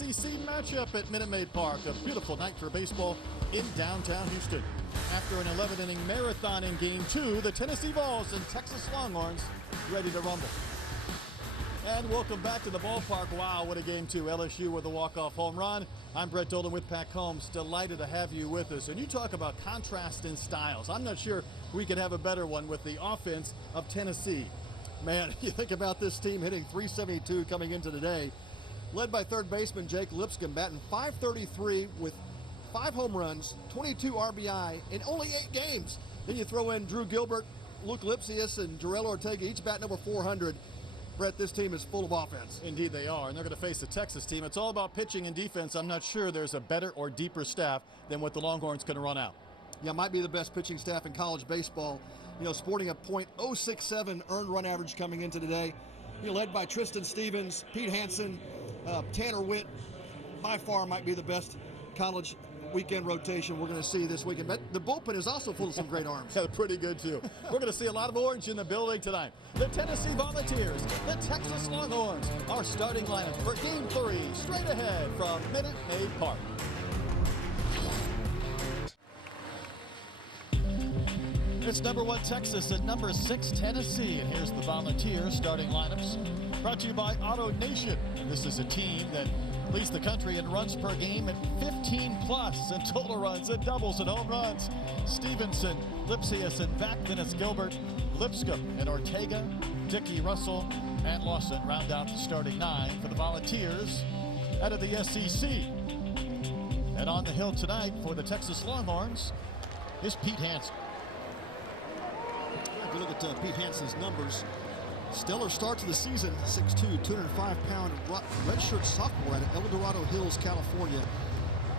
SEC matchup at Minute Maid Park. A beautiful night for baseball in downtown Houston. After an 11-inning marathon in Game 2, the Tennessee Vols and Texas Longhorns ready to rumble. And welcome back to the ballpark. Wow, what a Game 2. LSU with a walk-off home run. I'm Brett Dolan with Pat Combs. Delighted to have you with us. And you talk about contrast in styles. I'm not sure we could have a better one with the offense of Tennessee. Man, you think about this team hitting .372 coming into today, led by third baseman Jake Lipscomb, batting .533 with 5 home runs, 22 RBI in only 8 games. Then you throw in Drew Gilbert, Luke Lipsius, and Jarrell Ortega, each batting over .400. Brett, this team is full of offense. Indeed they are, and they're going to face the Texas team. It's all about pitching and defense. I'm not sure there's a better or deeper staff than what the Longhorns can run out. Yeah, might be the best pitching staff in college baseball. You know, sporting a .067 earned run average coming into today. You know, led by Tristan Stevens, Pete Hansen, Tanner Witt. By far might be the best college weekend rotation we're going to see this weekend. But the bullpen is also full of some great arms. Yeah, pretty good too. We're going to see a lot of orange in the building tonight. The Tennessee Volunteers, the Texas Longhorns, our starting lineup for Game 3, straight ahead from Minute Maid Park. It's number 1 Texas and number 6 Tennessee. And here's the Volunteers starting lineups. Brought to you by Auto Nation. This is a team that leads the country in runs per game at 15 plus and total runs and doubles and home runs. Stevenson, Lipsius, and Vacminus Gilbert, Lipscomb and Ortega, Dickey, Russell, and Lawson round out the starting 9 for the Volunteers out of the SEC. And on the hill tonight for the Texas Longhorns is Pete Hansen. If you look at Pete Hansen's numbers, stellar start to the season, 6'2", 205-pound redshirt sophomore out of El Dorado Hills, California.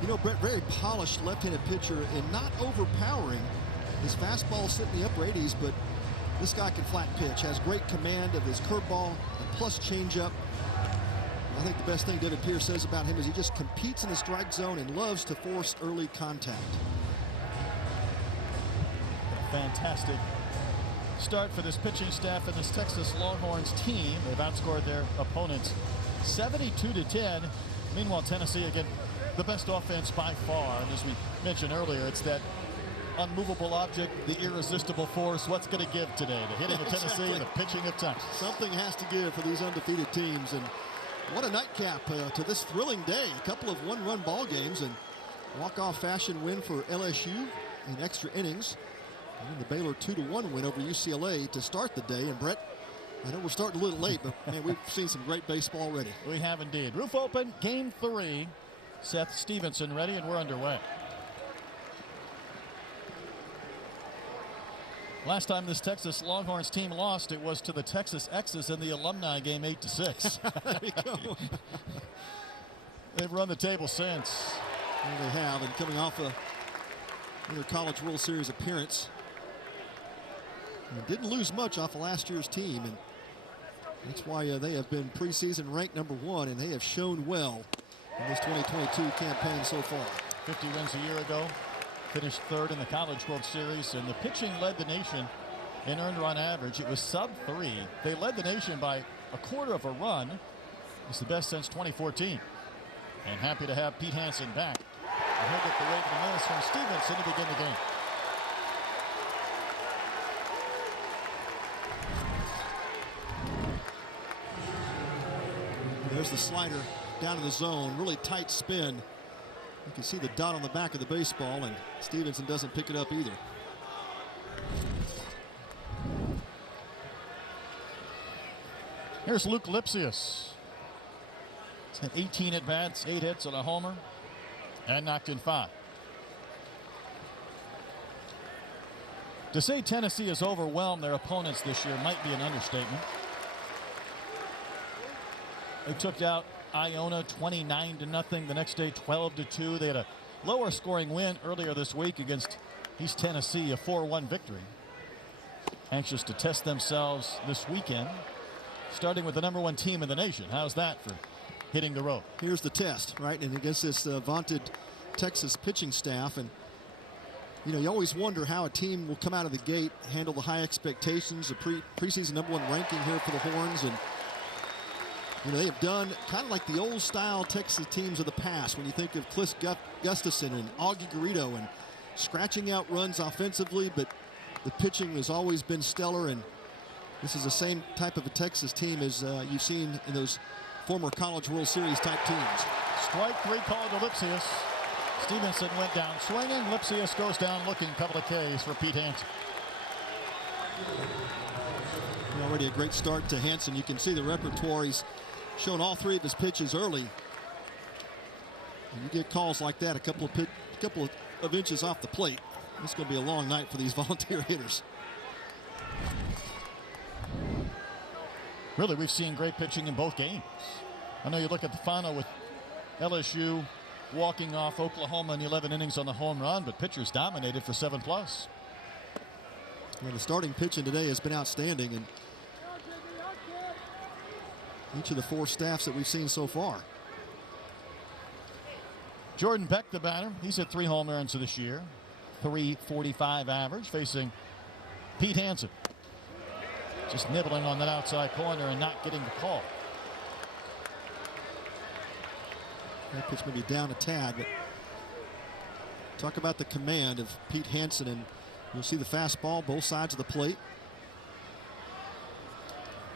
You know, Brett, very polished left-handed pitcher and not overpowering. His fastball is sitting in the upper 80s, but this guy can flat pitch, has great command of his curveball, a plus changeup. I think the best thing David Pierce says about him is he just competes in the strike zone and loves to force early contact. Fantastic start for this pitching staff and this Texas Longhorns team. They've outscored their opponents 72-10. Meanwhile, Tennessee, again, the best offense by far. And as we mentioned earlier, it's that unmovable object, the irresistible force. What's going to give today? The hitting of Tennessee and the pitching of Texas. Something has to give for these undefeated teams. And what a nightcap to this thrilling day. A couple of one-run ball games and walk-off fashion win for LSU in extra innings. And the Baylor 2-1 win over UCLA to start the day. And Brett, I know we're starting a little late, but man, we've seen some great baseball already. We have indeed. Roof open, Game 3. Seth Stevenson ready, and we're underway. Last time this Texas Longhorns team lost, it was to the Texas X's in the alumni game 8-6. There you go. They've run the table since. Well, they have, and coming off their College World Series appearance. And didn't lose much off of last year's team, and that's why they have been preseason ranked number 1, and they have shown well in this 2022 campaign so far. 50 wins a year ago, finished 3rd in the College World Series, and the pitching led the nation in earned run average. It was sub-3. They led the nation by a quarter of a run. It's the best since 2014. And happy to have Pete Hansen back. And he'll get the rate of the miss from Stevenson to begin the game. There's the slider down in the zone, really tight spin. You can see the dot on the back of the baseball, and Stevenson doesn't pick it up either. Here's Luke Lipsius. He's had 18 at-bats, 8 hits and a homer, and knocked in 5. To say Tennessee has overwhelmed their opponents this year might be an understatement. They took out Iona 29-0. The next day, 12-2. They had a lower scoring win earlier this week against East Tennessee, a 4-1 victory. Anxious to test themselves this weekend, starting with the number 1 team in the nation. How's that for hitting the road? Here's the test, right? And against this vaunted Texas pitching staff. And, you know, you always wonder how a team will come out of the gate, handle the high expectations, the preseason number 1 ranking here for the Horns. And You know, they have done kind of like the old style Texas teams of the past. When you think of Cliff Gustafson and Augie Garrido and scratching out runs offensively, but the pitching has always been stellar. And this is the same type of a Texas team as you've seen in those former College World Series type teams. Strike 3 called to Lipsius. Stevenson went down swinging. Lipsius goes down looking. Couple of Ks for Pete Hansen. Already a great start to Hansen. You can see the repertoire. He's shown all 3 of his pitches early. And you get calls like that a couple of inches off the plate. It's going to be a long night for these Volunteer hitters. Really, we've seen great pitching in both games. I know you look at the final with LSU walking off Oklahoma in 11 innings on the home run, but pitchers dominated for 7+. Well, the starting pitching today has been outstanding, and each of the 4 staffs that we've seen so far. Jordan Beck, the batter. He's hit 3 home runs this year. .345 average, facing Pete Hansen. Just nibbling on that outside corner and not getting the call. That pitch may be down a tad, but talk about the command of Pete Hansen, and you'll see the fastball both sides of the plate.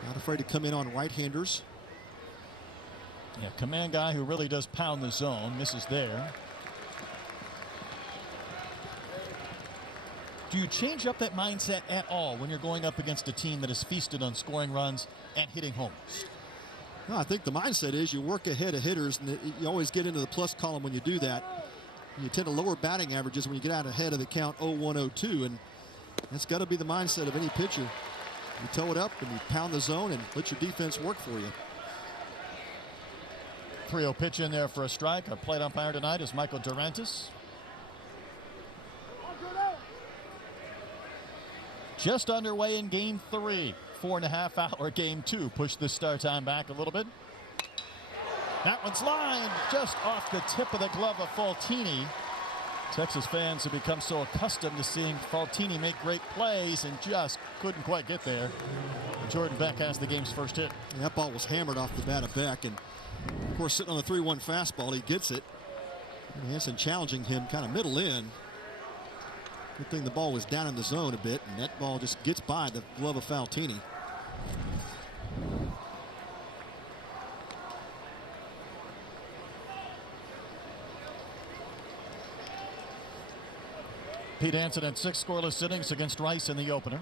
Not afraid to come in on right-handers. Yeah, command guy who really does pound the zone. Misses there. Do you change up that mindset at all when you're going up against a team that is feasted on scoring runs and hitting homers? No, I think the mindset is you work ahead of hitters, and you always get into the plus column when you do that. You tend to lower batting averages when you get out ahead of the count 0-1, 0-2, and that's got to be the mindset of any pitcher. You toe it up and you pound the zone and let your defense work for you. 3-0 pitch in there for a strike. Our plate umpire tonight is Michael Durantis. Just underway in game 3. 4.5-hour game 2. Push the start time back a little bit. That one's lined just off the tip of the glove of Faltini. Texas fans have become so accustomed to seeing Faltini make great plays and just couldn't quite get there. Jordan Beck has the game's first hit. And that ball was hammered off the bat of Beck, and of course sitting on the 3-1 fastball, he gets it. And Hansen challenging him kind of middle in. Good thing the ball was down in the zone a bit, and that ball just gets by the glove of Faltini. Pete Hansen had 6 scoreless innings against Rice in the opener.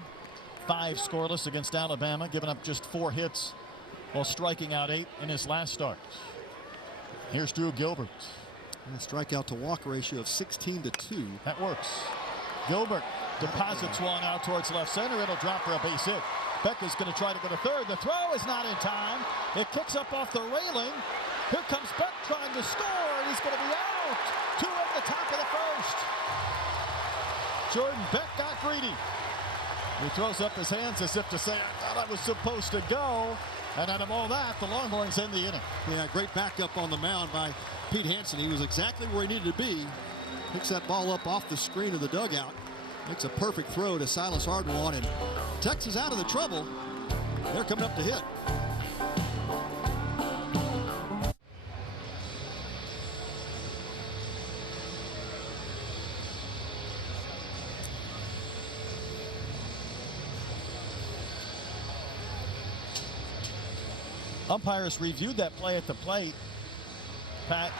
5 scoreless against Alabama, giving up just 4 hits while striking out 8 in his last start. Here's Drew Gilbert. And a strikeout to walk ratio of 16-2. That works. Gilbert deposits one out towards left center. It'll drop for a base hit. Beck is going to try to go to third. The throw is not in time. It kicks up off the railing. Here comes Beck trying to score, and he's going to be out. 2 at the top of the first. Jordan Beck got greedy. He throws up his hands as if to say, I thought I was supposed to go. And out of all that, the Longhorns end the inning. Yeah, great backup on the mound by Pete Hansen. He was exactly where he needed to be. Picks that ball up off the screen of the dugout. Makes a perfect throw to Silas Hardwan, and Texas out of the trouble. They're coming up to hit. Umpires reviewed that play at the plate, Pat,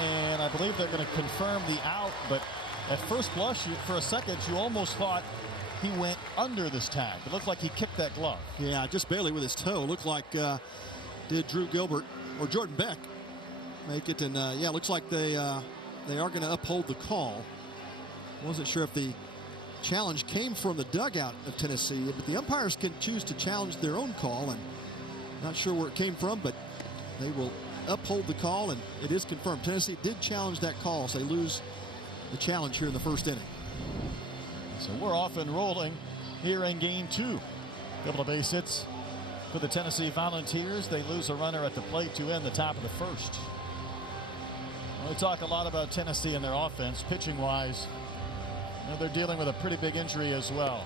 and I believe they're going to confirm the out, but at first blush, for a second, you almost thought he went under this tag. It looked like he kicked that glove. Yeah, just barely with his toe. Looked like did Drew Gilbert or Jordan Beck make it, and yeah, looks like they are going to uphold the call. Wasn't sure if the challenge came from the dugout of Tennessee, but the umpires can choose to challenge their own call, and not sure where it came from, but they will uphold the call, and it is confirmed. Tennessee did challenge that call, so they lose the challenge here in the first inning. So we're off and rolling here in game 2. Couple of base hits for the Tennessee Volunteers. They lose a runner at the plate to end the top of the first. We talk a lot about Tennessee and their offense. Pitching-wise, they're dealing with a pretty big injury as well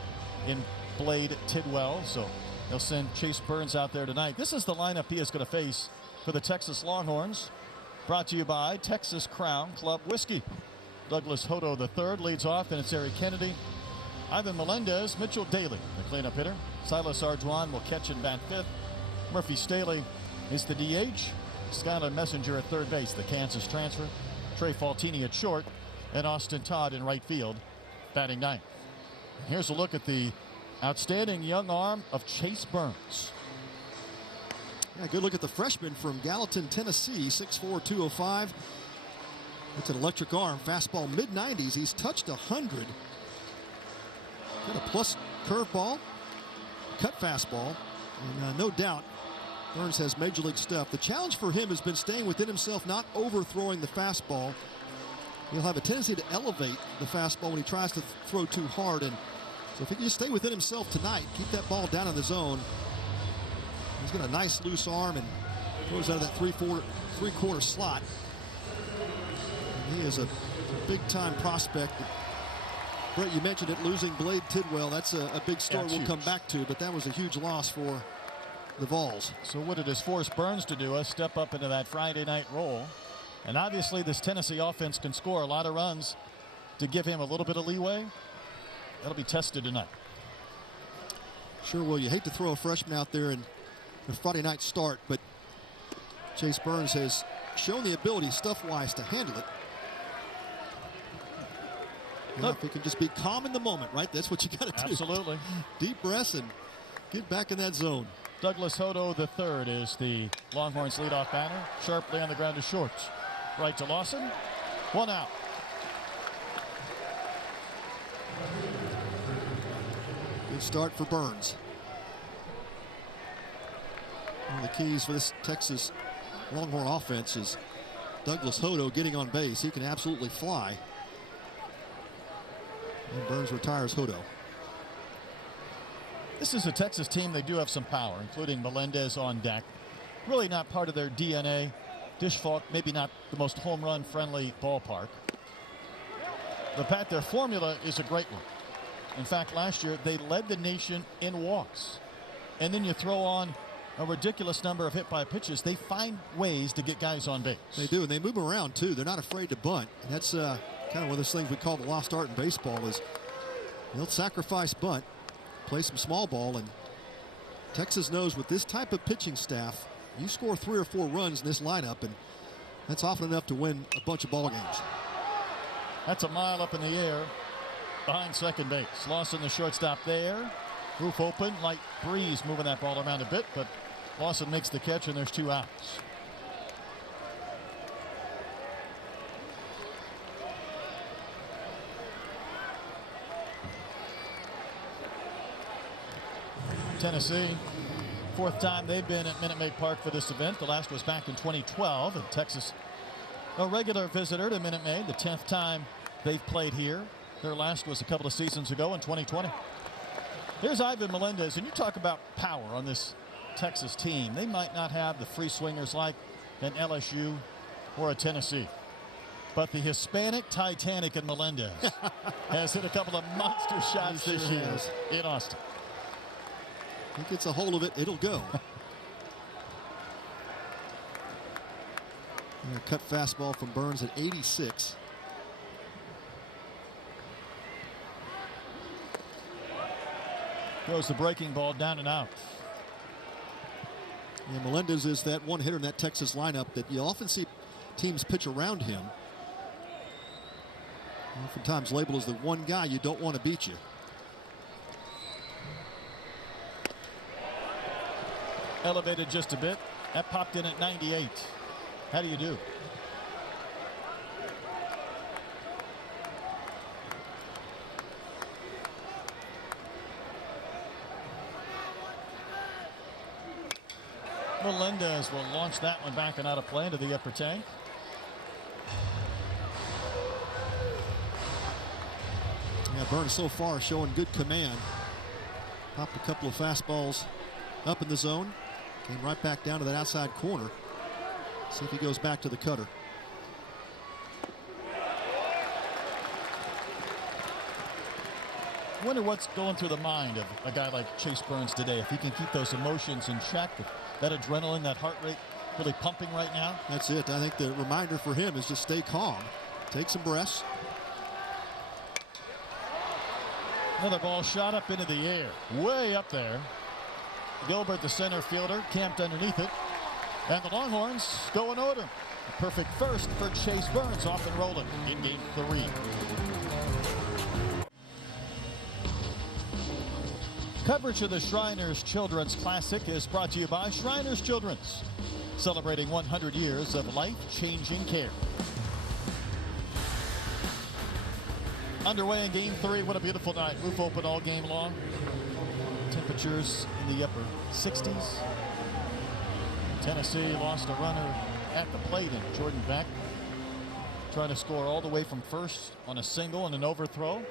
in Blade Tidwell. So They'll send Chase Burns out there tonight. This is the lineup he is going to face for the Texas Longhorns. Brought to you by Texas Crown Club Whiskey. Douglas Hodo III leads off, and it's Eric Kennedy, Ivan Melendez, Mitchell Daly, the cleanup hitter. Silas Arjuan will catch and bat fifth. Murphy Staley is the DH. Skylar Messenger at third base, the Kansas transfer. Trey Faltini at short, and Austin Todd in right field, batting ninth. Here's a look at the outstanding young arm of Chase Burns. Yeah, good look at the freshman from Gallatin, Tennessee, 6'4", 205. It's an electric arm, fastball mid-90s. He's touched 100. Got a plus curveball, cut fastball, and no doubt Burns has major league stuff. The challenge for him has been staying within himself, not overthrowing the fastball. He'll have a tendency to elevate the fastball when he tries to throw too hard, and so if he can just stay within himself tonight, keep that ball down in the zone. He's got a nice loose arm and throws out of that three-quarter slot. And he is a big-time prospect. Brett, you mentioned it, losing Blade Tidwell. That's a big story we'll come back to, but that was a huge loss for the Vols. So what it has forced Burns to do is step up into that Friday night role. And obviously this Tennessee offense can score a lot of runs to give him a little bit of leeway. That'll be tested tonight. Sure will. You hate to throw a freshman out there in the Friday night start, but Chase Burns has shown the ability stuff-wise to handle it. Now, if he can just be calm in the moment, right? That's what you got to do. Absolutely. Deep breaths and get back in that zone. Douglas Hodo III is the Longhorns leadoff batter. Sharply on the ground to shorts. Right to Lawson. One out. Good start for Burns. One of the keys for this Texas Longhorn offense is Douglas Hodo getting on base. He can absolutely fly. And Burns retires Hodo. This is a Texas team. They do have some power, including Melendez on deck. Really not part of their DNA. Dish Falk, maybe not the most home run friendly ballpark. But Pat, their formula is a great one. In fact, last year they led the nation in walks. And then you throw on a ridiculous number of hit by pitches. They find ways to get guys on base. They do, and they move them around too. They're not afraid to bunt. And that's kind of one of those things we call the lost art in baseball is they'll sacrifice bunt, play some small ball, and Texas knows with this type of pitching staff, you score 3 or 4 runs in this lineup, and that's often enough to win a bunch of ball games. That's a mile up in the air behind second base. Lawson, the shortstop there. Roof open, light breeze moving that ball around a bit, but Lawson makes the catch, and there's 2 outs. Tennessee, 4th time they've been at Minute Maid Park for this event. The last was back in 2012, and Texas a regular visitor to Minute Maid, the 10th time they've played here. Their last was a couple of seasons ago in 2020. Here's Ivan Melendez, and you talk about power on this Texas team. They might not have the free swingers like an LSU or a Tennessee, but the Hispanic Titanic in Melendez has hit a couple of monster shots this year in Austin. He gets a hold of it, it'll go. And a cut fastball from Burns at 86. Goes the breaking ball down and out. And Melendez is that one hitter in that Texas lineup that you often see teams pitch around him. Oftentimes labeled as the one guy you don't want to beat you. Elevated just a bit. That popped in at 98. How do you do? Melendez will launch that one back and out of play into the upper tank. Yeah, Burns so far showing good command. Popped a couple of fastballs up in the zone. Came right back down to that outside corner. See if he goes back to the cutter. wonder what's going through the mind of a guy like Chase Burns today, if he can keep those emotions in check, if that adrenaline, that heart rate really pumping right now. That's it. I think the reminder for him is just stay calm, take some breaths. Another ball shot up into the air, way up there. Gilbert, the center fielder, camped underneath it. And the Longhorns go in order. A perfect first for Chase Burns, off and rolling in game 3. Coverage of the Shriners Children's Classic is brought to you by Shriners Children's, celebrating 100 years of life-changing care. Underway in game 3. What a beautiful night. Roof open all game long. Temperatures in the upper 60s. Tennessee lost a runner at the plate, and Jordan Beck trying to score all the way from first on a single and an overthrow.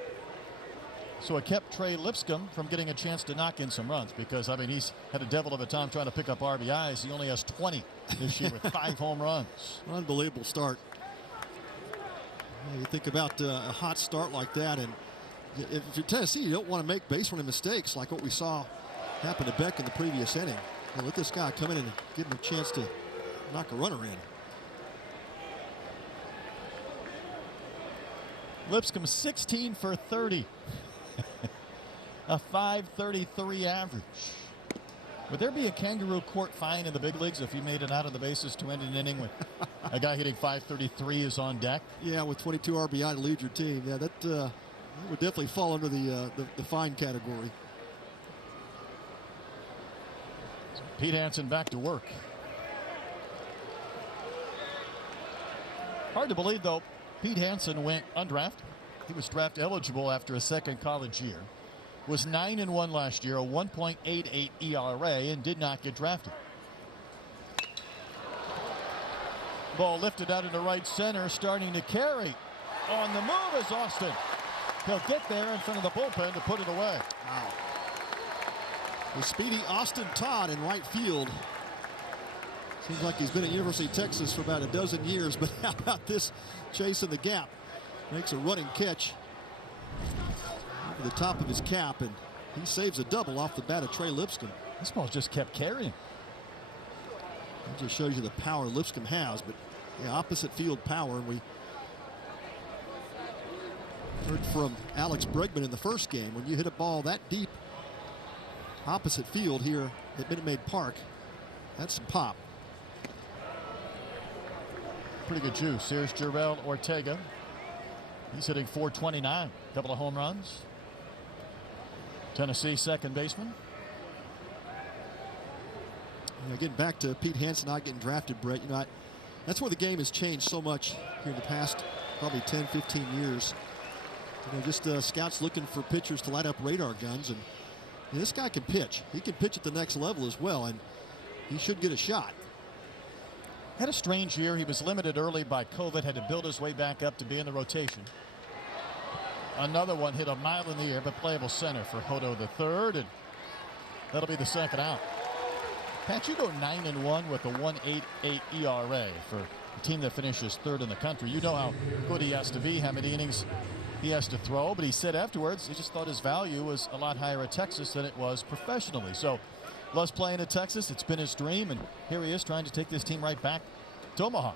So it kept Trey Lipscomb from getting a chance to knock in some runs, because, I mean, he's had a devil of a time trying to pick up RBIs. He only has 20 this year with 5 home runs. Unbelievable start. You think about a hot start like that, and if you're Tennessee, you don't want to make base running mistakes like what we saw happen to Beck in the previous inning. And let this guy come in and give him a chance to knock a runner in. Lipscomb 16 for 30. A .533 average. Would there be a kangaroo court fine in the big leagues if he made it out of the bases to end an inning when a guy hitting .533 is on deck? Yeah, with 22 RBI to lead your team. Yeah, that would definitely fall under the fine category. Pete Hansen back to work. Hard to believe, though, Pete Hansen went undrafted. He was draft eligible after a second college year. Was 9-1 last year, a 1.88 ERA, and did not get drafted. Ball lifted out into right center, starting to carry. On the move is Austin. He'll get there in front of the bullpen to put it away. Wow. The speedy Austin Todd in right field. Seems like he's been at University of Texas for about a dozen years, but how about this chase in the gap? Makes a running catch over the top of his cap, and he saves a double off the bat of Trey Lipscomb. This ball just kept carrying. It just shows you the power Lipscomb has, but yeah, opposite field power. And we heard from Alex Bregman in the first game, when you hit a ball that deep opposite field here at Minute Maid Park, that's some pop. Pretty good juice. Here's Jarrell Ortega. He's hitting .429. Couple of home runs. Tennessee second baseman. Getting back to Pete Hansen not getting drafted, Brett, that's where the game has changed so much here in the past probably 10, 15 years. Just scouts looking for pitchers to light up radar guns, and this guy can pitch. He can pitch at the next level as well, and he should get a shot. Had a strange year. He was limited early by COVID, had to build his way back up to be in the rotation. Another one hit a mile in the air, but playable center for Hodo the third, and that'll be the second out. Pat, you go 9-1 with a 1.88 ERA for a team that finishes third in the country. You know how good he has to be, how many innings he has to throw, but he said afterwards he just thought his value was a lot higher at Texas than it was professionally. So loves playing at Texas. It's been his dream, and here he is trying to take this team right back to Omaha.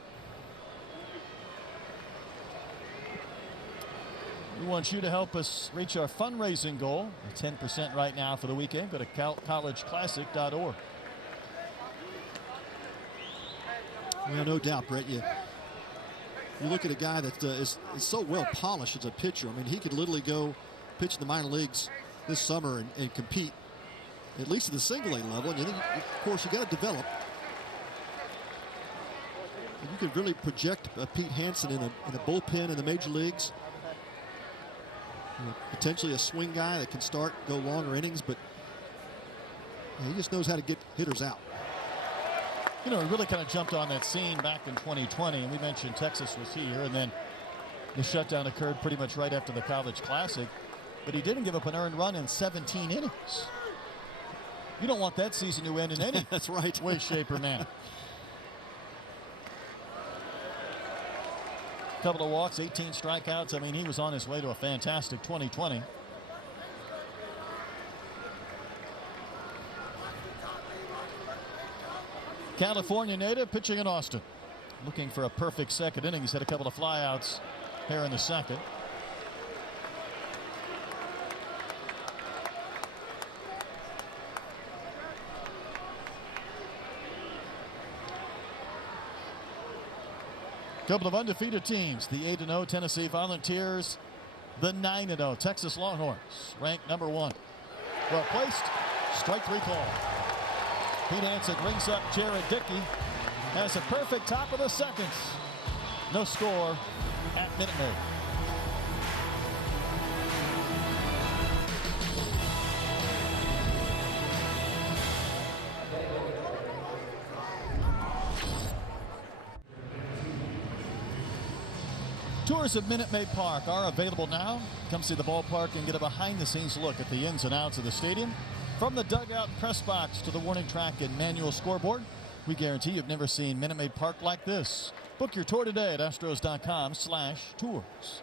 We want you to help us reach our fundraising goal, 10% right now for the weekend. Go to collegeclassic.org. Well, no doubt, Brett. You look at a guy that is so well polished as a pitcher. I mean, he could literally go pitch in the minor leagues this summer and compete at least at the single A level. And you think, of course, you got to develop. And you could really project Pete Hansen in a bullpen in the major leagues. Potentially a swing guy that can go longer innings, but he just knows how to get hitters out. He really kind of jumped on that scene back in 2020, and we mentioned Texas was here, and then the shutdown occurred pretty much right after the College Classic, but he didn't give up an earned run in 17 innings. You don't want that season to end in any That's right. way, shape, or manner. Couple of walks, 18 strikeouts. I mean, he was on his way to a fantastic 2020. California native pitching in Austin. Looking for a perfect second inning. He's had a couple of flyouts here in the second. Couple of undefeated teams. The 8-0 Tennessee Volunteers. The 9-0 Texas Longhorns. Ranked number 1. Well placed. Strike 3 call. Pete Hansen brings up Jared Dickey. Has a perfect top of the second. No score at Minute Maid. Tours of Minute Maid Park are available now. Come see the ballpark and get a behind-the-scenes look at the ins and outs of the stadium. From the dugout press box to the warning track and manual scoreboard, we guarantee you've never seen Minute Maid Park like this. Book your tour today at Astros.com/tours.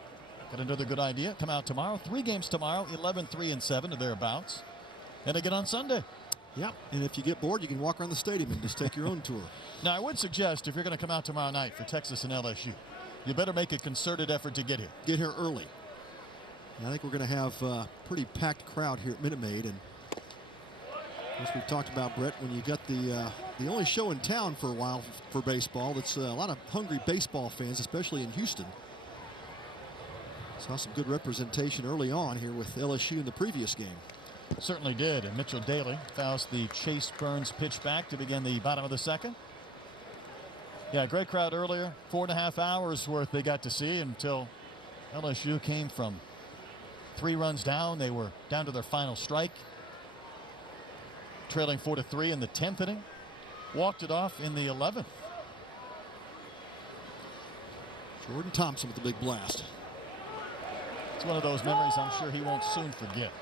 Got another good idea? Come out tomorrow. 3 games tomorrow, 11, 3, and 7 or thereabouts. And again on Sunday. Yeah, and if you get bored, you can walk around the stadium and just take your own tour. Now, I would suggest if you're going to come out tomorrow night for Texas and LSU, you better make a concerted effort to get here. Get here early. I think we're going to have a pretty packed crowd here at Minute Maid. And as we've talked about, Brett, when you got the only show in town for a while for baseball, that's a lot of hungry baseball fans, especially in Houston. Saw some good representation early on here with LSU in the previous game. Certainly did. And Mitchell Daly fouls the Chase Burns pitch back to begin the bottom of the second. Yeah, great crowd earlier. 4.5 hours worth they got to see until LSU came from 3 runs down. They were down to their final strike, trailing 4-3 in the 10th inning. Walked it off in the 11th. Jordan Thompson with the big blast. It's one of those memories I'm sure he won't soon forget.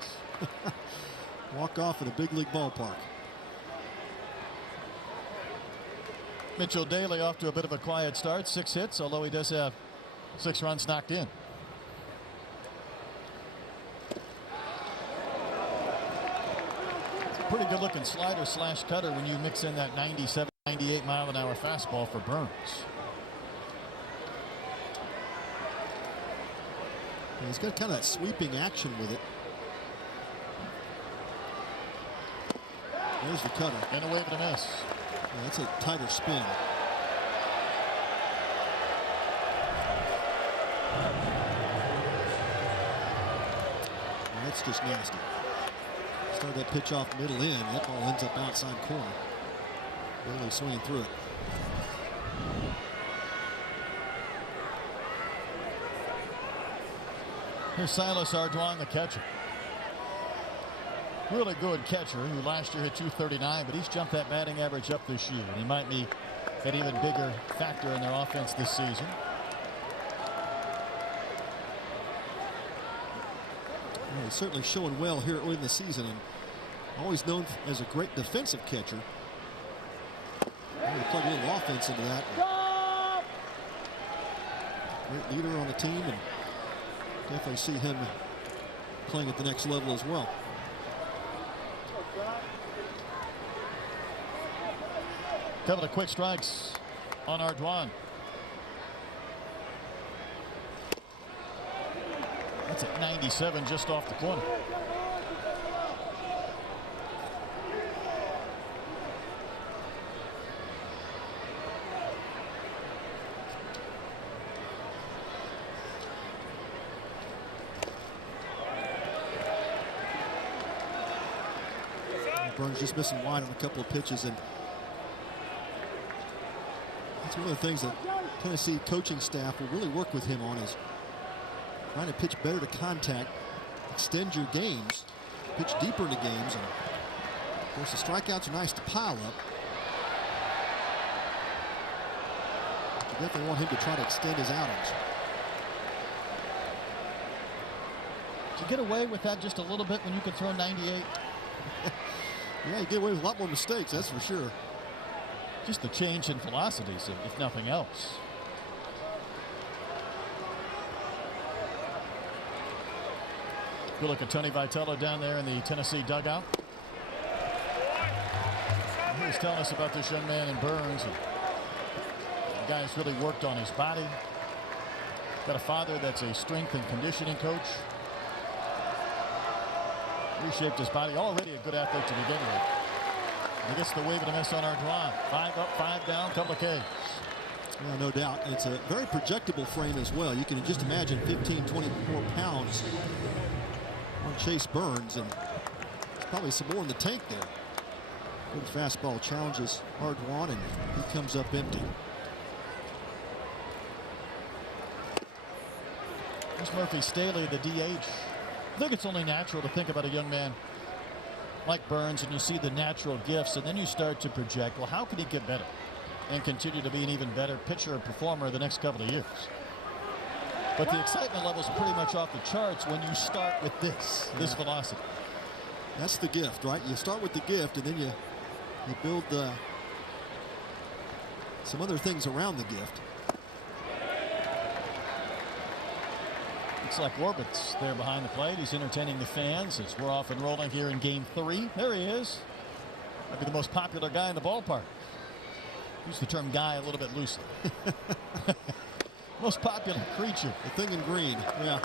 Walk off at a big league ballpark. Mitchell Daly off to a bit of a quiet start. 6 hits, although he does have 6 runs knocked in. It's a pretty good looking slider slash cutter when you mix in that 97, 98 mile an hour fastball for Burns. Yeah, he's got kind of that sweeping action with it. There's the cutter. And a wave and a miss. Yeah, that's a tighter spin. That's just nasty. Started that pitch off middle in. That ball ends up outside corner. Barely swinging through it. Here's Silas Ardoin, the catcher. Really good catcher who last year hit .239, but he's jumped that batting average up this year. And he might be an even bigger factor in their offense this season. Well, he's certainly showing well here early in the season, and always known as a great defensive catcher. Plug a little offense into that. Great leader on the team, and definitely see him playing at the next level as well. Couple of quick strikes on Ardoin. That's at 97 just off the corner. Burns just missing wide on a couple of pitches, and that's one of the things that Tennessee coaching staff will really work with him on, is trying to pitch better to contact, extend your games, pitch deeper into games. And of course the strikeouts are nice to pile up. But you definitely want him to try to extend his outings. To get away with that just a little bit when you can throw 98. Yeah, you get away with a lot more mistakes, that's for sure. Just the change in velocities, if nothing else. Good look at Tony Vitello down there in the Tennessee dugout. Here's He's telling us about this young man in Burns. And the guy's really worked on his body. Got a father that's a strength and conditioning coach. Reshaped his body. Already a good athlete to begin with. He gets the wave and a miss on our drive. 5 up, 5 down, couple of Ks. Yeah, no doubt. It's a very projectable frame as well. You can just imagine 15, 20 more pounds on Chase Burns, and there's probably some more in the tank there. Good fastball challenges Ardoin, and he comes up empty. Here's Murphy Staley, the DH. I think it's only natural to think about a young man like Burns, and you see the natural gifts, and then you start to project, well, how can he get better and continue to be an even better pitcher and performer the next couple of years? But the excitement levels are pretty much off the charts when you start with this velocity. That's the gift, right? You start with the gift, and then you build some other things around the gift. Looks like Orbit's there behind the plate. He's entertaining the fans as we're off and rolling here in game 3. There he is. Might be the most popular guy in the ballpark. Use the term guy a little bit loosely. Most popular creature. The thing in green. Yeah.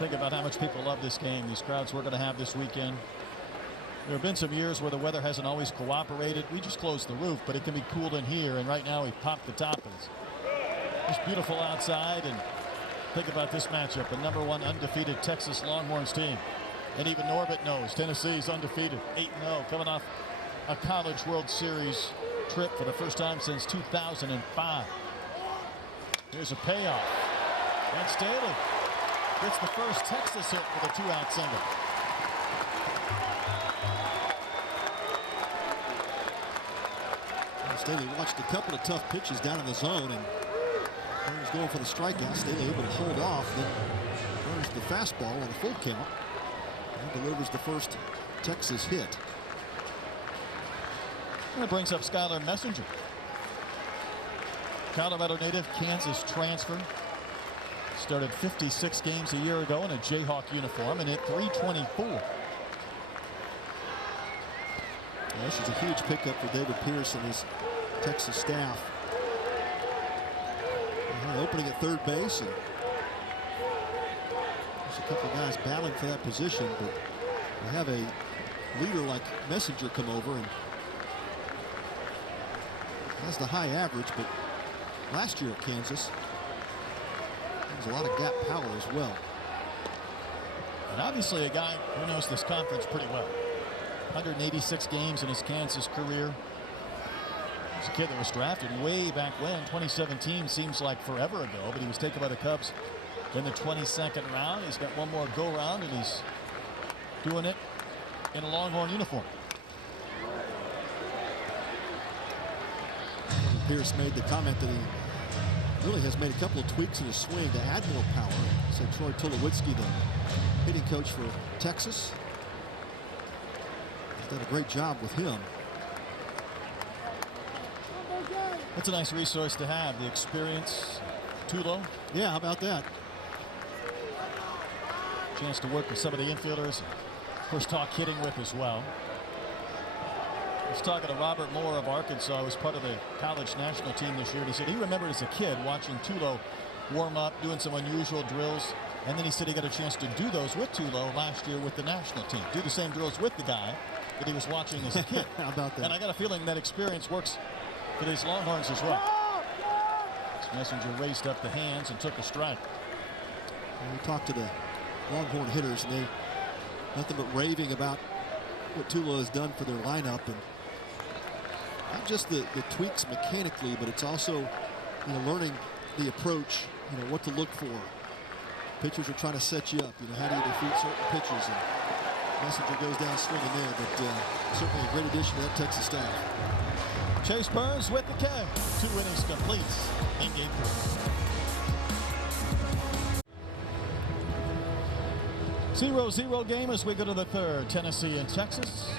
Think about how much people love this game. These crowds we're going to have this weekend. There have been some years where the weather hasn't always cooperated. We just closed the roof, but it can be cool in here. And right now, we popped the top. It's beautiful outside. And think about this matchup: a #1 undefeated Texas Longhorns team. And even Norbert knows Tennessee's undefeated, 8-0, coming off a College World Series trip for the first time since 2005. Here's a payoff. And Staley gets the first Texas hit with a 2-out single. Staley watched a couple of tough pitches down in the zone, and Burns going for the strikeout. Staley able to hold off. Then Burns the fastball on a full count. And delivers the first Texas hit. That brings up Skylar Messenger. Colorado native, Kansas transfer. Started 56 games a year ago in a Jayhawk uniform and hit .324. Yeah, this is a huge pickup for David Pierce and his Texas staff. Opening at third base, and there's a couple of guys battling for that position, but we have a leader like Messenger come over, and has the high average, but last year at Kansas, there's a lot of gap power as well. And obviously a guy who knows this conference pretty well. 186 games in his Kansas career. He's a kid that was drafted way back when. 2017 seems like forever ago, but he was taken by the Cubs in the 22nd round. He's got one more go-round, and he's doing it in a Longhorn uniform. Pierce made the comment that he really has made a couple of tweaks in his swing to add more power. So Troy Tulowitzki, the hitting coach for Texas, has done a great job with him. That's a nice resource to have, the experience. Tulo. Yeah, how about that? Chance to work with some of the infielders. Of course, talk hitting with as well. I was talking to Robert Moore of Arkansas, who was part of the college national team this year. And he said he remembered as a kid watching Tulo warm up, doing some unusual drills. And then he said he got a chance to do those with Tulo last year with the national team. Do the same drills with the guy that he was watching as a kid. How about that? And I got a feeling that experience works for these Longhorns as well. Messenger raised up the hands and took a strike. And we talked to the Longhorn hitters, and they nothing but raving about what Tulo has done for their lineup, and not just the tweaks mechanically, but it's also, learning the approach, what to look for. Pitchers are trying to set you up. How do you defeat certain pitchers? And Messenger goes down swinging there, but certainly a great addition to that Texas staff. Chase Burns with the K. 2 innings completes in game 3. 0-0 game as we go to the third. Tennessee and Texas.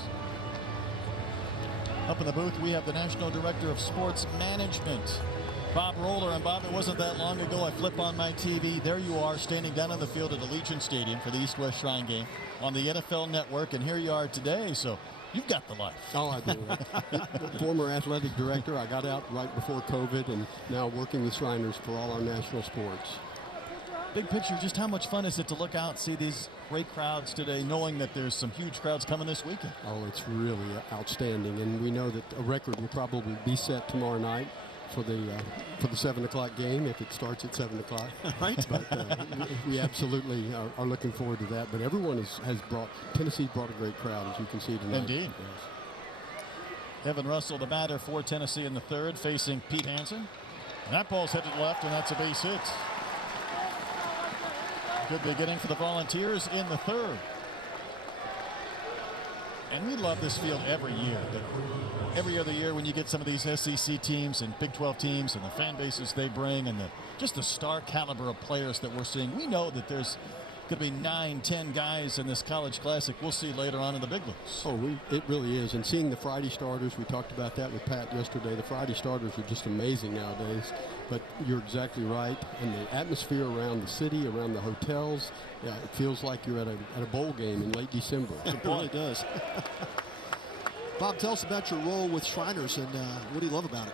Up in the booth, we have the National Director of Sports Management, Bob Roller. And Bob, it wasn't that long ago. I flip on my TV. There you are, standing down on the field at Allegiant Stadium for the East-West Shrine game on the NFL Network. And here you are today. So you've got the life. Oh, I do. Former athletic director. I got out right before COVID and now working with Shriners for all our national sports. Big picture, just how much fun is it to look out and see these great crowds today, knowing that there's some huge crowds coming this weekend? Oh, it's really outstanding. And we know that a record will probably be set tomorrow night for the 7 o'clock game if it starts at 7 o'clock. Right. But we absolutely are looking forward to that. But everyone Tennessee's brought a great crowd, as you can see tonight. Indeed. Yes. Evan Russell, the batter for Tennessee in the third, facing Pete Hansen. And that ball's headed left, and that's a base hit. Good beginning for the Volunteers in the third. And we love this field every year. Every other year when you get some of these SEC teams and Big 12 teams and the fan bases they bring and just the star caliber of players that we're seeing, we know that there's going to be 9, 10 guys in this College Classic we'll see later on in the big leagues. Oh, it really is. And seeing the Friday starters, we talked about that with Pat yesterday. The Friday starters are just amazing nowadays. But you're exactly right. And the atmosphere around the city, around the hotels, it feels like you're at a bowl game in late December. It really does. Bob, tell us about your role with Shriners and what do you love about it?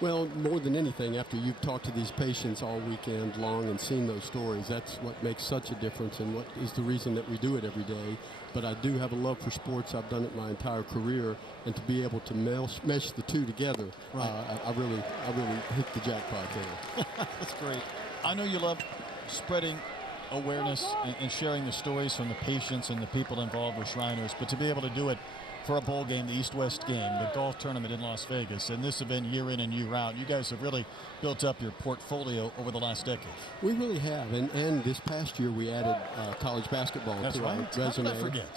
Well, more than anything, after you've talked to these patients all weekend long and seen those stories, that's what makes such a difference and what is the reason that we do it every day. But I do have a love for sports. I've done it my entire career, and to be able to mesh the two together, right. I really hit the jackpot there. That's great. I know you love spreading awareness and sharing the stories from the patients and the people involved with Shriners, but to be able to do it for a bowl game, the East-West game, the golf tournament in Las Vegas, and this event year in and year out, you guys have really built up your portfolio over the last decade. We really have, and this past year we added college basketball to our resume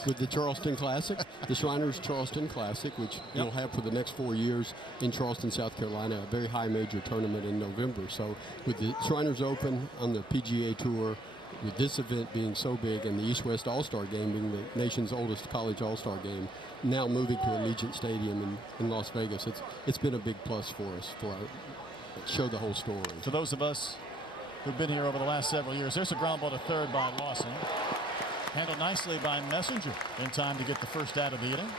with the Charleston Classic, the Shriners Charleston Classic, which we'll have for the next 4 years in Charleston, South Carolina, a very high major tournament in November. So with the Shriners Open on the PGA Tour, with this event being so big and the East-West All-Star Game being the nation's oldest college All-Star Game, now moving to Allegiant Stadium in Las Vegas, it's been a big plus for us show the whole story. For those of us who've been here over the last several years, there's a ground ball to third by Lawson. Handled nicely by Messenger in time to get the first out of the inning.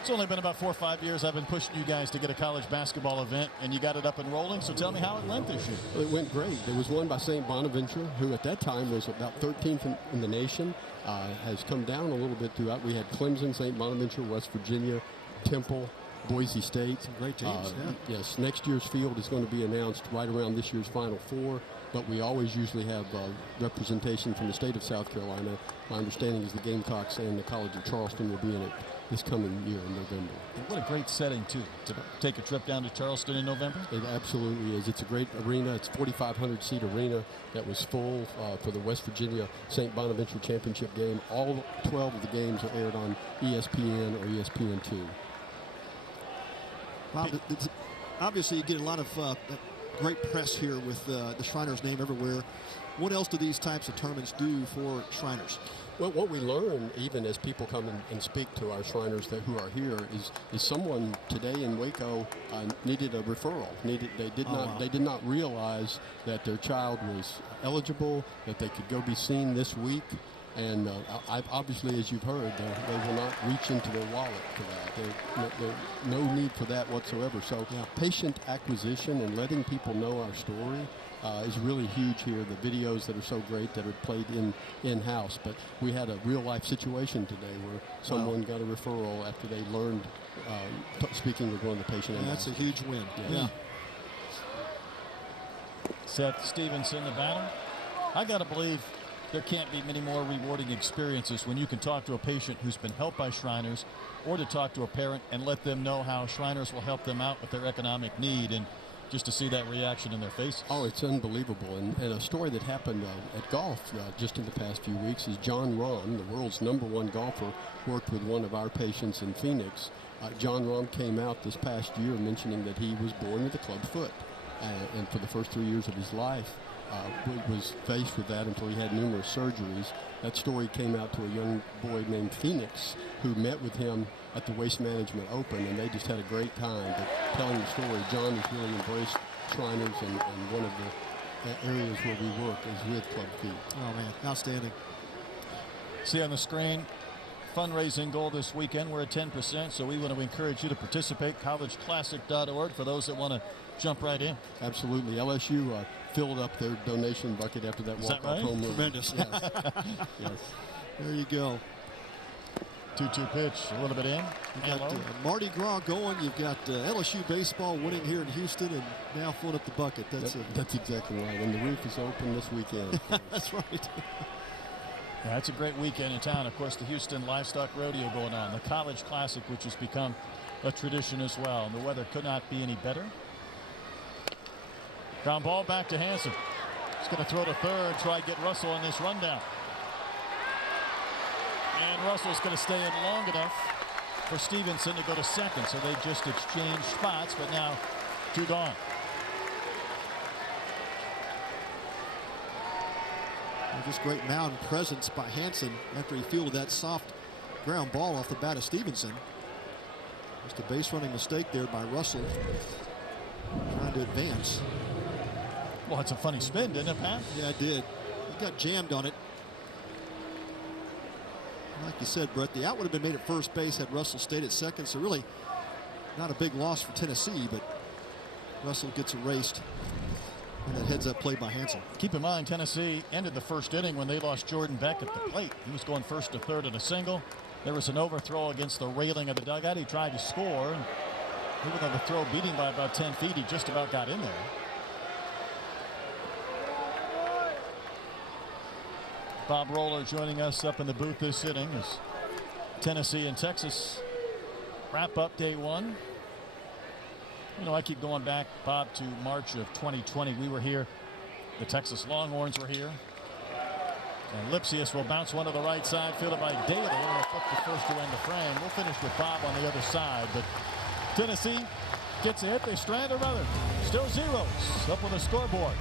It's only been about 4 or 5 years I've been pushing you guys to get a college basketball event, and you got it up and rolling. So tell me how it went this year. It went great. It was won by St. Bonaventure, who at that time was about 13th in the nation. Has come down a little bit throughout. We had Clemson, St. Bonaventure, West Virginia, Temple, Boise State. Some great teams, Yes, next year's field is going to be announced right around this year's Final Four, but we always usually have representation from the state of South Carolina. My understanding is the Gamecocks and the College of Charleston will be in it this coming year in November. And what a great setting, too, to take a trip down to Charleston in November. It absolutely is. It's a great arena. It's a 4,500-seat arena that was full for the West Virginia St. Bonaventure Championship game. All 12 of the games are aired on ESPN or ESPN2. Bob, obviously you get a lot of great press here with the Shriners name everywhere. What else do these types of tournaments do for Shriners? Well, what we learn, even as people come and speak to our Shriners who are here, is someone today in Waco needed a referral. They did not realize that their child was eligible, that they could go be seen this week. And obviously, as you've heard, they will not reach into their wallet for that. There's no need for that whatsoever. So patient acquisition and letting people know our story is really huge here. The videos that are so great that are played in-house. But we had a real-life situation today where someone got a referral after they learned speaking with one of the patient That's a huge win. Yeah. Seth Stevenson, the batter. I got to believe there can't be many more rewarding experiences when you can talk to a patient who's been helped by Shriners, or to talk to a parent and let them know how Shriners will help them out with their economic need, and just to see that reaction in their faces. Oh, it's unbelievable. And a story that happened at golf just in the past few weeks is John Rahm, the world's #1 golfer, worked with one of our patients in Phoenix. John Rahm came out this past year mentioning that he was born with a club foot, and for the first 3 years of his life, was faced with that until he had numerous surgeries. That story came out to a young boy named Phoenix who met with him at the Waste Management Open, and they just had a great time. But telling the story, John has really embraced Shriners, and one of the areas where we work is with Club Feet. Oh, man, outstanding. See on the screen, fundraising goal this weekend, we're at 10%, so we want to encourage you to participate. collegeclassic.org for those that want to jump right in. Absolutely. LSU filled up their donation bucket after that walk-off right? home run. Tremendous, yes. Yes. There you go. 2-2 pitch, a little bit in. You got Mardi Gras going. You've got LSU baseball winning here in Houston and now filling up the bucket. That's exactly right. And the roof is open this weekend. That's right. Yeah, it's a great weekend in town. Of course, the Houston Livestock Rodeo going on. The College Classic, which has become a tradition as well. And the weather could not be any better. Ground ball back to Hansen. He's going to throw to third, try to get Russell on this rundown. And Russell's going to stay in long enough for Stevenson to go to second. So they just exchanged spots, but now two gone. Just great mound presence by Hansen after he fielded that soft ground ball off the bat of Stevenson. Just a base running mistake there by Russell, trying to advance. Well, it's a funny spin, didn't it, Pat? Yeah, it did. He got jammed on it. Like you said, Brett, the out would have been made at first base had Russell stayed at second. So really not a big loss for Tennessee, but Russell gets erased. And that heads up play by Hansen. Keep in mind, Tennessee ended the first inning when they lost Jordan Beck at the plate. He was going first to third in a single. There was an overthrow against the railing of the dugout. He tried to score, and even though the throw beat him by about 10 feet, he just about got in there. Bob Roller joining us up in the booth this inning as Tennessee and Texas wrap up day one. You know, I keep going back, Bob, to March of 2020. We were here. The Texas Longhorns were here. And Lipsius will bounce one to the right side, fielded by Daly. He'll flip the first to end the frame. We'll finish with Bob on the other side. But Tennessee gets a hit. They strand a runner. Still zeros up on the scoreboard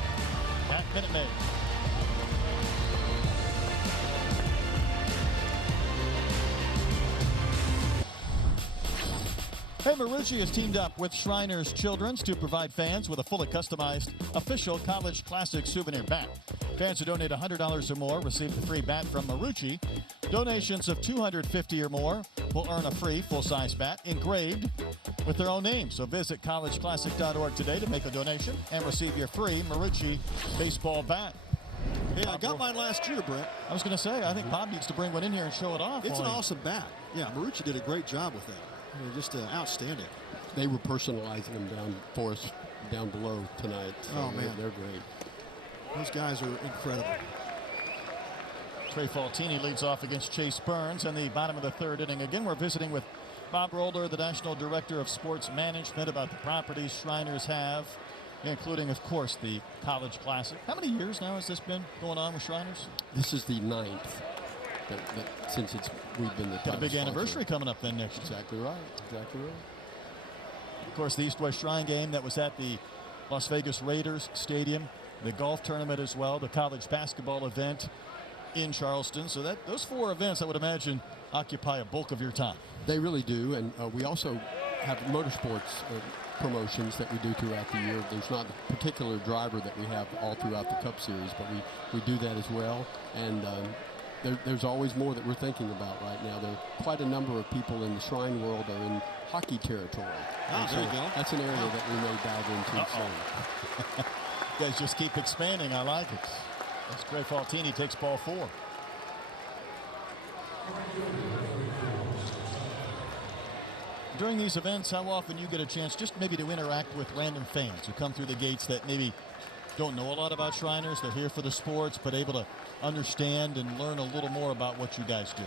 at Minute Maid. Hey, Marucci has teamed up with Shriners Children's to provide fans with a fully customized official College Classic souvenir bat. Fans who donate $100 or more receive the free bat from Marucci. Donations of $250 or more will earn a free full-size bat engraved with their own name. So visit collegeclassic.org today to make a donation and receive your free Marucci baseball bat. Yeah, I got mine last year, Brett. I was going to say, I think Bob needs to bring one in here and show it off. It's an awesome bat. Yeah, Marucci did a great job with that. I mean, just outstanding. They were personalizing them down for us down below tonight. So oh, man. They're great. Those guys are incredible. Trey Faltini leads off against Chase Burns in the bottom of the third inning. Again, we're visiting with Bob Roller, the National Director of Sports Management, about the properties Shriners have, including, of course, the College Classic. How many years now has this been going on with Shriners? This is the 9th. Since we've been the got a big anniversary coming up then next year. Exactly right. Exactly right. Of course, the East-West Shrine game that was at the Las Vegas Raiders Stadium, the golf tournament as well, the college basketball event in Charleston. So those four events, I would imagine, occupy a bulk of your time. They really do, and we also have motorsports promotions that we do throughout the year. There's not a particular driver that we have all throughout the Cup Series, but we do that as well. And there's always more that we're thinking about right now. There are quite a number of people in the Shrine world are in hockey territory. There you go. That's an area that we may dive into soon. You guys just keep expanding. I like it. As Trey Faltini takes ball 4. During these events, how often you get a chance just maybe to interact with random fans who come through the gates that maybe don't know a lot about Shriners? They're here for the sports, but able to understand and learn a little more about what you guys do.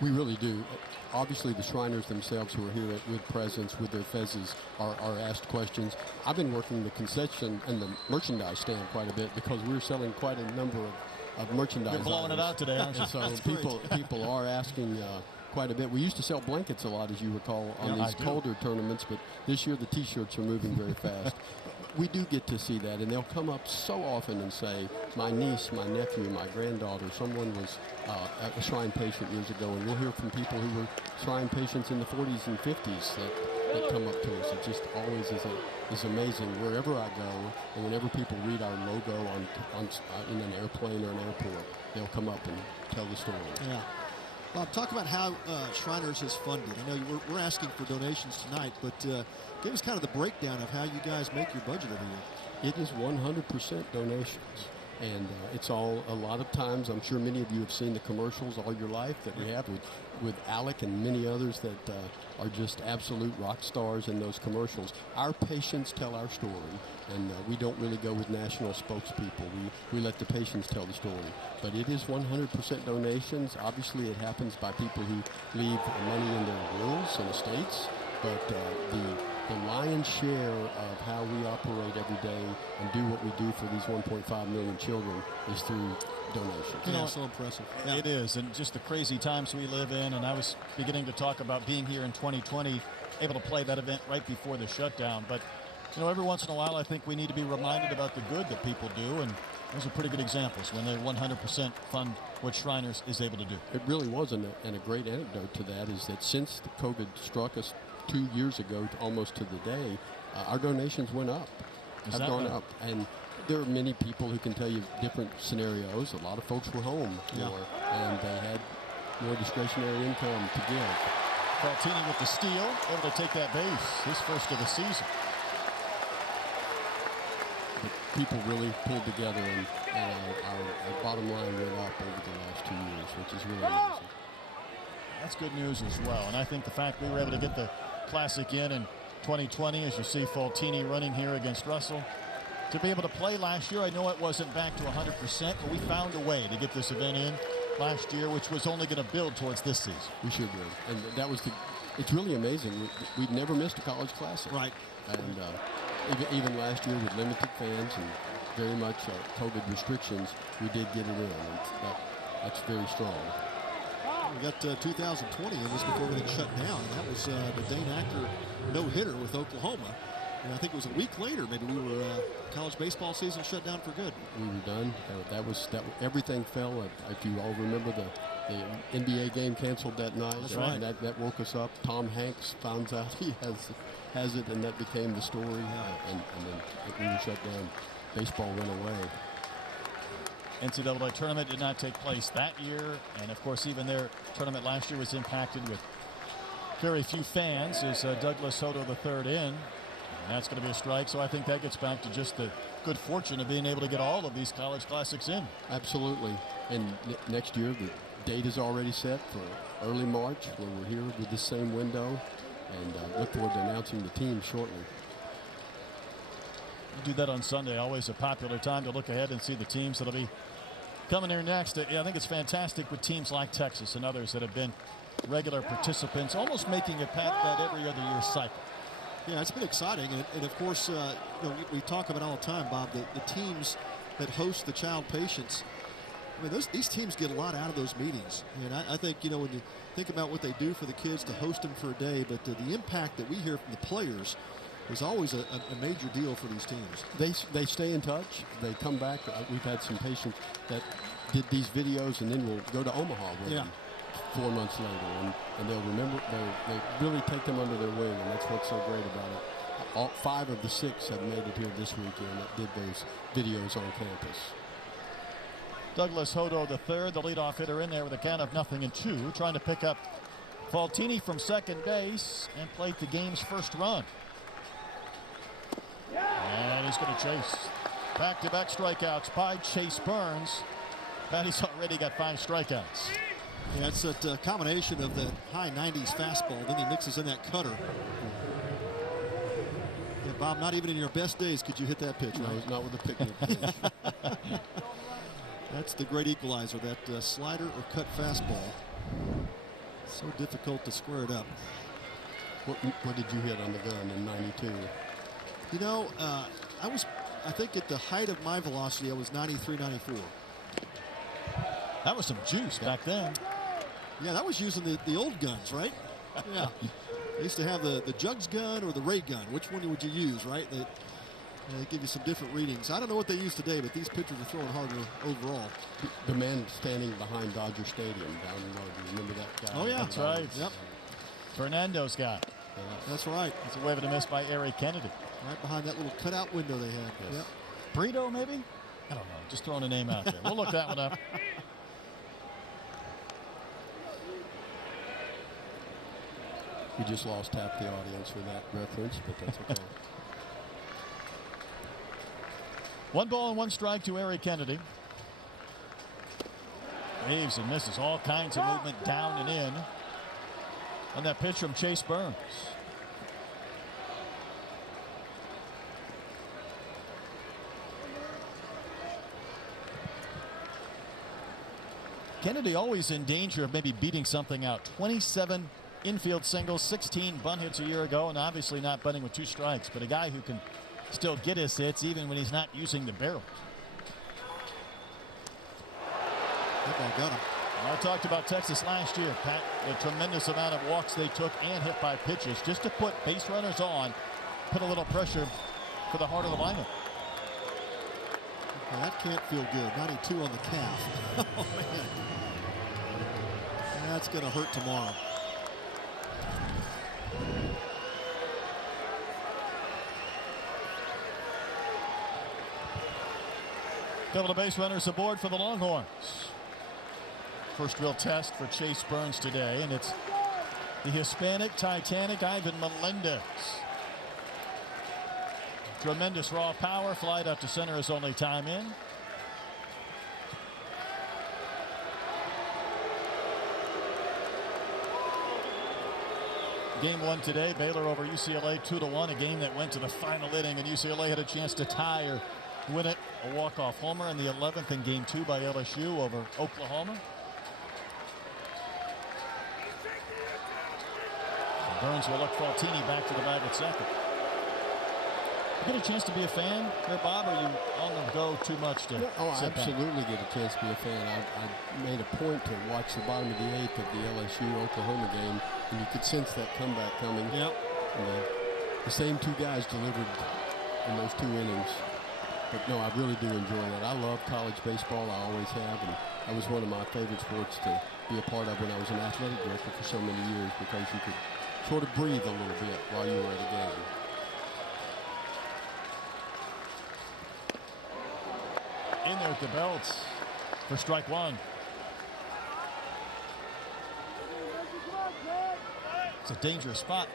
We really do. Obviously, the Shriners themselves who are here with presents, with their fezzes, are asked questions. I've been working the concession and the merchandise stand quite a bit because we're selling quite a number of merchandise. You're blowing items. It out today, aren't you? So people are asking quite a bit. We used to sell blankets a lot, as you recall, on these colder tournaments, but this year the T-shirts are moving very fast. We do get to see that, and they'll come up so often and say, my niece, my nephew, my granddaughter, someone was a Shrine patient years ago, and we'll hear from people who were Shrine patients in the 40s and 50s that that come up to us. It just always is amazing wherever I go, and whenever people read our logo in an airplane or an airport, they'll come up and tell the story. Yeah. Bob, talk about how Shriners has funded. I know we're asking for donations tonight, but give us kind of the breakdown of how you guys make your budget every year. It is 100% donations. And it's all, a lot of times, I'm sure many of you have seen the commercials all your life that we have with Alec and many others that are just absolute rock stars in those commercials. Our patients tell our story, and we don't really go with national spokespeople. We let the patients tell the story. But it is 100% donations. Obviously, it happens by people who leave money in their wills and estates, but the lion's share of how we operate every day and do what we do for these 1.5 million children is through donations. You know, so impressive. Yeah. It is, and just the crazy times we live in. And I was beginning to talk about being here in 2020, able to play that event right before the shutdown. But, you know, every once in a while, I think we need to be reminded about the good that people do. And those are pretty good examples when they 100% fund what Shriners is able to do. It really was, and a great anecdote to that is that since the COVID struck us 2 years ago, almost to the day, our donations went up, have gone up. And there are many people who can tell you different scenarios. A lot of folks were home more, and they had more discretionary income to give. Faltini with the steal, able to take that base, his first of the season. But people really pulled together, and our bottom line went up over the last 2 years, which is really amazing. That's good news as well. And I think the fact we were able to get the Classic in 2020, as you see Faltini running here against Russell, to be able to play last year. I know it wasn't back to 100%, but we found a way to get this event in last year, which was only going to build towards this season. We sure did. And that was it's really amazing. We'd never missed a college classic. Right. And even last year with limited fans and very much COVID restrictions, we did get it in. And that's very strong. We got 2020 in this before everything shut down. And that was the Dane Acker no-hitter with Oklahoma. And I think it was a week later, maybe we were college baseball season shut down for good. We were done. Everything fell. If you all remember the NBA game canceled that night. That's right. That woke us up. Tom Hanks found out he has it, and that became the story. And then we were shut down. Baseball went away. NCAA tournament did not take place that year, and of course even their tournament last year was impacted with very few fans as Douglas Hodo III in, and that's going to be a strike. So I think that gets back to just the good fortune of being able to get all of these college classics in. Absolutely. And next year the date is already set for early March, when we're here with the same window, and look forward to announcing the team shortly. You do that on Sunday, always a popular time to look ahead and see the teams that'll be coming here next. I think it's fantastic with teams like Texas and others that have been regular participants, almost making it that every other year cycle. Yeah, it's been exciting. And of course, we talk about all the time, Bob, the teams that host the child patients. I mean, these teams get a lot out of those meetings. And I think, when you think about what they do for the kids to host them for a day, but the impact that we hear from the players is always a major deal for these teams. They stay in touch. They come back. We've had some patients that did these videos and then will go to Omaha with them 4 months later, and they'll remember. They really take them under their wing, and that's what's so great about it. All 5 of the 6 have made it here this weekend that did those videos on campus. Douglas Hodo III, the leadoff hitter, in there with a count of 0-2, trying to pick up Faltini from second base and plate the game's first run. And he's going to chase. Back-to-back strikeouts by Chase Burns. Patty's already got 5 strikeouts. Yeah, it's that combination of the high 90s fastball, then he mixes in that cutter. Yeah, Bob, not even in your best days could you hit that pitch, No, right? not with a picnic pitch. That's the great equalizer, that slider or cut fastball. So difficult to square it up. What did you hit on the gun in '92? I think at the height of my velocity, I was 93, 94. That was some juice back then. Yeah, that was using the old guns, right? Yeah. They used to have the Jugs gun or the ray gun. Which one would you use, right? They give you some different readings. I don't know what they use today, but these pitchers are throwing harder overall. The man standing behind Dodger Stadium down below. Do you remember that guy? Oh, yeah. That's right. Yep. Fernando's guy. That's right. It's a wave and a miss by Eric Kennedy. Right behind that little cutout window they had. Yes. Yep. Brito, maybe? I don't know. Just throwing a name out there. We'll look that one up. We just lost half the audience for that reference, but that's okay. 1 ball and 1 strike to Eric Kennedy. Waves and misses, all kinds of movement down and in on that pitch from Chase Burns. Kennedy always in danger of maybe beating something out. 27 infield singles, 16 bunt hits a year ago, and obviously not bunting with 2 strikes, but a guy who can still get his hits even when he's not using the barrel. That ball got him. I talked about Texas last year, Pat, the tremendous amount of walks they took and hit by pitches just to put base runners on, put a little pressure for the heart of the lineup. Well, that can't feel good. 92 on the calf. Oh, man. That's going to hurt tomorrow. Couple of base runners aboard for the Longhorns. First real test for Chase Burns today, and it's the Hispanic Titanic Ivan Melendez. Tremendous raw power. Flight up to center is only time in. Game 1 today, Baylor over UCLA 2-1, a game that went to the final inning, and UCLA had a chance to tie or win it. A walk-off homer in the 11th in Game 2 by LSU over Oklahoma. And Burns will look Faltini back to the bag at second. You get a chance to be a fan there, Bob, or you on the go too much to I sit back? absolutely get a chance to be a fan. I made a point to watch the bottom of the 8th of the LSU-Oklahoma game, and you could sense that comeback coming. Yep. The same 2 guys delivered in those 2 innings. But no, I really do enjoy that. I love college baseball. I always have, and that was one of my favorite sports to be a part of when I was an athletic director for so many years, because you could sort of breathe a little bit while you were at a game. In there at the belt for strike 1. It's a dangerous spot,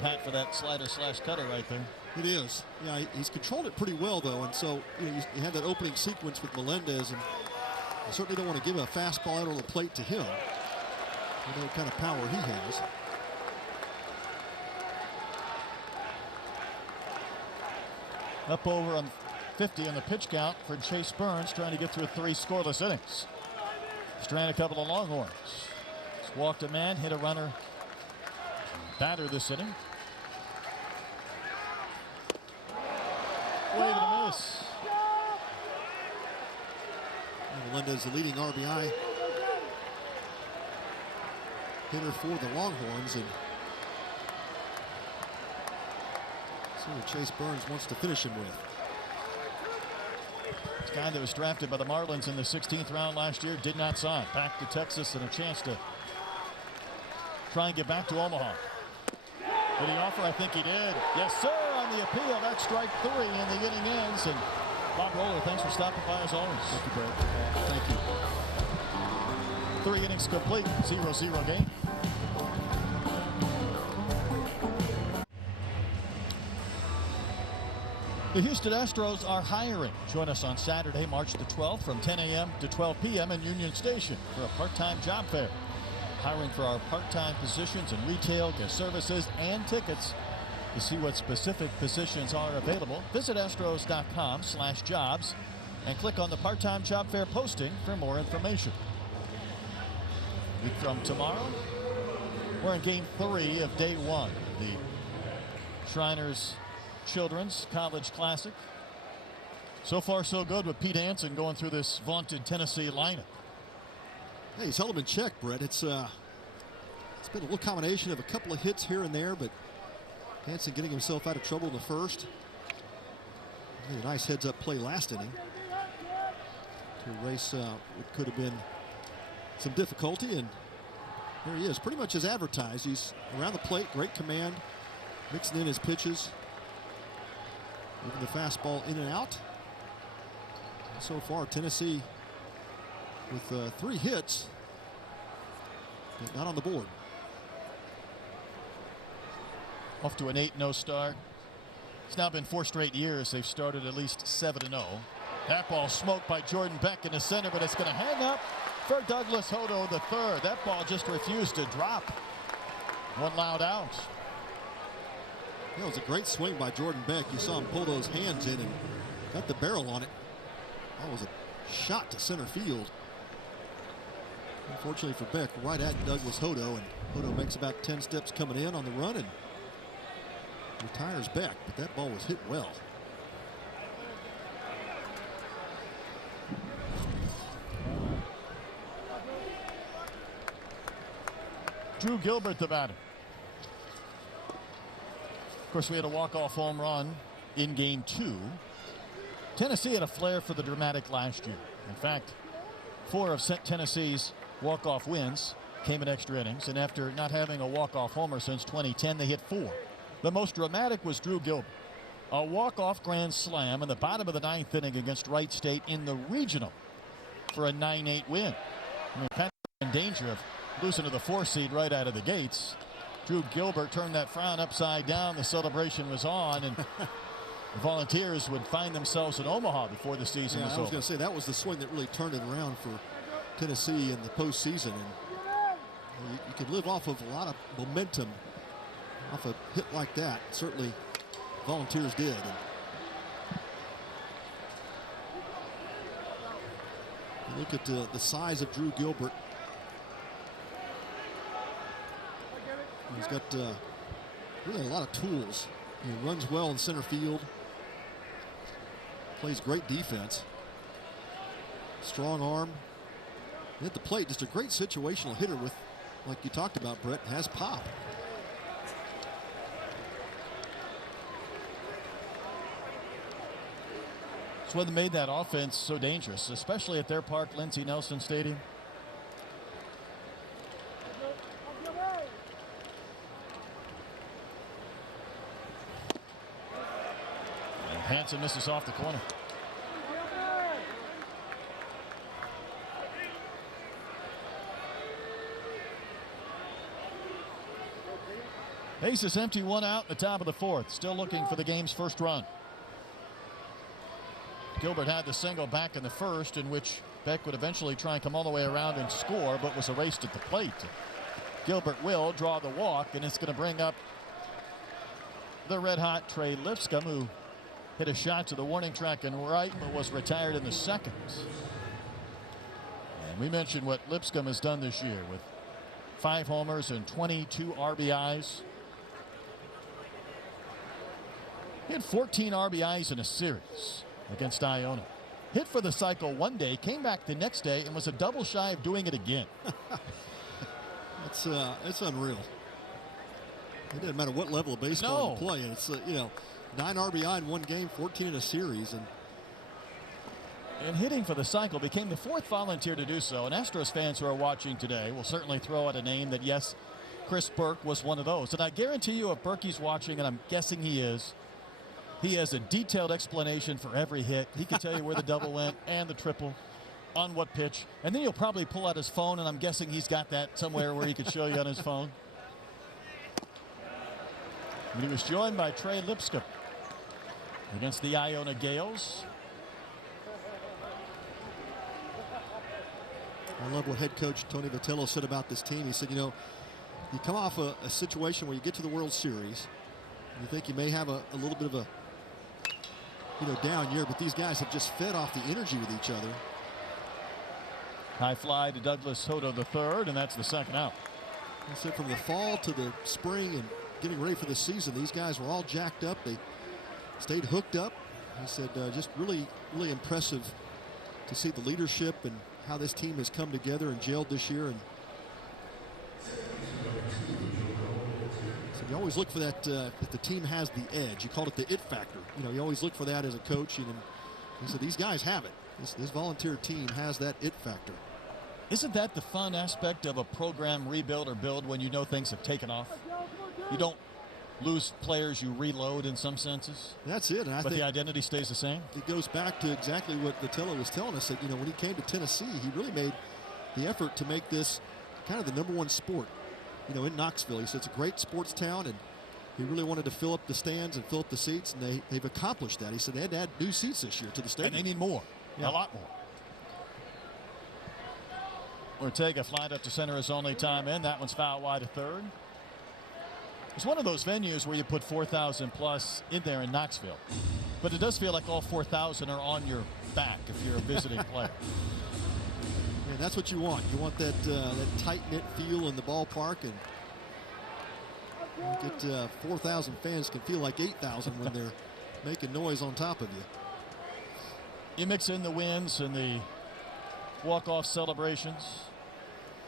Pat, for that slider slash cutter right there. It is. Yeah, he's controlled it pretty well, though. And so you had that opening sequence with Melendez, and you certainly don't want to give a fastball out on the plate to him. You know what kind of power he has. Up over on 50 on the pitch count for Chase Burns, trying to get through 3 scoreless innings. Strand a couple of Longhorns. He's walked a man, hit a runner, batter this inning. Wave and a miss. And Melendez, the leading RBI hitter for the Longhorns, and see what Chase Burns wants to finish him with. This guy that was drafted by the Marlins in the 16th round last year did not sign. Back to Texas and a chance to try and get back to Omaha. Did he offer? I think he did. Yes, sir, on the appeal. That's strike 3, and the inning ends. And Bob Roller, thanks for stopping by as always. Thank you, Brett. Thank you. 3 innings complete, 0-0 game. The Houston Astros are hiring. Join us on Saturday, March the 12th from 10 a.m. to 12 p.m. in Union Station for a part-time job fair. Hiring for our part-time positions in retail, guest services, and tickets. To see what specific positions are available, visit astros.com/jobs and click on the part-time job fair posting for more information. A week from tomorrow, we're in Game 3 of Day 1 of the Shriners Children's College Classic. So far, so good with Pete Hansen going through this vaunted Tennessee lineup. Hey, he's held him in check, Brett. It's been a little combination of a couple of hits here and there, but Hansen getting himself out of trouble in the first. A nice heads-up play last inning to erase what could have been some difficulty, and There he is, pretty much as advertised. He's around the plate, great command, mixing in his pitches, moving the fastball in and out. So far, Tennessee with 3 hits, but not on the board. Off to an 8-0 start. It's now been 4 straight years they've started at least 7-0. That ball smoked by Jordan Beck in the center, but it's going to hang up for Douglas Hodo III. That ball just refused to drop. 1 loud out. That was a great swing by Jordan Beck. You saw him pull those hands in and got the barrel on it. That was a shot to center field. Unfortunately for Beck, right at Douglas Hodo, and Hodo makes about 10 steps coming in on the run and retires Beck, but that ball was hit well. Drew Gilbert, the batter. Of course, we had a walk-off home run in Game 2. Tennessee had a flair for the dramatic last year. In fact, 4 of Tennessee's walk-off wins came in extra innings, and after not having a walk-off homer since 2010, they hit 4. The most dramatic was Drew Gilbert. A walk-off grand slam in the bottom of the 9th inning against Wright State in the regional for a 9-8 win. I mean, Pat in danger of losing to the 4 seed right out of the gates. Drew Gilbert turned that frown upside down. The celebration was on, and the Volunteers would find themselves in Omaha before the season was over. I was going to say that was the swing that really turned it around for Tennessee in the postseason, and you could live off of a lot of momentum off a hit like that. Certainly Volunteers did. And look at the size of Drew Gilbert. He's got really a lot of tools. He runs well in center field, plays great defense, strong arm. And at the plate, just a great situational hitter with, like you talked about, Brett, has pop. It's what made that offense so dangerous, especially at their park, Lindsey Nelson Stadium. And Hanson misses off the corner. Bases empty, 1 out, the top of the 4th. Still looking for the game's first run. Gilbert had the single back in the 1st, in which Beck would eventually try and come all the way around and score, but was erased at the plate. Gilbert will draw the walk, and it's going to bring up the red-hot Trey Lipscomb, who hit a shot to the warning track and right, but was retired in the 2nd. And we mentioned what Lipscomb has done this year with 5 homers and 22 RBIs. He had 14 RBIs in a series against Iona. Hit for the cycle one day, came back the next day, and was a double shy of doing it again. It's unreal. It doesn't matter what level of baseball you play. It's 9 RBI in 1 game, 14 in a series, and hitting for the cycle became the 4th Volunteer to do so. And Astros fans who are watching today will certainly throw out a name that, yes, Chris Burke was one of those. And I guarantee you, if Berkey's watching, and I'm guessing he is, he has a detailed explanation for every hit. He can tell you where the double went and the triple, on what pitch. And then he'll probably pull out his phone, and I'm guessing he's got that somewhere where he could show you on his phone. And he was joined by Trey Lipscomb against the Iona Gales. I love what head coach Tony Vitello said about this team. He said, you come off a situation where you get to the World Series, and you think you may have a little bit of a down year, but these guys have just fed off the energy with each other. High fly to Douglas Hodo III, and that's the 2nd out. He said from the fall to the spring and getting ready for the season, these guys were all jacked up. They stayed hooked up. He said just really, really impressive to see the leadership and how this team has come together and gelled this year. And so you always look for that if the team has the edge. You called it the it factor. You always look for that as a coach. And he said these guys have it. This Volunteer team has that it factor. Isn't that the fun aspect of a program rebuild or build when you know things have taken off? You don't lose players, you reload in some senses. That's it. And I but think the identity stays the same. it goes back to exactly what Vitello was telling us, that, you know, when he came to Tennessee, he really made the effort to make this kind of the #1 sport, you know, in Knoxville. He said it's a great sports town, and he really wanted to fill up the stands and fill up the seats, and they've accomplished that. He said they had to add new seats this year to the stadium. And they need more, a lot more. Ortega flied up to center his only time in. That one's foul wide to third. It's one of those venues where you put 4,000 plus in there in Knoxville. But it does feel like all 4,000 are on your back if you're a visiting player. And that's what you want. You want that tight-knit feel in the ballpark, and get 4,000 fans can feel like 8,000 when they're making noise on top of you. You mix in the wins and the walk-off celebrations.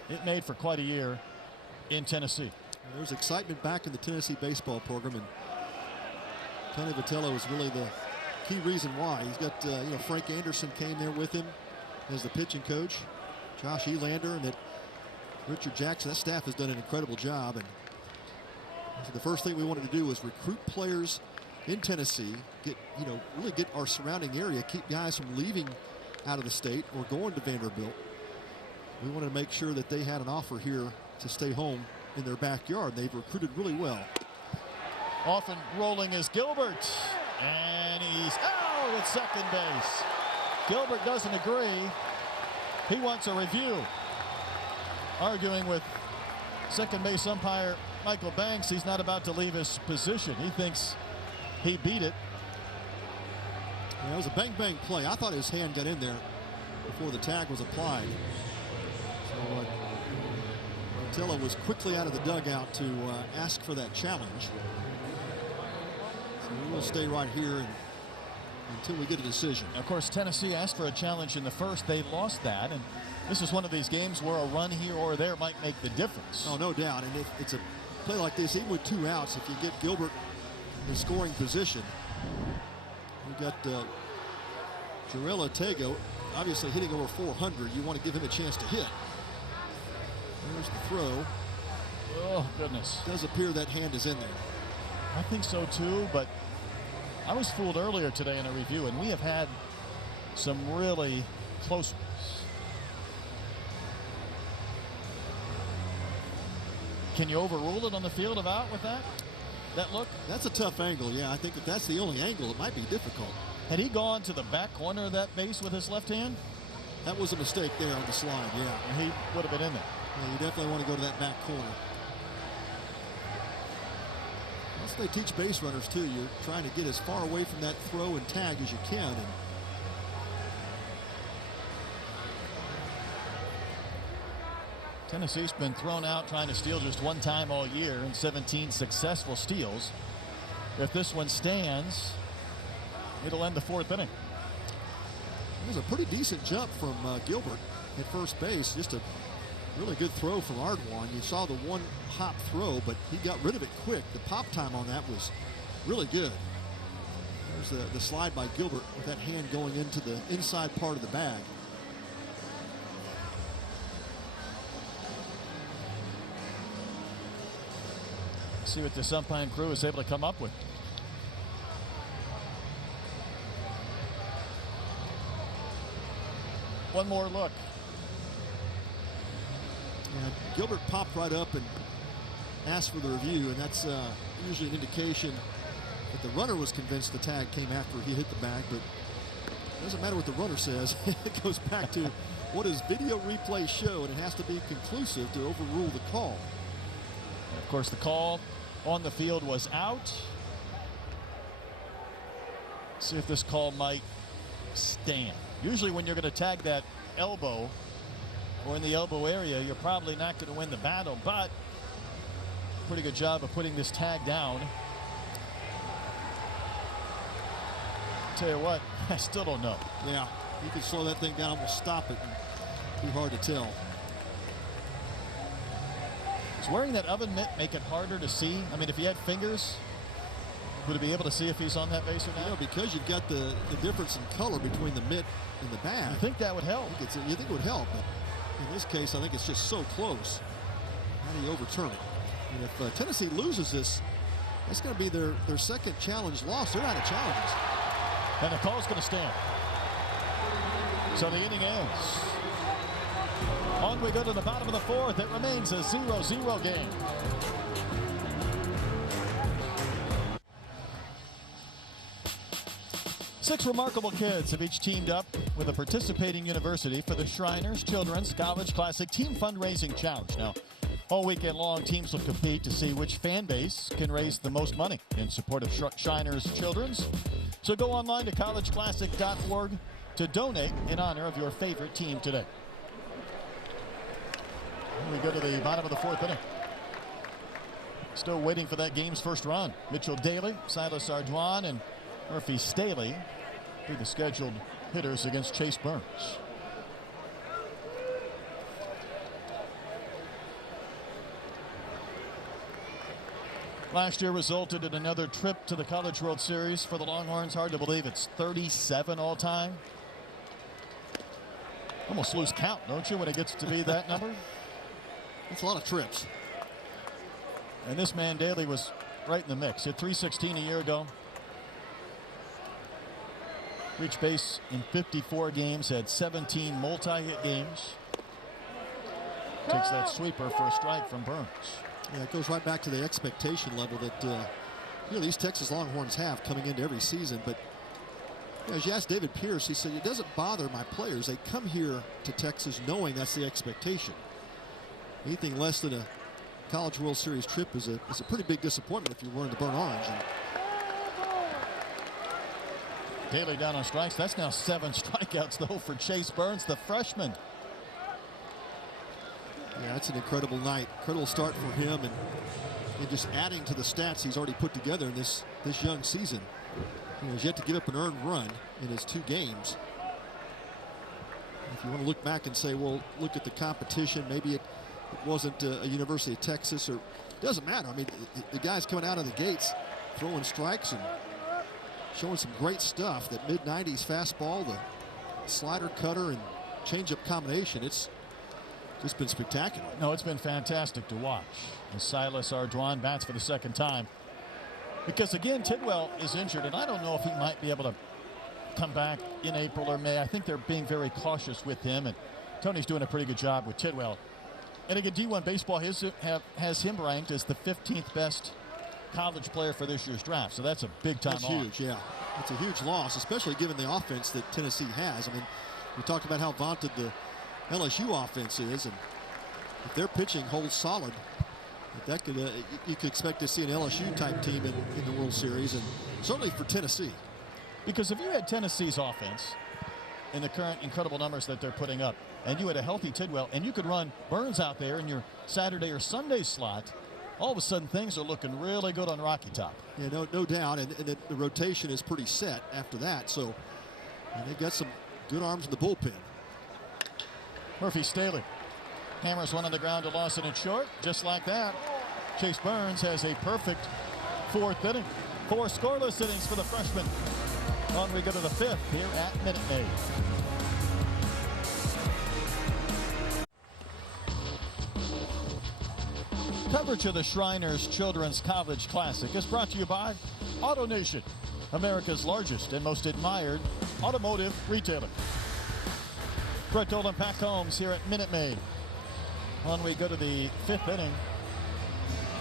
It made for quite a year in Tennessee. There's excitement back in the Tennessee baseball program, and Tony Vitello is really the key reason why. He's got, you know, Frank Anderson came there with him as the pitching coach, Josh Elander, and that Richard Jackson. That staff has done an incredible job. And so the first thing we wanted to do was recruit players in Tennessee, really get our surrounding area, keep guys from leaving out of the state or going to Vanderbilt. We wanted to make sure that they had an offer here to stay home in their backyard. They've recruited really well. Off and rolling is Gilbert, and he's out at second base. Gilbert doesn't agree. He wants a review. Arguing with second base umpire Michael Banks. He's not about to leave his position. He thinks he beat it. Yeah, it was a bang-bang play. I thought his hand got in there before the tag was applied. So Vitello was quickly out of the dugout to ask for that challenge. So we will stay right here until we get a decision. Of course, Tennessee asked for a challenge in the first. They lost that, and this is one of these games where a run here or there might make the difference. Oh, no doubt. And if it's a play like this, even with 2 outs, if you get Gilbert in scoring position, you got Joel Ortega obviously hitting over 400. You want to give him a chance to hit. There's the throw. Oh, goodness. It does appear that hand is in there. I think so too, but I was fooled earlier today in a review, and we have had some really close ones. Can you overrule it on the field of out with that look? That's a tough angle. Yeah, I think if that's the only angle, it might be difficult. Had he gone to the back corner of that base with his left hand? That was a mistake there on the slide, yeah. He would have been in there. Yeah, you definitely want to go to that back corner. Once they teach base runners, too, you're trying to get as far away from that throw and tag as you can. And Tennessee's been thrown out trying to steal just one time all year and 17 successful steals. If this one stands, it'll end the 4th inning. It was a pretty decent jump from Gilbert at first base. Just a really good throw from Ardwan. You saw the one hop throw, but he got rid of it quick. The pop time on that was really good. There's the slide by Gilbert with that hand going into the inside part of the bag. See what this umpiring crew is able to come up with. One more look. And Gilbert popped right up and asked for the review, and that's usually an indication that the runner was convinced the tag came after he hit the bag, but it doesn't matter what the runner says. It goes back to what does video replay show, and it has to be conclusive to overrule the call. And of course, the call on the field was out. See if this call might stand. Usually when you're going to tag that elbow or in the elbow area, you're probably not going to win the battle, but pretty good job of putting this tag down. Tell you what, I still don't know. Yeah, you can slow that thing down, almost stop it. Too hard to tell. Does wearing that oven mitt make it harder to see? I mean, if he had fingers, would he be able to see if he's on that base or not? You know, because you've got the difference in color between the mitt and the bag. You think that would help? You think it would help, but In this case, I think it's just so close. How do you overturn it? And if Tennessee loses this, that's going to be their second challenge loss. They're out of challenges. And the call's going to stand. So the inning ends. On we go to the bottom of the fourth. It remains a 0-0 game. Six remarkable kids have each teamed up with a participating university for the Shriners Children's College Classic Team Fundraising Challenge. Now, all weekend long, teams will compete to see which fan base can raise the most money in support of Shriners Children's. So go online to collegeclassic.org to donate in honor of your favorite team today. And we go to the bottom of the fourth inning. Still waiting for that game's first run. Mitchell Daly, Silas Ardoin, and Murphy Staley be the scheduled hitters against Chase Burns. Last year resulted in another trip to the College World Series for the Longhorns. Hard to believe it's 37 all time. Almost lose count, don't you, when it gets to be that number? That's a lot of trips. And this man, Daly, was right in the mix. Hit .316 a year ago. Reached base in 54 games, had 17 multi-hit games. Takes that sweeper for a strike from Burns. Yeah, it goes right back to the expectation level that these Texas Longhorns have coming into every season. But as you asked David Pierce, he said it doesn't bother my players. They come here to Texas knowing that's the expectation. Anything less than a College World Series trip is a pretty big disappointment if you're wearing the burnt orange. And Daly down on strikes. That's now 7 strikeouts, though, for Chase Burns, the freshman. Yeah, that's an incredible night. Incredible start for him, and just adding to the stats he's already put together in this young season. He's yet to give up an earned run in his 2 games. If you want to look back and say, well, look at the competition, maybe it wasn't a University of Texas, or it doesn't matter. I mean, the guy's coming out of the gates throwing strikes and showing some great stuff. That mid-90s fastball, the slider, cutter, and changeup combination. It's just been spectacular. No, it's been fantastic to watch. And Silas Ardoin bats for the second time. Because, again, Tidwell is injured, and I don't know if he might be able to come back in April or May. I think they're being very cautious with him, and Tony's doing a pretty good job with Tidwell. And again, D1 Baseball has him ranked as the 15th best college player for this year's draft. So that's a big time. That's huge, yeah. It's a huge loss, especially given the offense that Tennessee has. I mean, we talked about how vaunted the LSU offense is, and if their pitching holds solid, that could you could expect to see an LSU type team in the World Series, and certainly for Tennessee. Because if you had Tennessee's offense in the current incredible numbers that they're putting up, and you had a healthy Tidwell, and you could run Burns out there in your Saturday or Sunday slot, all of a sudden things are looking really good on Rocky Top. Yeah, no doubt, and the rotation is pretty set after that. So they've got some good arms in the bullpen. Murphy Staley hammers one on the ground to Lawson at short. Just like that, Chase Burns has a perfect 4th inning. 4 scoreless innings for the freshman. On we go to the 5th here at Minute Maid. Coverage of the Shriners Children's College Classic is brought to you by AutoNation, America's largest and most admired automotive retailer. Brett Dolan, Pat Combs here at Minute Maid. On we go to the 5th inning.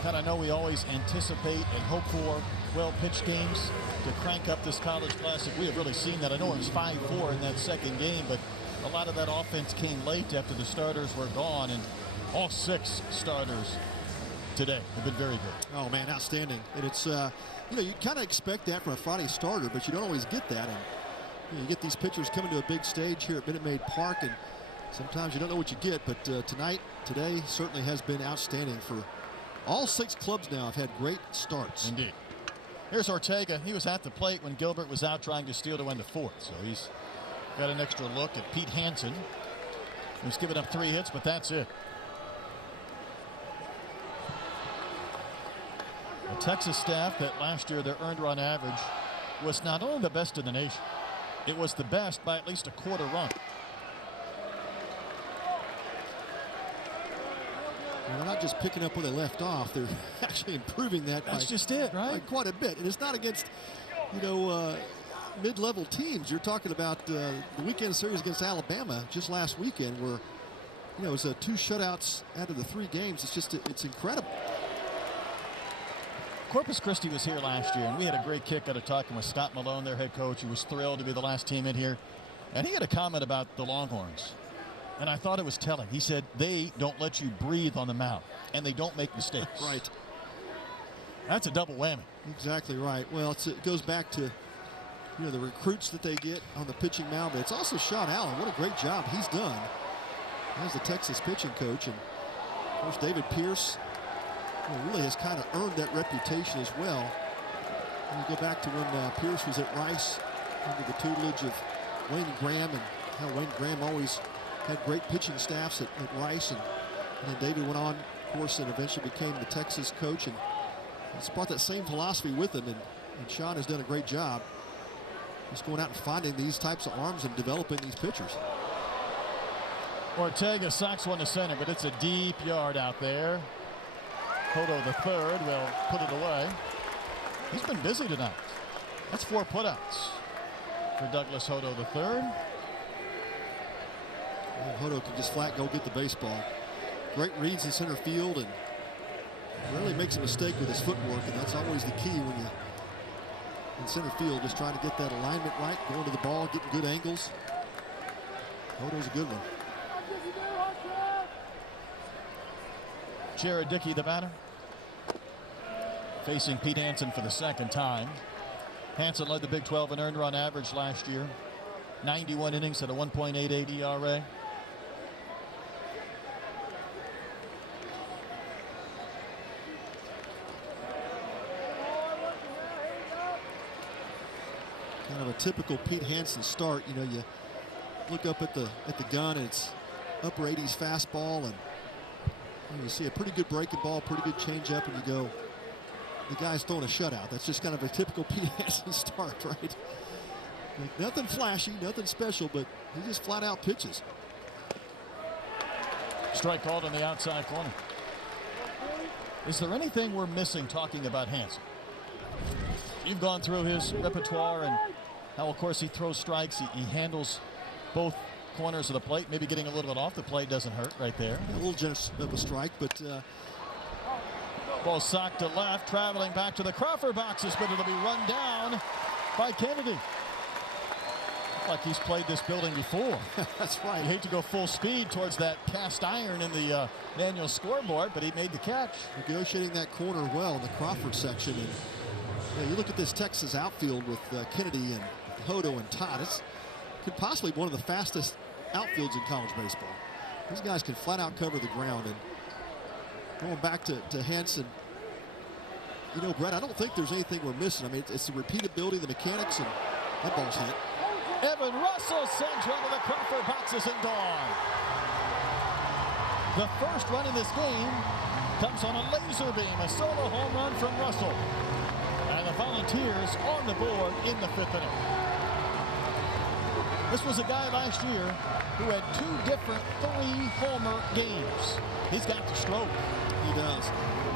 God, I know we always anticipate and hope for well-pitched games to crank up this College Classic. We have really seen that. I know it was 5-4 in that second game, but a lot of that offense came late after the starters were gone, and all 6 starters today have been very good. Oh man, outstanding. And it's you kind of expect that from a Friday starter, but you don't always get that. And you get these pitchers coming to a big stage here at Minute Maid Park, and sometimes you don't know what you get. But today certainly has been outstanding for all 6 clubs. Now have had great starts. Indeed. Here's Ortega. He was at the plate when Gilbert was out trying to steal to end the 4th, so he's got an extra look at Pete Hansen, who's given up 3 hits, but that's it. The Texas staff that last year their earned run average was not only the best in the nation, it was the best by at least a quarter run. And they're not just picking up where they left off, they're actually improving that. That's just it, by right? quite a bit. And it's not against, mid-level teams. You're talking about the weekend series against Alabama just last weekend where, it was 2 shutouts out of the 3 games. It's incredible. Corpus Christi was here last year, and we had a great kick out of talking with Scott Malone, their head coach, who was thrilled to be the last team in here. And he had a comment about the Longhorns, and I thought it was telling. He said they don't let you breathe on the mound, and they don't make mistakes. Right. That's a double whammy. Exactly right. Well, it goes back to, the recruits that they get on the pitching mound, but it's also Sean Allen. What a great job he's done as the Texas pitching coach. And, of course, David Pierce really has kind of earned that reputation as well. And you go back to when Pierce was at Rice under the tutelage of Wayne Graham, and how Wayne Graham always had great pitching staffs at Rice. And then David went on, of course, and eventually became the Texas coach. And he's brought that same philosophy with him. And Sean has done a great job just going out and finding these types of arms and developing these pitchers. Ortega socks one to center, but it's a deep yard out there. Hodo the third will put it away. He's been busy tonight. That's 4 putouts for Douglas Hodo the third. Hodo can just flat go get the baseball. Great reads in center field and rarely makes a mistake with his footwork, and that's always the key when you in center field, just trying to get that alignment right, going to the ball, getting good angles. Hodo's a good one. Jared Dickey, the batter, facing Pete Hansen for the 2nd time. Hansen led the Big 12 in earned run average last year. 91 innings at a 1.88 ERA. Kind of a typical Pete Hansen start. You look up at the gun, and it's upper 80s fastball, and you see a pretty good breaking ball, pretty good changeup, and you go, the guy's throwing a shutout. That's just kind of a typical Pete Hansen start, right? Like nothing flashy, nothing special, but he just flat out pitches. Strike called on the outside corner. Is there anything we're missing talking about Hansen? You've gone through his repertoire and how, of course, he throws strikes. He handles both corners of the plate. Maybe getting a little bit off the plate doesn't hurt right there. A little generous of a strike, but ball socked to left, traveling back to the Crawford boxes, but it'll be run down by Kennedy. Like he's played this building before. That's right. You hate to go full speed towards that cast iron in the manual scoreboard, but he made the catch. Negotiating that corner well in the Crawford section. And you look at this Texas outfield with Kennedy and Hodo and Todd. It's could possibly be one of the fastest outfields in college baseball. These guys can flat out cover the ground. And going back to Hansen, Brett, I don't think there's anything we're missing. I mean, it's the repeatability, the mechanics, and that ball's hit. Evan Russell sends one to the Crawford boxes and gone. The first run in this game comes on a laser beam, a solo home run from Russell. And the Volunteers on the board in the 5th inning. This was a guy last year who had 2 different 3-homer games. He's got the stroke. He does.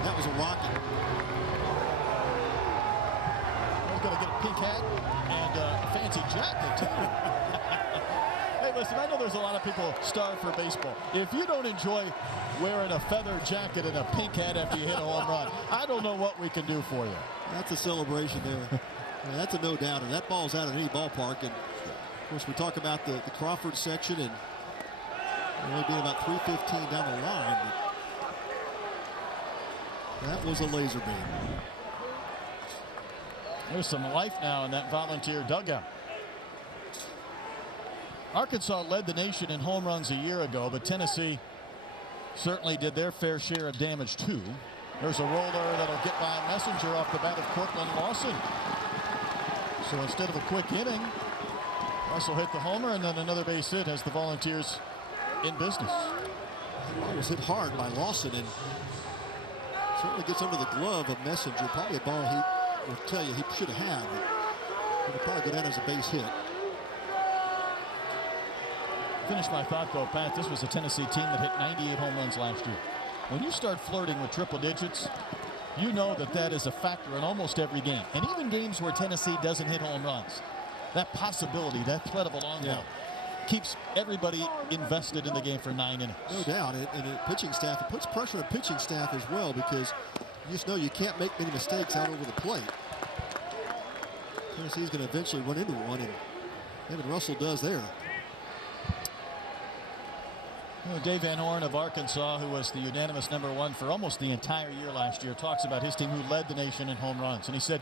That was a rocket. He's going to get a pink hat and a fancy jacket, too. Hey, listen, I know there's a lot of people starved for baseball. If you don't enjoy wearing a feather jacket and a pink hat after you hit a home run, I don't know what we can do for you. That's a celebration there. Yeah, that's a no doubter. That ball's out of any ballpark. And of course, we talk about the Crawford section and only being about 3:15 down the line. But that was a laser beam. There's some life now in that Volunteer dugout. Arkansas led the nation in home runs a year ago, but Tennessee certainly did their fair share of damage too. There's a roller that'll get by Messenger off the bat of Cortland Lawson. So instead of a quick inning, Russell hit the homer and then another base hit as the Volunteers in business. The ball was hit hard by Lawson and certainly gets under the glove of Messenger. Probably a ball he will tell you he should have had, but it'll probably go down as a base hit. Finish my thought though, Pat. This was a Tennessee team that hit 98 home runs last year. when you start flirting with triple digits, you know that is a factor in almost every game. And even games where Tennessee doesn't hit home runs, that possibility, that threat of a long ball, keeps everybody invested in the game for 9 innings. No doubt. And the pitching staff, it puts pressure on the pitching staff as well, because you just know you can't make many mistakes out over the plate. Tennessee's going to eventually run into one, and Evan Russell does there. You know, Dave Van Horn of Arkansas, who was the unanimous #1 for almost the entire year last year, talks about his team who led the nation in home runs. And he said,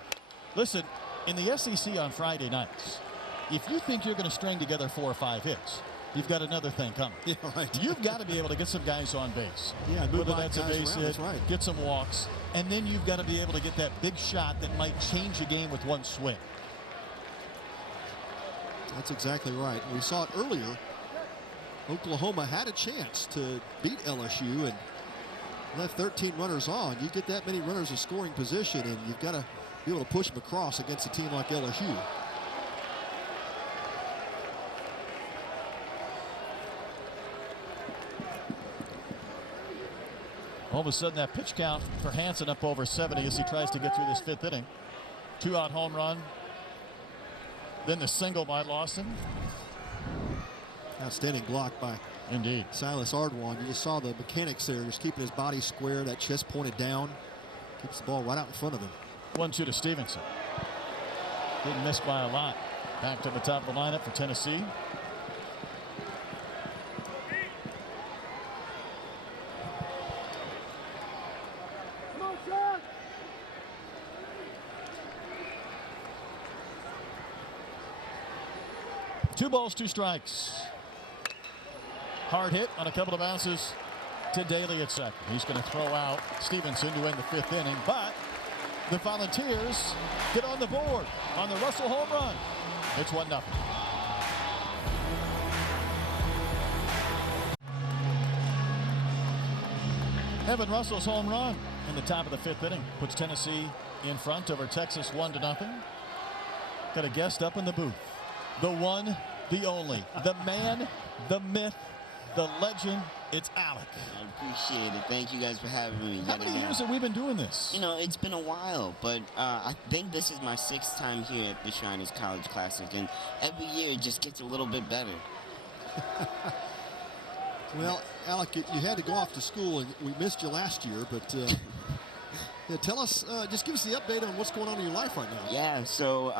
listen, in the SEC on Friday nights, if you think you're going to string together 4 or 5 hits, you've got another thing coming. Yeah, right. You've got to be able to get some guys on base. Yeah, whether that's a base hit, that's right. get some walks, and then you've got to be able to get that big shot that might change a game with one swing. That's exactly right. We saw it earlier. Oklahoma had a chance to beat LSU and left 13 runners on. You get that many runners in scoring position, and you've got to be able to push them across against a team like LSU. All of a sudden, that pitch count for Hansen up over 70 as he tries to get through this 5th inning. 2-out home run. Then the single by Lawson. Outstanding block by Indeed Silas Ardwan. You just saw the mechanics there, just keeping his body square, that chest pointed down. Keeps the ball right out in front of him. 1-2 to Stevenson. Didn't miss by a lot. Back to the top of the lineup for Tennessee. Two balls, 2 strikes. Hard hit on a couple of bounces to Daly at second. He's going to throw out Stevenson to end the 5th inning, but the Volunteers get on the board on the Russell home run. It's 1-0. Evan Russell's home run in the top of the 5th inning puts Tennessee in front over Texas 1-0. Got a guest up in the booth. The one, the only, the man, the myth, the legend. It's Alec. I appreciate it. Thank you guys for having me. How many years have we been doing this? You know, it's been a while, but I think this is my 6th time here at the Shriners College Classic, and every year it just gets a little bit better. Well, Alec, you had to go off to school, and we missed you last year, but yeah, tell us, just give us the update on what's going on in your life right now. Yeah, so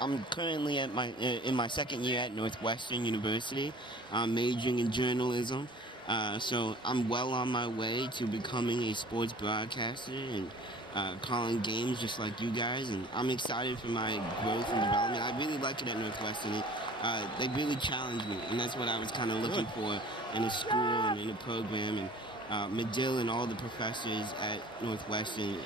I'm currently at in my 2nd year at Northwestern University. I'm majoring in journalism. So I'm well on my way to becoming a sports broadcaster and calling games just like you guys. And I'm excited for my growth and development. I really like it at Northwestern. They really challenge me, and that's what I was kind of looking for in a school and in a program. And Medill and all the professors at Northwestern,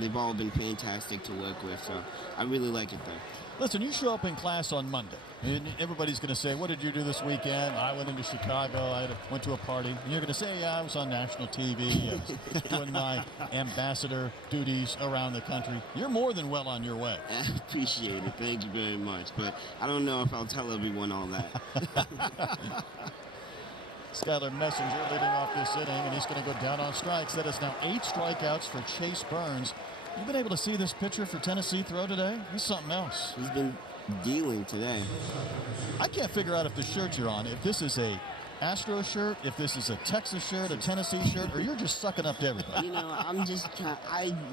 they've all been fantastic to work with. So I really like it there. Listen, you show up in class on Monday, and everybody's going to say, what did you do this weekend? I went into Chicago. I went to a party. And you're going to say, yeah, I was on national TV. I was doing my ambassador duties around the country. You're more than well on your way. I appreciate it. Thank you very much. But I don't know if I'll tell everyone all that. Skylar Messenger leading off this inning, and he's going to go down on strikes. That is now 8 strikeouts for Chase Burns. You've been able to see this pitcher for Tennessee throw today? He's something else. He's been dealing today. I can't figure out if the shirt you're on, if this is a Astro shirt, if this is a Texas shirt, a Tennessee shirt, or you're just sucking up to everybody. You know, I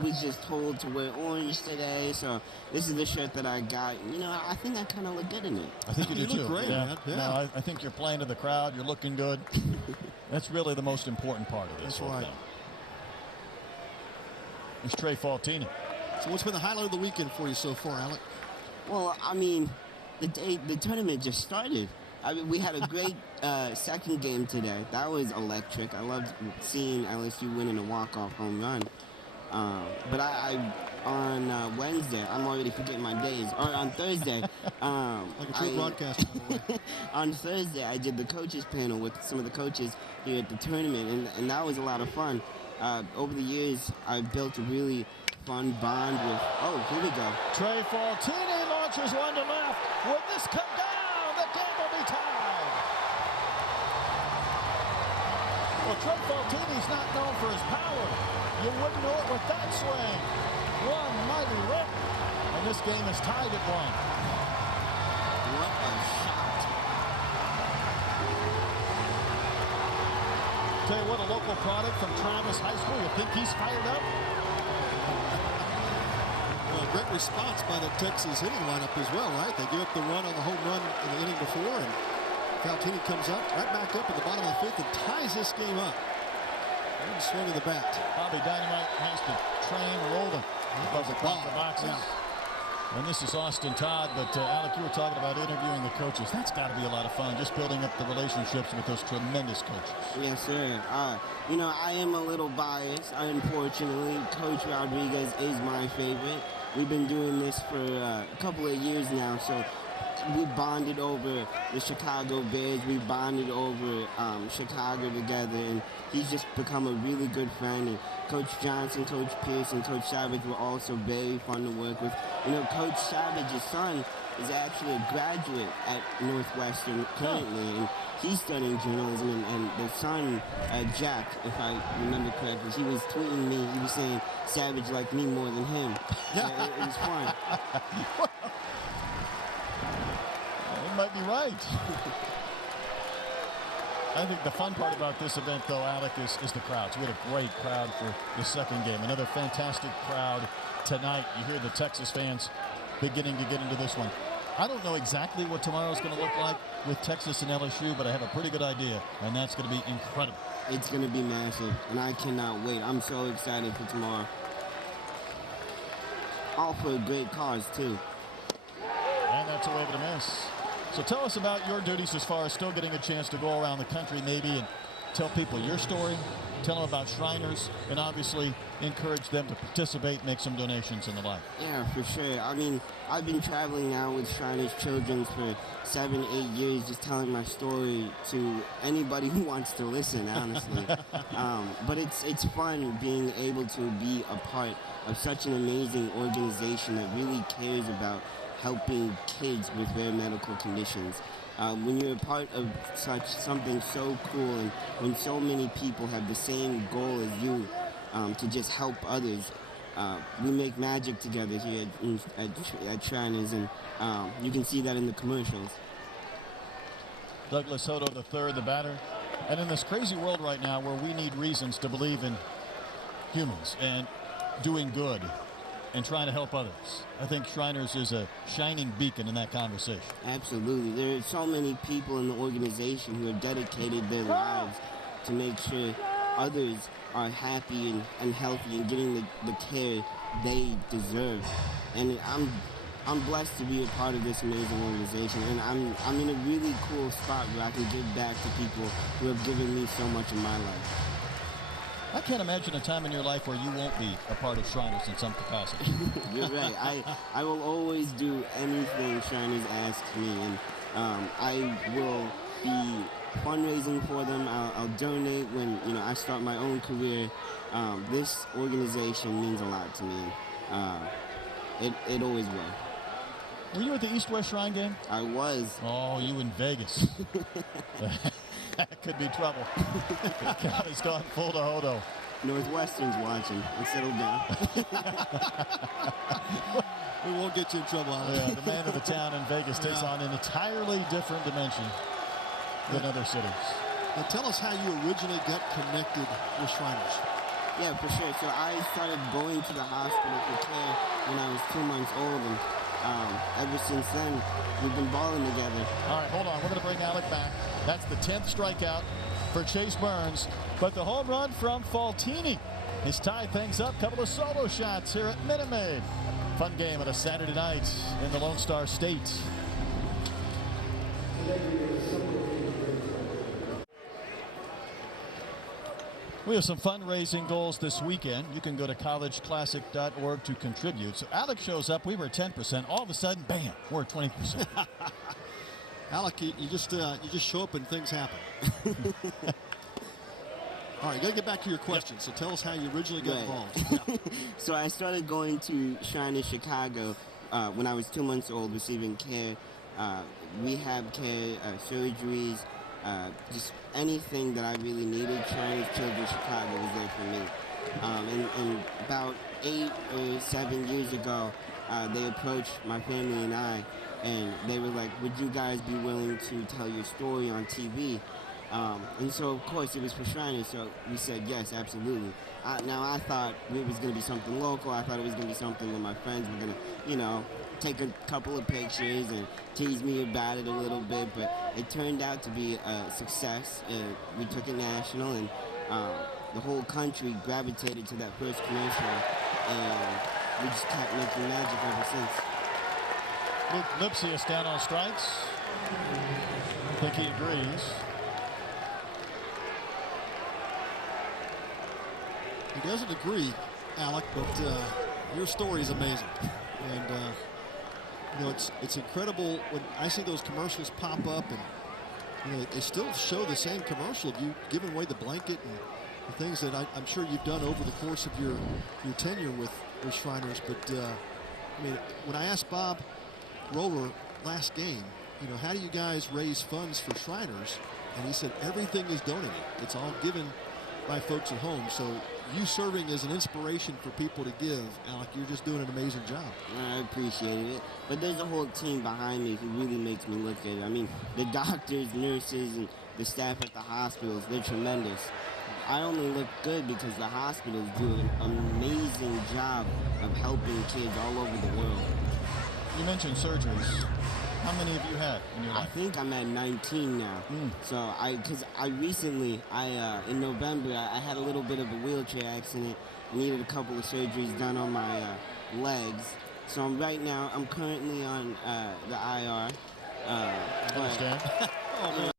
was just told to wear orange today, so this is the shirt that I got. You know, I think I kind of look good in it. I think you do too. Look great, yeah. man. Yeah. No, I think you're playing to the crowd. You're looking good. That's really the most important part of this. That's whole right. thing. It's Trey Faltini. So what's been the highlight of the weekend for you so far, Alec? Well, I mean, the tournament just started. I mean, we had a great second game today. That was electric. I loved seeing LSU winning a walk-off home run. But on Wednesday, I'm already forgetting my days. Or on Thursday, Like a true broadcaster, by the way. on Thursday, I did the coaches panel with some of the coaches here at the tournament, and that was a lot of fun. Over the years, I've built a really fun bond with. Oh, here we go. Trey Faltini launches one to left. Will this come down? The game will be tied. Well, Trent Faltini's not known for his power. You wouldn't know it with that swing. One mighty rip. And this game is tied at 1. What a shot. Tell you what, a local product from Travis High School. You think he's fired up? Well, great response by the Texas hitting lineup as well, right? They give up the run on the home run in the inning before, and Faltini comes up right back up at the bottom of the 5th and ties this game up. Good swing of the bat. Bobby Dynamite has the train rolling above the boxes. Yeah. And this is Austin Todd, but Alec, you were talking about interviewing the coaches. That's got to be a lot of fun, just building up the relationships with those tremendous coaches. Yes, sir. You know, I am a little biased. Unfortunately, Coach Rodriguez is my favorite. We've been doing this for a couple of years now, so we bonded over the Chicago Bears. We bonded over Chicago together, and he's just become a really good friend. And Coach Johnson, Coach Pierce, and Coach Savage were also very fun to work with. You know, Coach Savage's son is actually a graduate at Northwestern currently, and he's studying journalism. And the son, Jack, if I remember correctly, he was tweeting me. He was saying Savage liked me more than him. It was fun. You might be right. I think the fun part about this event, though, Alec, is the crowds. We had a great crowd for the second game. Another fantastic crowd tonight. You hear the Texas fans beginning to get into this one. I don't know exactly what tomorrow's going to look like with Texas and LSU, but I have a pretty good idea, and that's going to be incredible. It's going to be massive, and I cannot wait. I'm so excited for tomorrow. All for a great cause, too. And that's a wave and a miss. So tell us about your duties as far as still getting a chance to go around the country maybe and tell people your story, tell them about Shriners, and obviously encourage them to participate, make some donations and the like. Yeah, for sure. I mean, I've been traveling now with Shriners Children's for 7, 8 years, just telling my story to anybody who wants to listen, honestly. But it's fun being able to be a part of such an amazing organization that really cares about helping kids with rare medical conditions. When you're a part of something so cool, and when so many people have the same goal as you, to just help others, we make magic together here at Shriners, and you can see that in the commercials. Douglas Soto III, the batter. And in this crazy world right now where we need reasons to believe in humans and doing good and trying to help others, I think Shriners is a shining beacon in that conversation. Absolutely. There are so many people in the organization who have dedicated their lives to make sure others are happy and healthy and getting the care they deserve. And I'm blessed to be a part of this amazing organization, and I'm in a really cool spot where I can give back to people who have given me so much in my life. I can't imagine a time in your life where you won't be a part of Shriners in some capacity. You're right. I will always do anything Shriners asks me, and I will be fundraising for them. I'll donate when I start my own career. This organization means a lot to me. It always will. Were you at the East-West Shrine game? I was. Oh, you in Vegas. That could be trouble. The count has gone full to Hodo. Northwestern's watching. Let's settle down. We won't get you in trouble, Alan. Yeah, the man of the town in Vegas takes on an entirely different dimension than other cities. Now tell us how you originally got connected with Shriners. Yeah, for sure. So I started going to the hospital for care when I was 2 months old, and ever since then, we've been balling together. All right, hold on. We're going to bring Alec back. That's the 10th strikeout for Chase Burns. But the home run from Faltini has tied things up. Couple of solo shots here at Minute Maid. Fun game at a Saturday night in the Lone Star State. We have some fundraising goals this weekend. You can go to collegeclassic.org to contribute. So Alec shows up. We were 10%. All of a sudden, bam, we're at 20%. Alec, you just show up and things happen. All right, you got to get back to your question. So tell us how you originally got involved. Yeah. So I started going to Shriners Chicago when I was 2 months old, receiving care, rehab care, surgeries, just anything that I really needed. Shriners Children's Chicago was there for me. And about 8 or 7 years ago, they approached my family and I, and they were like, would you guys be willing to tell your story on TV? And so, of course, it was for Shriners, so we said yes, absolutely. Now, I thought it was going to be something local. I thought it was going to be something that my friends were going to, take a couple of pictures and tease me about it a little bit, but it turned out to be a success. We took it national, and the whole country gravitated to that first commercial, and we just kept making magic ever since. Luke Lipsius down on strikes. I think he agrees. He doesn't agree, Alec, but your story is amazing. And, it's incredible when I see those commercials pop up, and, they still show the same commercial of you giving away the blanket and the things that I'm sure you've done over the course of your tenure with Shriners. But, when I asked Bob Roller last game, how do you guys raise funds for Shriners? And he said, everything is donated. It's all given by folks at home. So you serving as an inspiration for people to give, Alec, you're just doing an amazing job. I appreciated it. But there's a whole team behind me who really makes me look good. I mean, the doctors, nurses, and the staff at the hospitals, they're tremendous. I only look good because the hospitals do an amazing job of helping kids all over the world. You mentioned surgeries. How many have you had in your I life? think I'm at 19 now. So in November, I had a little bit of a wheelchair accident. Needed a couple of surgeries done on my legs. So I'm currently on the IR. Understand?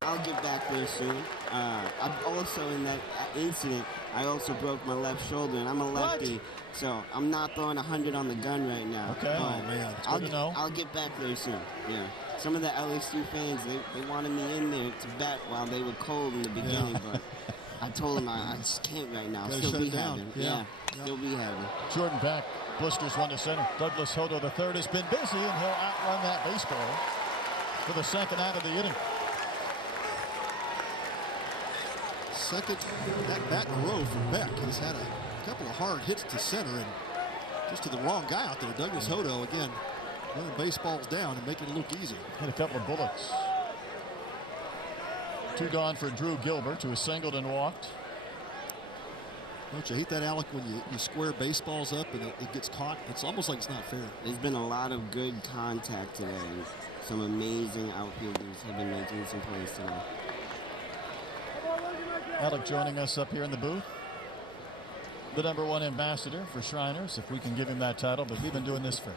I'll get back there soon. I'm also in that incident, I also broke my left shoulder, and I'm a lefty. So I'm not throwing 100 on the gun right now. Okay. Oh, man. It's good to know. I'll get back there soon. Yeah. Some of the LSU fans, they wanted me in there to bat while they were cold in the beginning, but I told them I just can't right now. Still rehabbing. Yeah. Still rehabbing. Jordan back. Blisters one to center. Douglas Hodo III has been busy, and he'll outrun that baseball for the second out of the inning. Second at bat in a row for Beck. He's had a couple of hard hits to center and just to the wrong guy out there. Douglas Hodo, again, running baseballs down and making it look easy. Hit a couple of bullets. 2 gone for Drew Gilbert, who has singled and walked. Don't you hate that, Alec, when you square baseballs up and it gets caught? It's almost like it's not fair. There's been a lot of good contact today. Some amazing outfielders have been making some plays today. Alec joining us up here in the booth. The #1 ambassador for Shriners, if we can give him that title, but we've been doing this for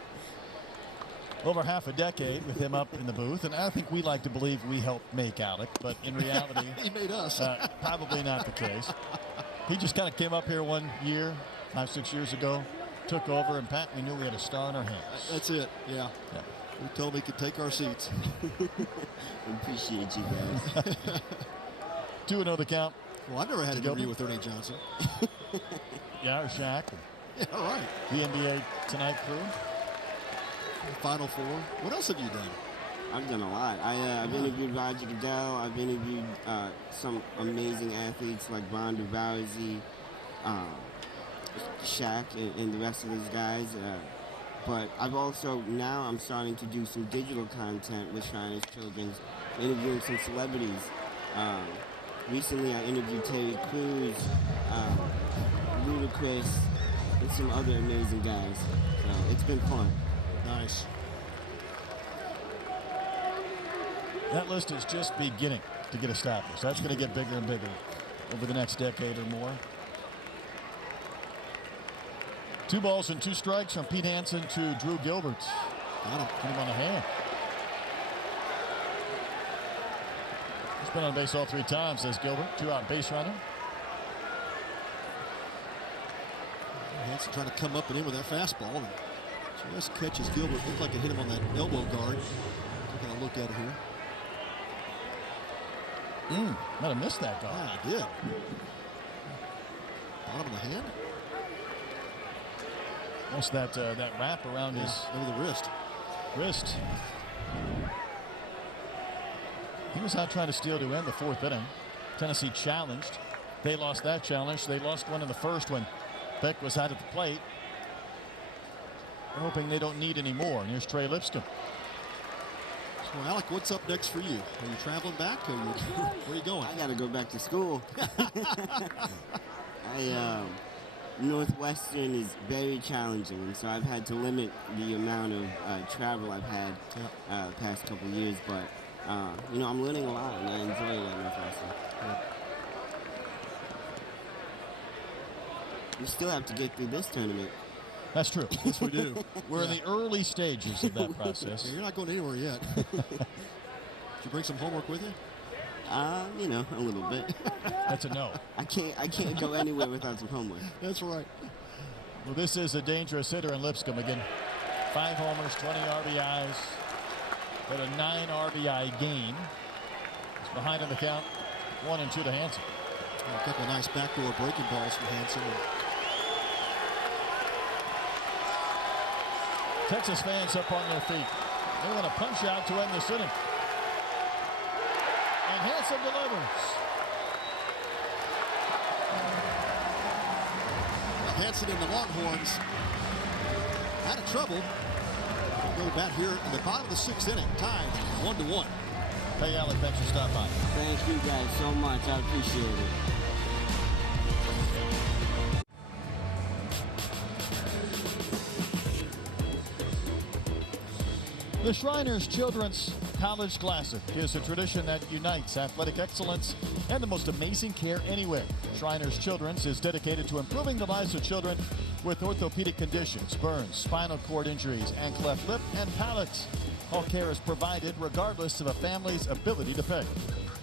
over half a decade with him up in the booth, and I think we like to believe we helped make Alec, but in reality, he made us. Probably not the case. He just kind of came up here one year, 5-6 years ago, took over, and Pat, we knew we had a star in our hands. That's it, yeah. We told him he could take our seats. Appreciate you guys. 2-0 the count. Well, I've never had an interview with Ernie Johnson. Yeah, or Shaq. Yeah, all right. The NBA Tonight crew. Final Four. What else have you done? I've done a lot. I've interviewed Roger Goodell. I've interviewed some amazing athletes like Ronda Rousey, Shaq, and the rest of those guys. But I'm starting to do some digital content with Shriners Children's, interviewing some celebrities. Recently, I interviewed Terry Crews, Ludacris, and some other amazing guys. So it's been fun. Nice. That list is just beginning to get established. That's going to get bigger and bigger over the next decade or more. 2 balls and 2 strikes from Pete Hansen to Drew Gilbert. Got him. Put him on the hand. He's been on base all 3 times, says Gilbert. 2-out base runner. Hansen trying to come up and in with that fastball. And just catches Gilbert. Looked like it hit him on that elbow guard. Taking a look at it here. Might have missed that guy. Yeah, I did. Bottom of the hand? Almost that wrap around his over the wrist. He was out trying to steal to end the 4th inning. Tennessee challenged. They lost that challenge. They lost one in the 1st when Beck was out at the plate. They're hoping they don't need any more. And here's Trey Lipscomb. So, Alec, what's up next for you? Are you traveling back, or where are you going? I got to go back to school. Northwestern is very challenging, and so I've had to limit the amount of travel I've had the past couple years. But I'm learning a lot, and I enjoy it at Northwestern. We still have to get through this tournament. That's true. Yes, we do. We're in the early stages of that process. Yeah, you're not going anywhere yet. Did you bring some homework with you? A little bit. That's a no. I can't go anywhere without some homework. That's right. Well, this is a dangerous hitter in Lipscomb again. 5 homers, 20 RBIs, but a 9 RBI game. He's behind in the count, 1-2 to Hansen. A couple of nice backdoor breaking balls from Hansen. Texas fans up on their feet. They want to punch out to end this inning. And Hansen delivers. Hansen and the Longhorns out of trouble. Go back here in the bottom of the 6th inning, tied 1-1. Hey, Alec, thanks for stopping by. Thank you guys so much. I appreciate it. The Shriners Children's College Classic is a tradition that unites athletic excellence and the most amazing care anywhere. Shriners Children's is dedicated to improving the lives of children with orthopedic conditions, burns, spinal cord injuries, and cleft lip and palate. All care is provided regardless of a family's ability to pay.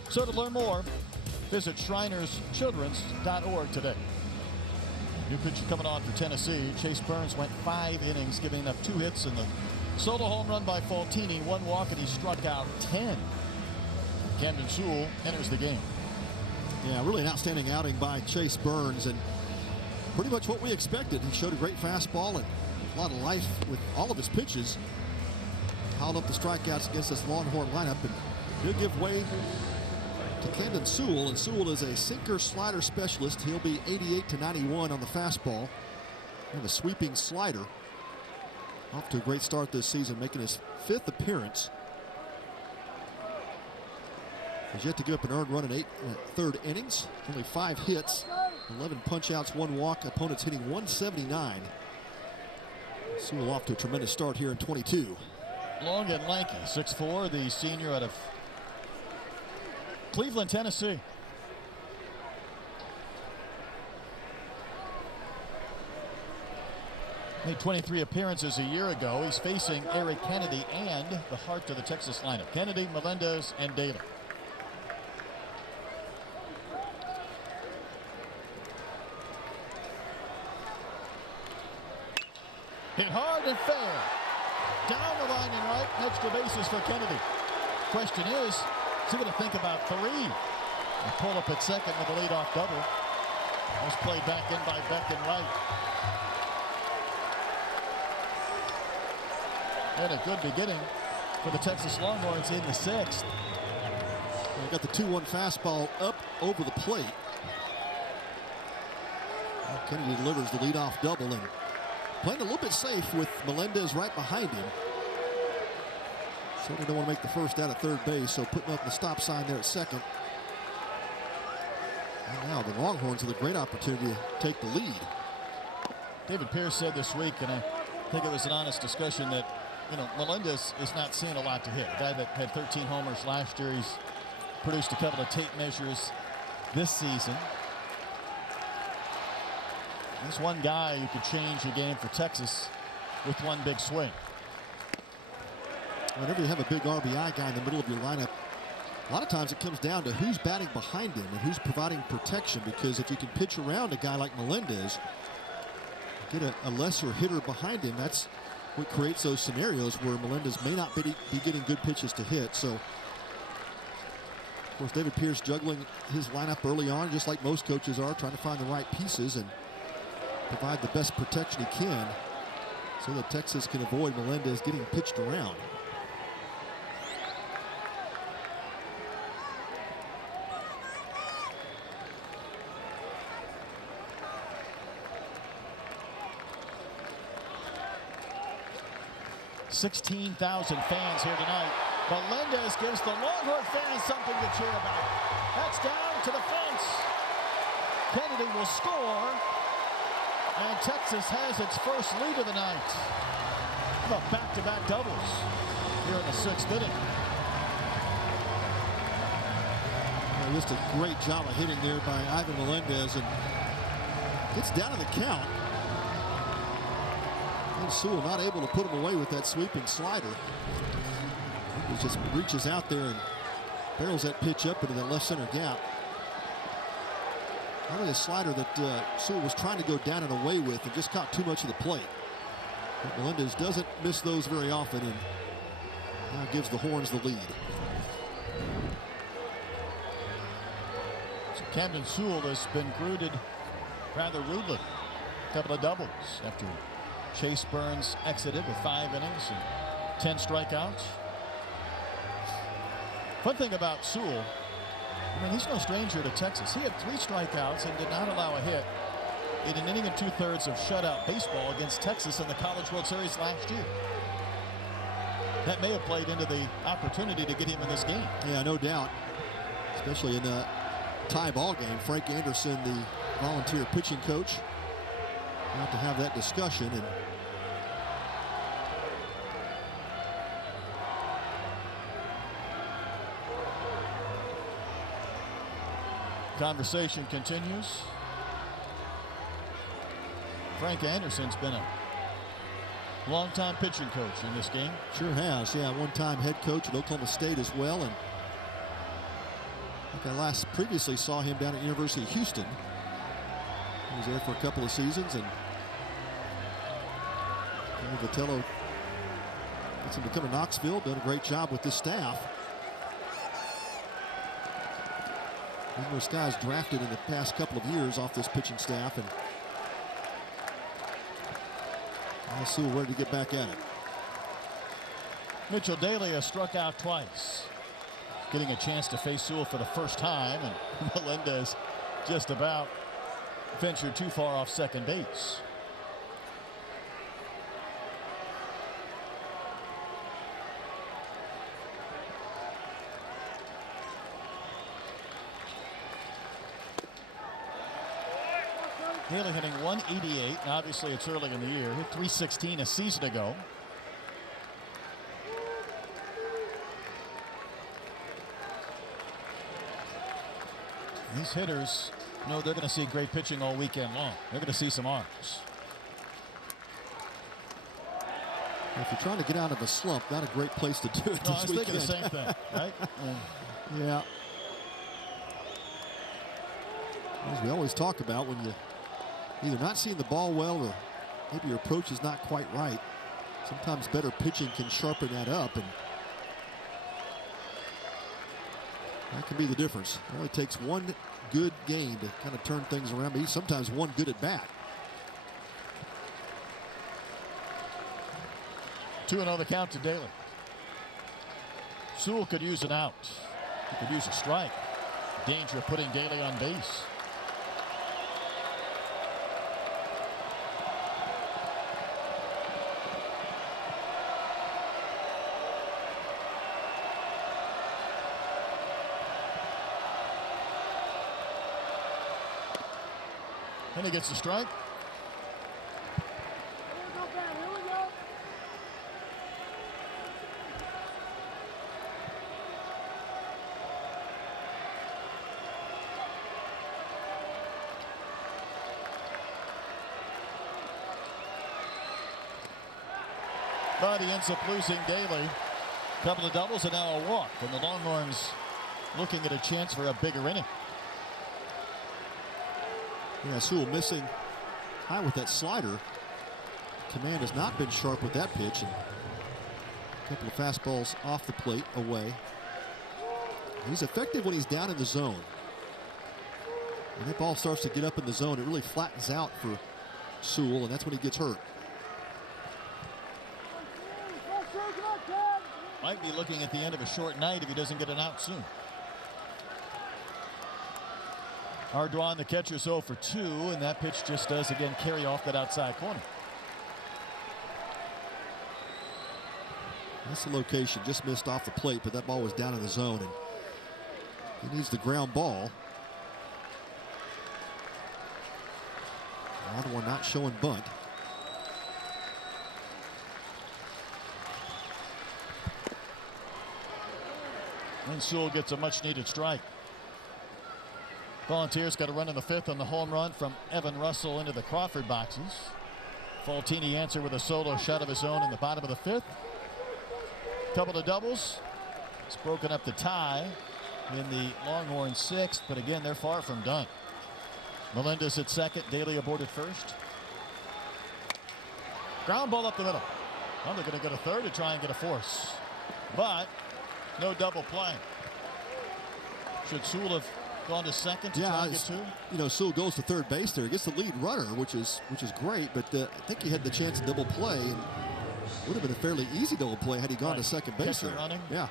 So to learn more, visit shrinerschildrens.org today. New pitcher coming on for Tennessee. Chase Burns went 5 innings, giving up 2 hits in the solo home run by Faltini, 1 walk, and he struck out 10. Camden Sewell enters the game. Yeah, really an outstanding outing by Chase Burns, and pretty much what we expected. He showed a great fastball and a lot of life with all of his pitches. Piled up the strikeouts against this Longhorn lineup, and he'll give way to Camden Sewell, and Sewell is a sinker slider specialist. He'll be 88-91 on the fastball and a sweeping slider. Off to a great start this season, making his 5th appearance. He's yet to give up an earned run in 3rd innings. Only 5 hits, 11 punch-outs, 1 walk. Opponents hitting 179. Sewell off to a tremendous start here in 22. Long and lanky, 6'4", the senior out of Cleveland, Tennessee. Made 23 appearances a year ago. He's facing Eric Kennedy and the heart of the Texas lineup, Kennedy, Melendez, and Daly. Hit hard and fair. Down the line and right. Extra bases for Kennedy. Question is he going to think about 3? A pull up at second with a leadoff double. Was played back in by Beck and right. And a good beginning for the Texas Longhorns in the 6th. They got the 2-1 fastball up over the plate. Kennedy delivers the leadoff double and playing a little bit safe with Melendez right behind him. Certainly don't want to make the first out at 3rd base, so putting up the stop sign there at 2nd. And now the Longhorns with a great opportunity to take the lead. David Pierce said this week, and I think it was an honest discussion, that Melendez is not seeing a lot to hit. A guy that had 13 homers last year. He's produced a couple of tape measures this season. There's one guy who could change a game for Texas with one big swing. Whenever you have a big RBI guy in the middle of your lineup, a lot of times it comes down to who's batting behind him and who's providing protection, because if you can pitch around a guy like Melendez, get a lesser hitter behind him, that's what creates those scenarios where Melendez may not be getting good pitches to hit. So, of course, David Pierce juggling his lineup early on, just like most coaches are, trying to find the right pieces and provide the best protection he can so that Texas can avoid Melendez getting pitched around. 16,000 fans here tonight. Melendez gives the Longhorn fans something to cheer about. That's down to the fence. Kennedy will score, and Texas has its first lead of the night. The back-to-back doubles here in the 6th inning. Just a great job of hitting there by Ivan Melendez, and gets down to the count. And Sewell not able to put him away with that sweeping slider. He just reaches out there and barrels that pitch up into the left center gap. Probably a slider that Sewell was trying to go down and away with and just caught too much of the plate. But Melendez doesn't miss those very often, and now gives the Horns the lead. So Camden Sewell has been greeted rather rudely. A couple of doubles after Chase Burns exited with 5 innings and 10 strikeouts. Fun thing about Sewell, I mean, he's no stranger to Texas. He had 3 strikeouts and did not allow a hit in an inning and 2/3 of shutout baseball against Texas in the College World Series last year. That may have played into the opportunity to get him in this game. Yeah, no doubt. Especially in a tie ball game. Frank Anderson, the volunteer pitching coach, we'll have to have that discussion. And conversation continues. Frank Anderson's been a longtime pitching coach in this game. sure has. Yeah, one-time head coach at Oklahoma State as well. And I think I previously saw him down at University of Houston. He was there for a couple of seasons, and Vitello gets him to come to Knoxville. Done a great job with this staff. Numerous guys drafted in the past couple of years off this pitching staff, and Sewell ready to get back at it. Mitchell Daly has struck out twice. Getting a chance to face Sewell for the first time, and Melendez just about ventured too far off second base. Daly hitting 188, and obviously it's early in the year. Hit 316 a season ago. These hitters know they're going to see great pitching all weekend long. They're going to see some arms. If you're trying to get out of a slump, not a great place to do it No, this I was weekend. thinking the same thing, right? Yeah. As we always talk about, when you either not seeing the ball well or maybe your approach is not quite right, sometimes better pitching can sharpen that up, and that can be the difference. It only takes one good game to kind of turn things around, but sometimes one good at bat. 2-0 the count to Daly. Sewell could use an out. He could use a strike. Danger of putting Daly on base. And he gets the strike. But he ends up losing Daly. A couple of doubles and now a walk. And the Longhorns looking at a chance for a bigger inning. Yeah, Sewell missing high with that slider. Command has not been sharp with that pitch, and a couple of fastballs off the plate away. He's effective when he's down in the zone. When that ball starts to get up in the zone, it really flattens out for Sewell, and that's when he gets hurt. Might be looking at the end of a short night if he doesn't get an out soon. Ardoin, the catcher's 0 for 2, and that pitch just does again carry off that outside corner. That's the location. Just missed off the plate, but that ball was down in the zone. And he needs the ground ball. Another one not showing bunt. And Sewell gets a much-needed strike. Volunteers got a run in the 5th on the home run from Evan Russell into the Crawford boxes. Faltini answered with a solo shot of his own in the bottom of the 5th. Couple of doubles. It's broken up the tie in the Longhorn 6th, but again, they're far from done. Melendez at second, Daly aboard at first. Ground ball up the middle. Well, they're going to get a third to try and get a force, but no double play. Should Sewell have gone to second to try and get two? You know, Sewell goes to third base there. He gets the lead runner, which is great, but I think he had the chance to double play, and would have been a fairly easy double play had he gone to second base there. Running. Yeah.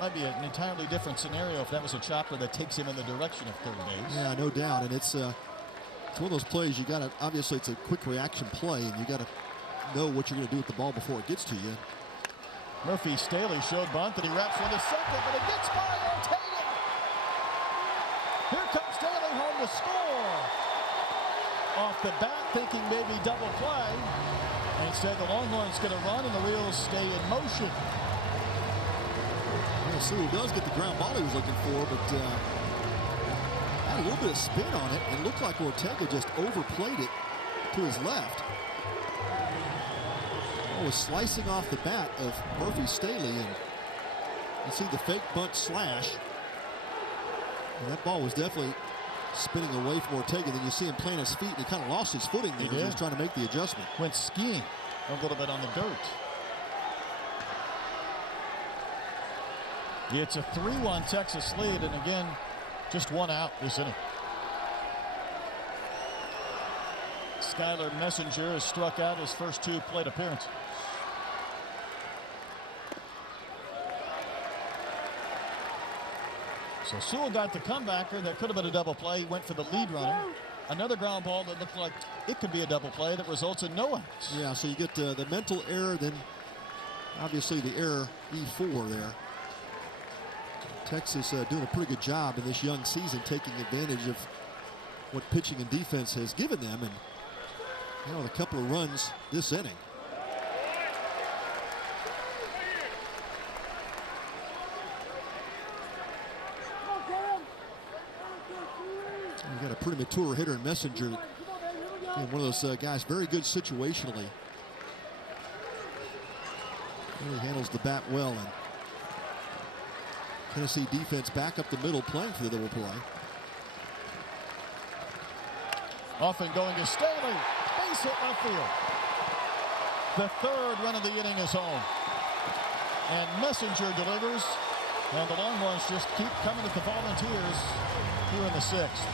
Might be an entirely different scenario if that was a chopper that takes him in the direction of third base. Yeah, no doubt. And it's one of those plays you got to, obviously it's a quick reaction play, and you got to know what you're going to do with the ball before it gets to you. Murphy Staley showed bunt that he wraps one to second, but it gets by Ortega. Here comes Staley home to score. Off the bat, thinking maybe double play. Instead, the Longhorns going to run, and the wheels stay in motion. Well, Sewell does get the ground ball he was looking for, but had a little bit of spin on it, and looked like Ortega just overplayed it to his left. It was slicing off the bat of Murphy Staley, and you see the fake bunt slash. And that ball was definitely spinning away from Ortega. Then you see him plant his feet, and he kind of lost his footing there as he was trying to make the adjustment. Went skiing a little bit on the dirt. It's a 3-1 Texas lead, and again, just one out this inning. Skylar Messenger has struck out his first 2 plate appearances. So Sewell got the comebacker that could have been a double play. He went for the lead runner. Another ground ball that looked like it could be a double play that results in no outs. Yeah, so you get the mental error, then obviously the error E4 there. Texas doing a pretty good job in this young season, taking advantage of what pitching and defense has given them, and you know, a couple of runs this inning. You got a pretty mature hitter in Messenger. And one of those guys very good situationally. Really handles the bat well, and Tennessee defense back up the middle playing for the double play. Often going to Staley. Base hit left field. The 3rd run of the inning is home. And Messenger delivers. And the Longhorns just keep coming at the Volunteers here in the 6th.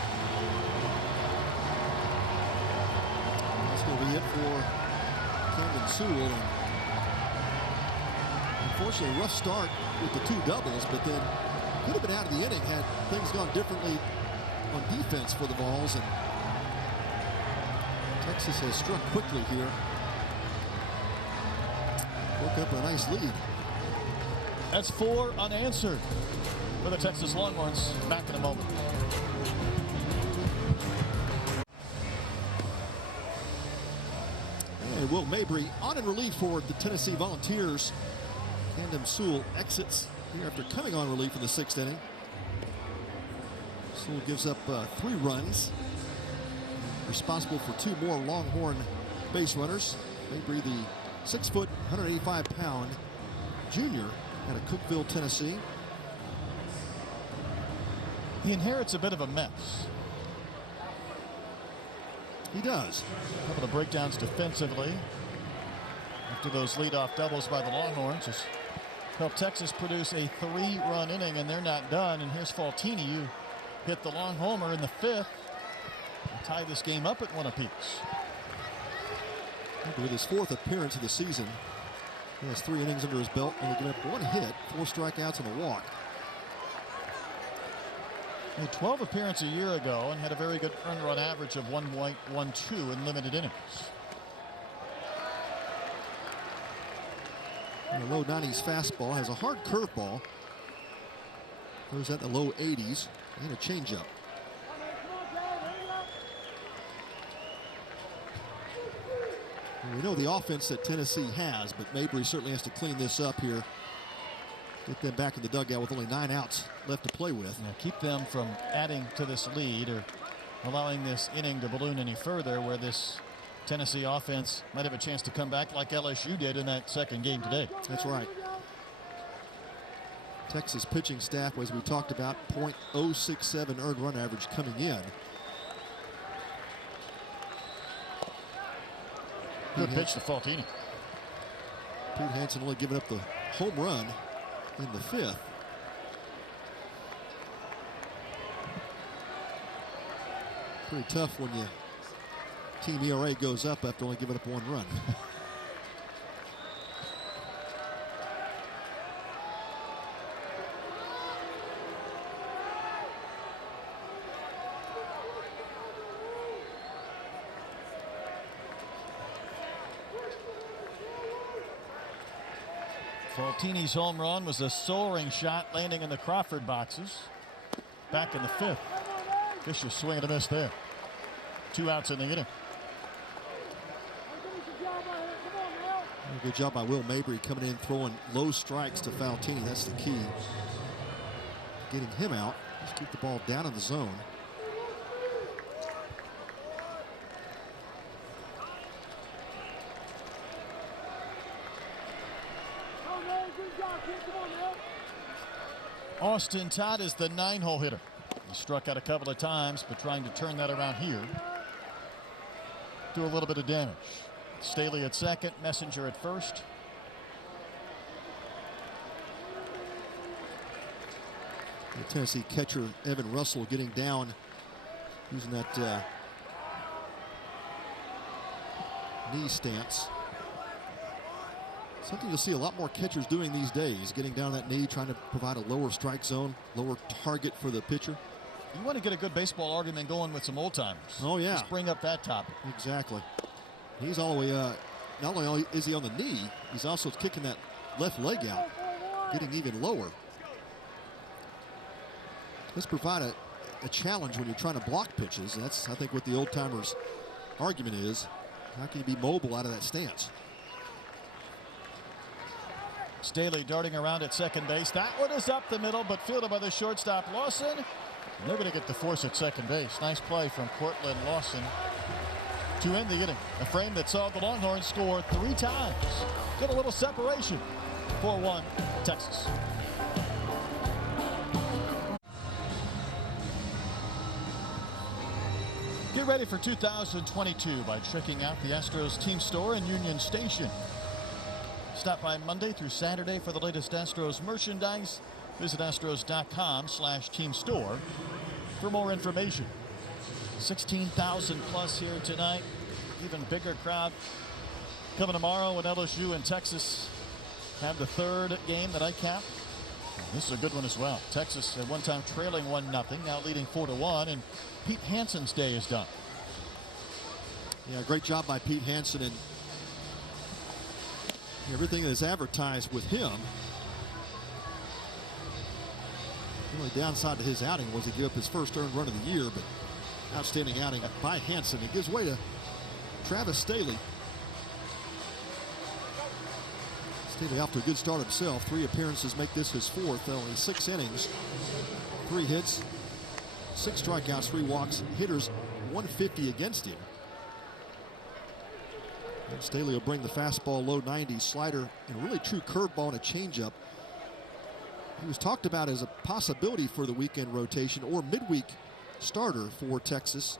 That's going to be it for Camden Sewell. And unfortunately, rough start with the 2 doubles, but then could have been out of the inning had things gone differently on defense for the Vols. And Texas has struck quickly here. Woke up a nice lead. That's 4 unanswered for the Texas Longhorns. Back in a moment. And Will Mabry on in relief for the Tennessee Volunteers. Camden Sewell exits here after coming on relief in the 6th inning. Sewell gives up 3 runs. Responsible for 2 more Longhorn base runners. Mabry, the 6-foot, 185-pound junior out of Cookeville, Tennessee. He inherits a bit of a mess. He does. A couple of breakdowns defensively after those leadoff doubles by the Longhorns has helped Texas produce a 3-run inning, and they're not done. And here's Faltini. You hit the long homer in the 5th and tie this game up at 1 apiece. With his 4th appearance of the season, he has 3 innings under his belt, only given up 1 hit, 4 strikeouts, and a walk. He had 12 appearances a year ago and had a very good earned run average of 1.12 in limited innings. And a low 90s fastball, has a hard curveball. Goes at the low 80s and a changeup. We know the offense that Tennessee has, but Mabry certainly has to clean this up here. Get them back in the dugout with only 9 outs left to play with. Yeah, keep them from adding to this lead or allowing this inning to balloon any further, where this Tennessee offense might have a chance to come back like LSU did in that second game today. That's right. Texas pitching staff, as we talked about, .067 earned run average coming in. Good pitch to Faltini. Pete Hansen only giving up the home run in the 5th. Pretty tough when your team ERA goes up after only giving up 1 run. Faltini's home run was a soaring shot landing in the Crawford boxes back in the 5th. Vicious swing and a miss there. 2 outs in the inning. Good job by Will Mabry coming in, throwing low strikes to Faltini. That's the key. Getting him out. Just keep the ball down in the zone. Austin Todd is the 9-hole hitter. He struck out a couple of times, but trying to turn that around here. Do a little bit of damage. Staley at second, Messenger at first. The Tennessee catcher Evan Russell getting down, using that knee stance. Something you'll see a lot more catchers doing these days, getting down that knee, trying to provide a lower strike zone, lower target for the pitcher. You want to get a good baseball argument going with some old timers. Oh yeah. Just bring up that topic. Exactly. He's all the way, not only is he on the knee, he's also kicking that left leg out, getting even lower. Let's provide a challenge when you're trying to block pitches. That's, I think, what the old timers' argument is. How can you be mobile out of that stance? Staley darting around at second base. That one is up the middle, but fielded by the shortstop Lawson. And they're going to get the force at second base. Nice play from Cortland Lawson to end the inning. A frame that saw the Longhorns score 3 times. Get a little separation. 4-1 Texas. Get ready for 2022 by checking out the Astros team store in Union Station. Stop by Monday through Saturday for the latest Astros merchandise. Visit astros.com/team store for more information. 16,000 plus here tonight. Even bigger crowd coming tomorrow when LSU and Texas have the 3rd game, the nightcap. This is a good one as well. Texas at one time trailing 1-0, now leading 4-1, and Pete Hansen's day is done. Yeah, great job by Pete Hansen, and everything that is advertised with him. The only downside to his outing was he gave up his first earned run of the year, but outstanding outing by Hansen. It gives way to Travis Staley. Staley off to a good start himself. 3 appearances make this his 4th. Only 6 innings, 3 hits, 6 strikeouts, 3 walks. Hitters 150 against him. And Staley will bring the fastball low 90s, slider, and a really true curveball and a changeup. He was talked about as a possibility for the weekend rotation or midweek starter for Texas.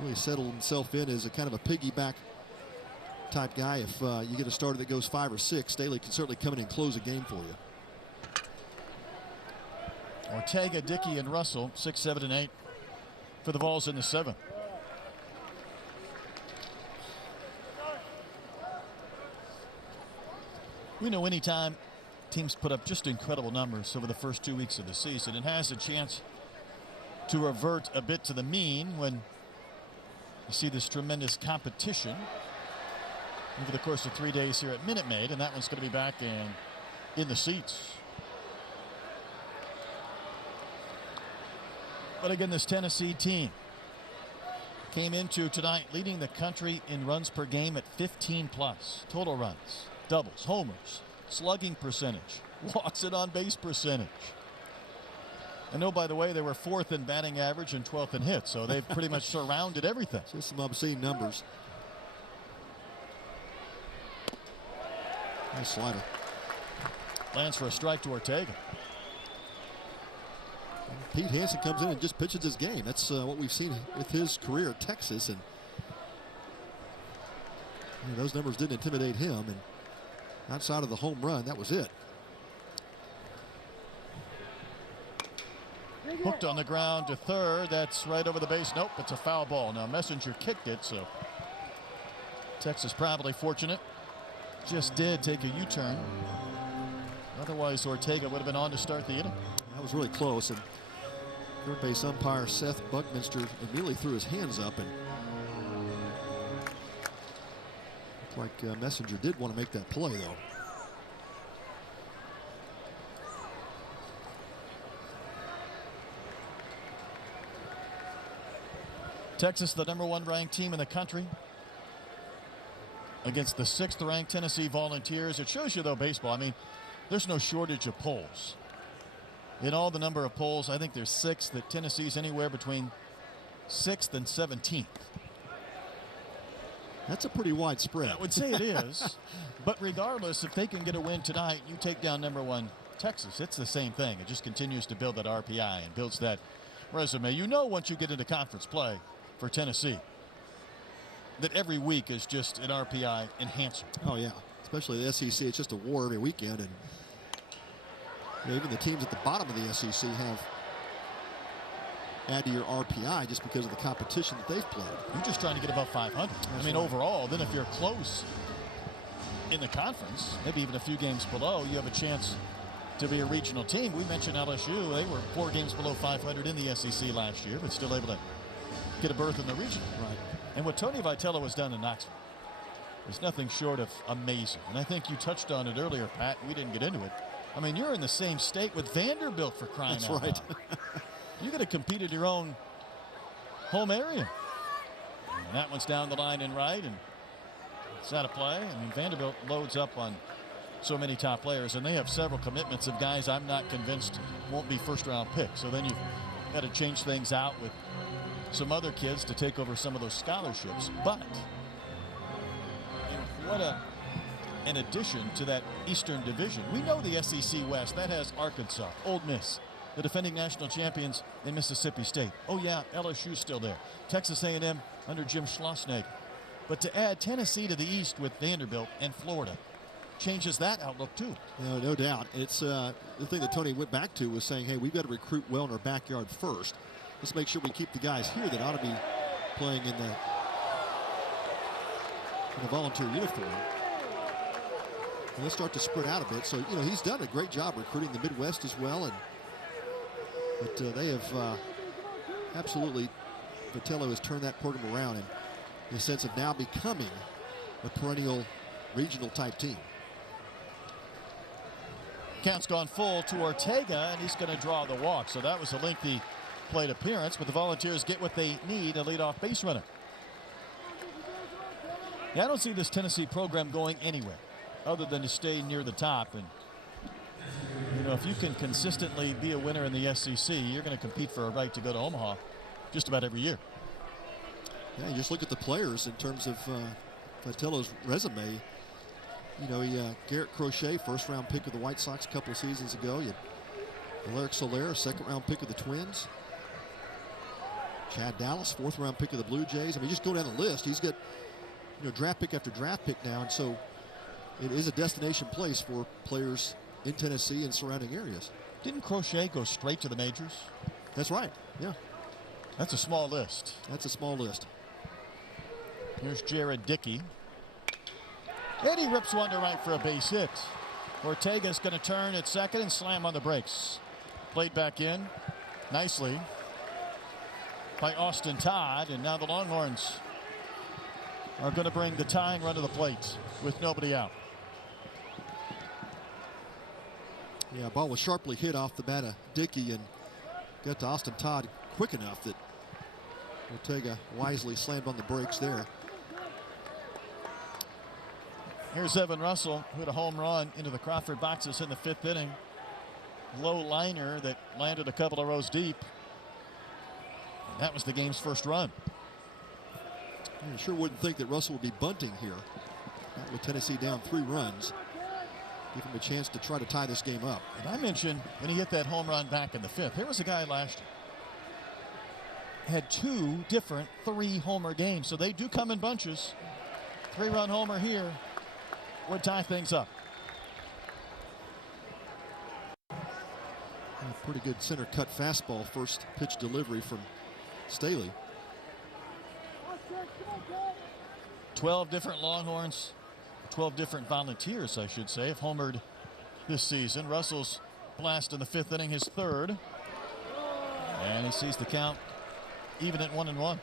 Really settled himself in as a kind of a piggyback type guy. If you get a starter that goes 5 or 6, Staley can certainly come in and close a game for you. Ortega, Dickey, and Russell 6, 7, and 8 for the Vols in the 7th. We know anytime teams put up just incredible numbers over the first 2 weeks of the season, it has a chance to revert a bit to the mean when you see this tremendous competition over the course of 3 days here at Minute Maid, and that one's going to be back in the seats. But again, this Tennessee team came into tonight leading the country in runs per game at 15 plus. Total runs, doubles, homers, slugging percentage, walks and on base percentage. And oh, by the way, they were 4th in batting average and 12th in hits, so they've pretty much surrounded everything. Just some obscene numbers. Nice slider. Lands for a strike to Ortega. Pete Hansen comes in and just pitches his game. That's what we've seen with his career at Texas, and those numbers didn't intimidate him. And outside of the home run, that was it. Hooked on the ground to third. That's right over the base. Nope, it's a foul ball. Now Messenger kicked it, so Texas probably fortunate. Just did take a U-turn. Otherwise, Ortega would have been on to start the inning. That was really close, and third base umpire Seth Buckminster immediately threw his hands up, and looked like Messenger did want to make that play, though. Texas, the #1 ranked team in the country, against the 6th ranked Tennessee Volunteers. It shows you, though, baseball, I mean, there's no shortage of polls. In all the number of polls, I think there's 6 that Tennessee's anywhere between 6th and 17th. That's a pretty wide spread. I would say it is. But regardless, if they can get a win tonight, you take down #1 Texas. It's the same thing. It just continues to build that RPI and builds that resume. You know, once you get into conference play for Tennessee, that every week is just an RPI enhancer. Oh, yeah. Especially the SEC. It's just a war every weekend. And even the teams at the bottom of the SEC have add to your RPI just because of the competition that they've played. You're just trying to get above 500. I mean, overall, then if you're close in the conference, maybe even a few games below, you have a chance to be a regional team. We mentioned LSU. They were 4 games below 500 in the SEC last year, but still able to get a berth in the region. Right. And what Tony Vitello has done in Knoxville is nothing short of amazing. And I think you touched on it earlier, Pat. We didn't get into it. I mean, you're in the same state with Vanderbilt, for crying out loud. That's right. You got to compete in your own home area. And that one's down the line and right, and it's out of play. I mean, Vanderbilt loads up on so many top players, and they have several commitments of guys I'm not convinced won't be first-round picks. So then you've got to change things out with some other kids to take over some of those scholarships. But what an addition to that Eastern Division. We know the SEC West, that has Arkansas, Ole Miss, the defending national champions in Mississippi State. Oh yeah, LSU's still there. Texas A&M under Jim Schlossnagle. But to add Tennessee to the East with Vanderbilt and Florida changes that outlook too. No doubt. It's the thing that Tony went back to was saying, hey, we've got to recruit well in our backyard first. Let's make sure we keep the guys here that ought to be playing in the volunteer uniform. And let's start to spread out a bit. So, you know, he's done a great job recruiting the Midwest as well. But they have absolutely, Vitello has turned that program around in the sense of now becoming a perennial regional type team. Count's gone full to Ortega, and he's going to draw the walk. So that was a lengthy plate appearance, but the Volunteers get what they need, a leadoff base runner. Yeah, I don't see this Tennessee program going anywhere other than to stay near the top. And, you know, if you can consistently be a winner in the SEC, you're going to compete for a right to go to Omaha just about every year. Yeah, you just look at the players in terms of Vitello's resume. You know, Garrett Crochet, first-round pick of the White Sox a couple of seasons ago. You had Aleric Soler, second-round pick of the Twins. Chad Dallas, fourth-round pick of the Blue Jays. I mean, just go down the list. He's got, you know, draft pick after draft pick now, and so it is a destination place for players in Tennessee and surrounding areas. Didn't Crochet go straight to the majors? That's right. Yeah. That's a small list. That's a small list. Here's Jared Dickey. And he rips one to right for a base hit. Ortega's going to turn at second and slam on the brakes. Played back in nicely by Austin Todd, and now the Longhorns are going to bring the tying run to the plate with nobody out. Yeah, ball was sharply hit off the bat of Dickey and got to Austin Todd quick enough that Ortega wisely slammed on the brakes there. Here's Evan Russell, who had a home run into the Crawford boxes in the 5th inning. Low liner that landed a couple of rows deep. And that was the game's first run. You sure wouldn't think that Russell would be bunting here. Not with Tennessee down 3 runs. Give him a chance to try to tie this game up. And I mentioned when he hit that home run back in the 5th, there was a guy last year had 2 different 3-homer games. So they do come in bunches. 3-run homer here would tie things up. A pretty good center cut fastball first pitch delivery from Staley. 12 different Longhorns, 12 different Volunteers, I should say, have homered this season. Russell's blast in the 5th inning, his 3rd. And he sees the count even at 1-1.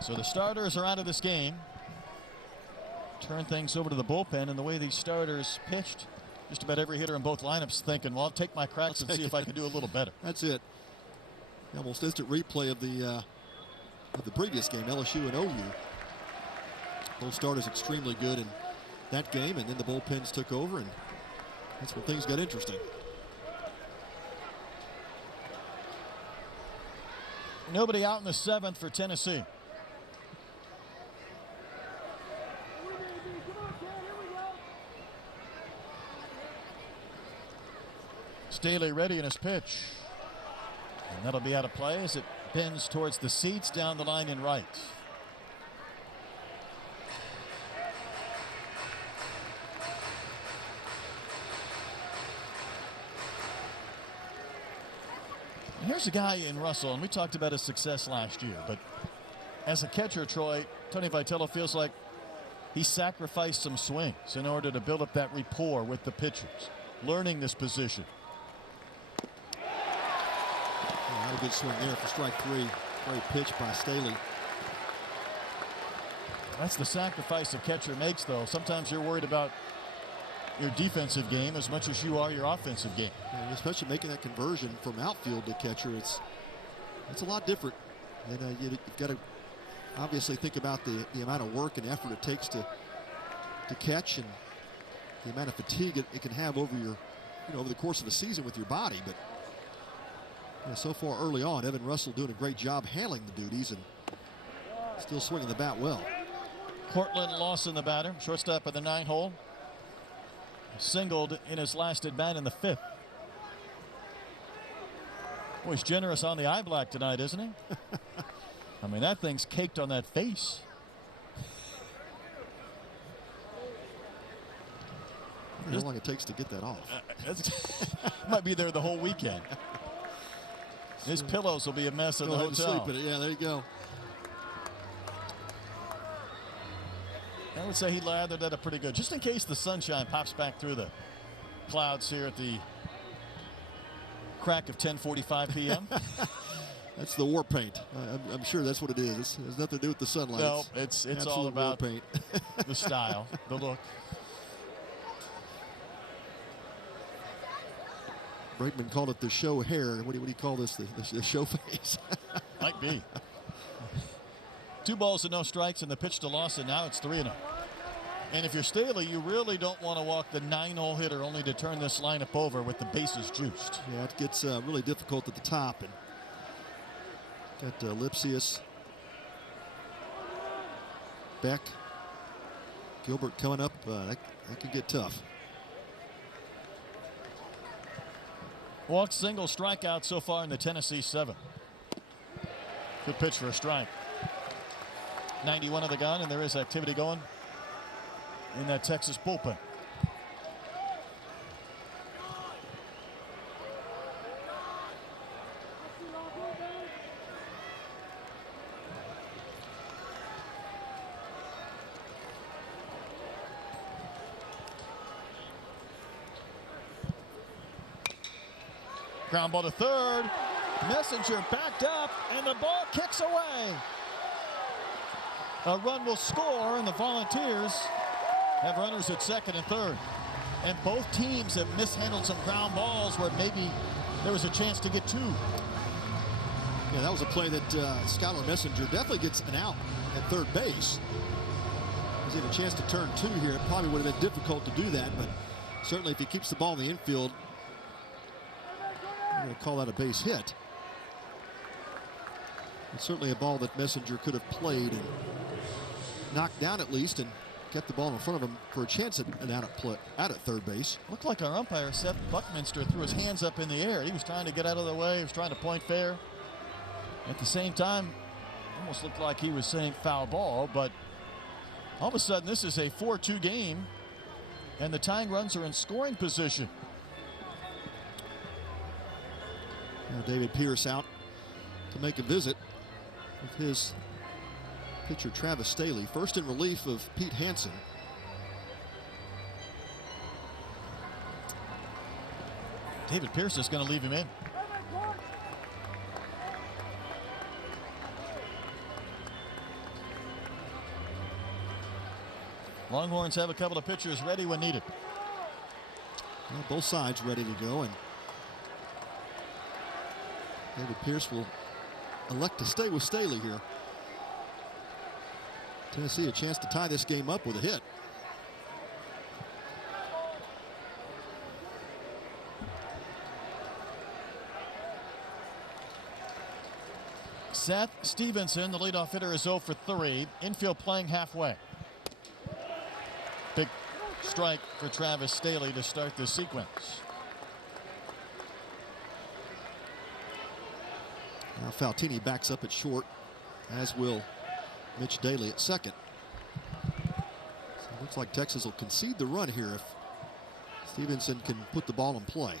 So the starters are out of this game. Turn things over to the bullpen, and the way these starters pitched, just about every hitter in both lineups thinking, well, I'll take my cracks and see if I can do a little better. That's it. Almost instant replay of the previous game, LSU and OU. Both starters extremely good in that game, and then the bullpens took over, and that's when things got interesting. Nobody out in the 7th for Tennessee. Staley ready in his pitch. And that'll be out of play as it bends towards the seats down the line in right. And here's a guy in Russell, and we talked about his success last year, but as a catcher, Troy, Tony Vitello feels like he sacrificed some swings in order to build up that rapport with the pitchers, learning this position. Not a good swing there for strike 3. Great pitch by Staley. That's the sacrifice a catcher makes, though. Sometimes you're worried about your defensive game as much as you are your offensive game. And especially making that conversion from outfield to catcher, it's a lot different. And you've got to obviously think about the amount of work and effort it takes to catch, and the amount of fatigue it can have over over the course of a season with your body. But so far early on, Evan Russell doing a great job handling the duties and still swinging the bat well. Cortland Lawson, the batter, shortstop of the 9-hole. Singled in his last at bat in the 5th. Boy, he's generous on the eye black tonight, isn't he? I mean, that thing's caked on that face. I don't know how long it takes to get that off. Might be there the whole weekend. His pillows will be a mess in the hotel. Sleep in it. Yeah, there you go. I would say he lathered that up pretty good, just in case the sunshine pops back through the clouds here at the crack of 10:45 p.m. That's the war paint. I'm sure that's what it is. It has nothing to do with the sunlight. No, it's all about war paint. the style, the look. Brakeman called it the show hair. What do you call this? The show face? Might be. 2 balls and no strikes, and the pitch to Lawson. Now it's 3-0. And if you're Staley, you really don't want to walk the 9-hole hitter only to turn this lineup over with the bases juiced. Yeah, it gets really difficult at the top. And got Lipsius, Beck, Gilbert coming up. That could get tough. Walk, single, strikeout so far in the Tennessee 7. Good pitch for a strike. 91 of the gun, and there is activity going in that Texas bullpen. Ground ball to third. Messenger backed up, and the ball kicks away. A run will score, and the Volunteers have runners at second and third. And both teams have mishandled some ground balls where maybe there was a chance to get two. Yeah, that was a play that Skylar Messenger definitely gets an out at third base. He had a chance to turn two here. It probably would have been difficult to do that, but certainly if he keeps the ball in the infield, I'm going to call that a base hit. It's certainly a ball that Messenger could have played and knocked down at least and kept the ball in front of him for a chance at an out at third base. Looked like our umpire, Seth Buckminster, threw his hands up in the air. He was trying to get out of the way. He was trying to point fair. At the same time, almost looked like he was saying foul ball, but all of a sudden this is a 4-2 game, and the tying runs are in scoring position. Now David Pierce out to make a visit with his pitcher Travis Staley, first in relief of Pete Hansen. David Pierce is going to leave him in. Longhorns have a couple of pitchers ready when needed. Well, both sides ready to go, and David Pierce will elect to stay with Staley here. Tennessee a chance to tie this game up with a hit. Seth Stevenson, the leadoff hitter, is 0 for 3. Infield playing halfway. Big strike for Travis Staley to start this sequence. Now Faltini backs up at short, as will Mitch Daly at second. So it looks like Texas will concede the run here if Stevenson can put the ball in play.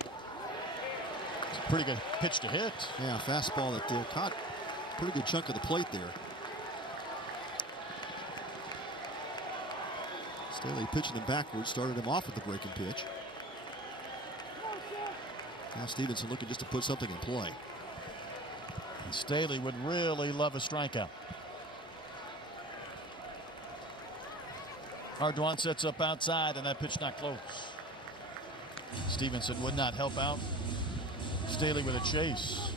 It's a pretty good pitch to hit. Yeah, fastball that caught a pretty good chunk of the plate there. Staley pitching him backwards, started him off with the breaking pitch. Now Stevenson looking just to put something in play. And Staley would really love a strikeout. Ardoin sets up outside, and that pitch not close. Stevenson would not help out. Staley with a chase.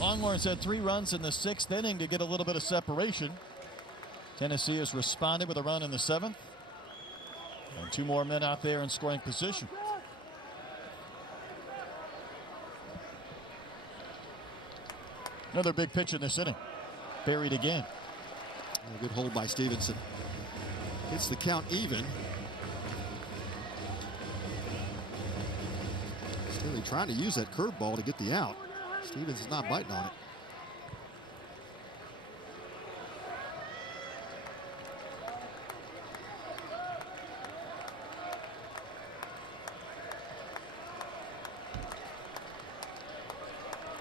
Longhorns had 3 runs in the 6th inning to get a little bit of separation. Tennessee has responded with a run in the 7th. And 2 more men out there in scoring position. Another big pitch in this inning. Buried again. A good hold by Stevenson. Gets the count even. Staley trying to use that curveball to get the out. Stevenson's not biting on it.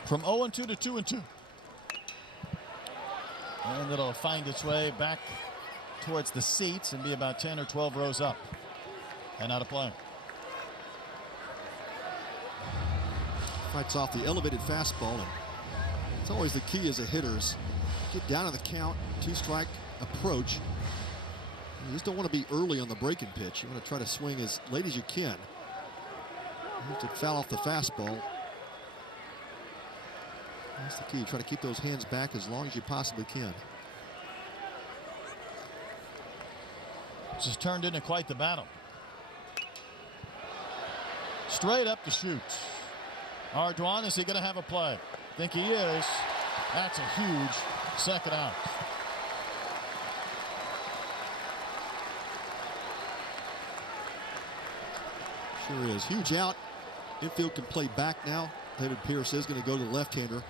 From 0-2 to 2-2. And it'll find its way back towards the seats and be about 10 or 12 rows up and out of play. Fights off the elevated fastball, and it's always the key as a hitter is get down on the count, 2-strike approach. You just don't want to be early on the breaking pitch. You want to try to swing as late as you can. You have to foul off the fastball. That's the key. Try to keep those hands back as long as you possibly can. This has turned into quite the battle. Straight up to shoot. Ardoin, is he going to have a play? I think he is. That's a huge second out. Sure is. Huge out. Infield can play back now. David Pierce is going to go to the left-hander.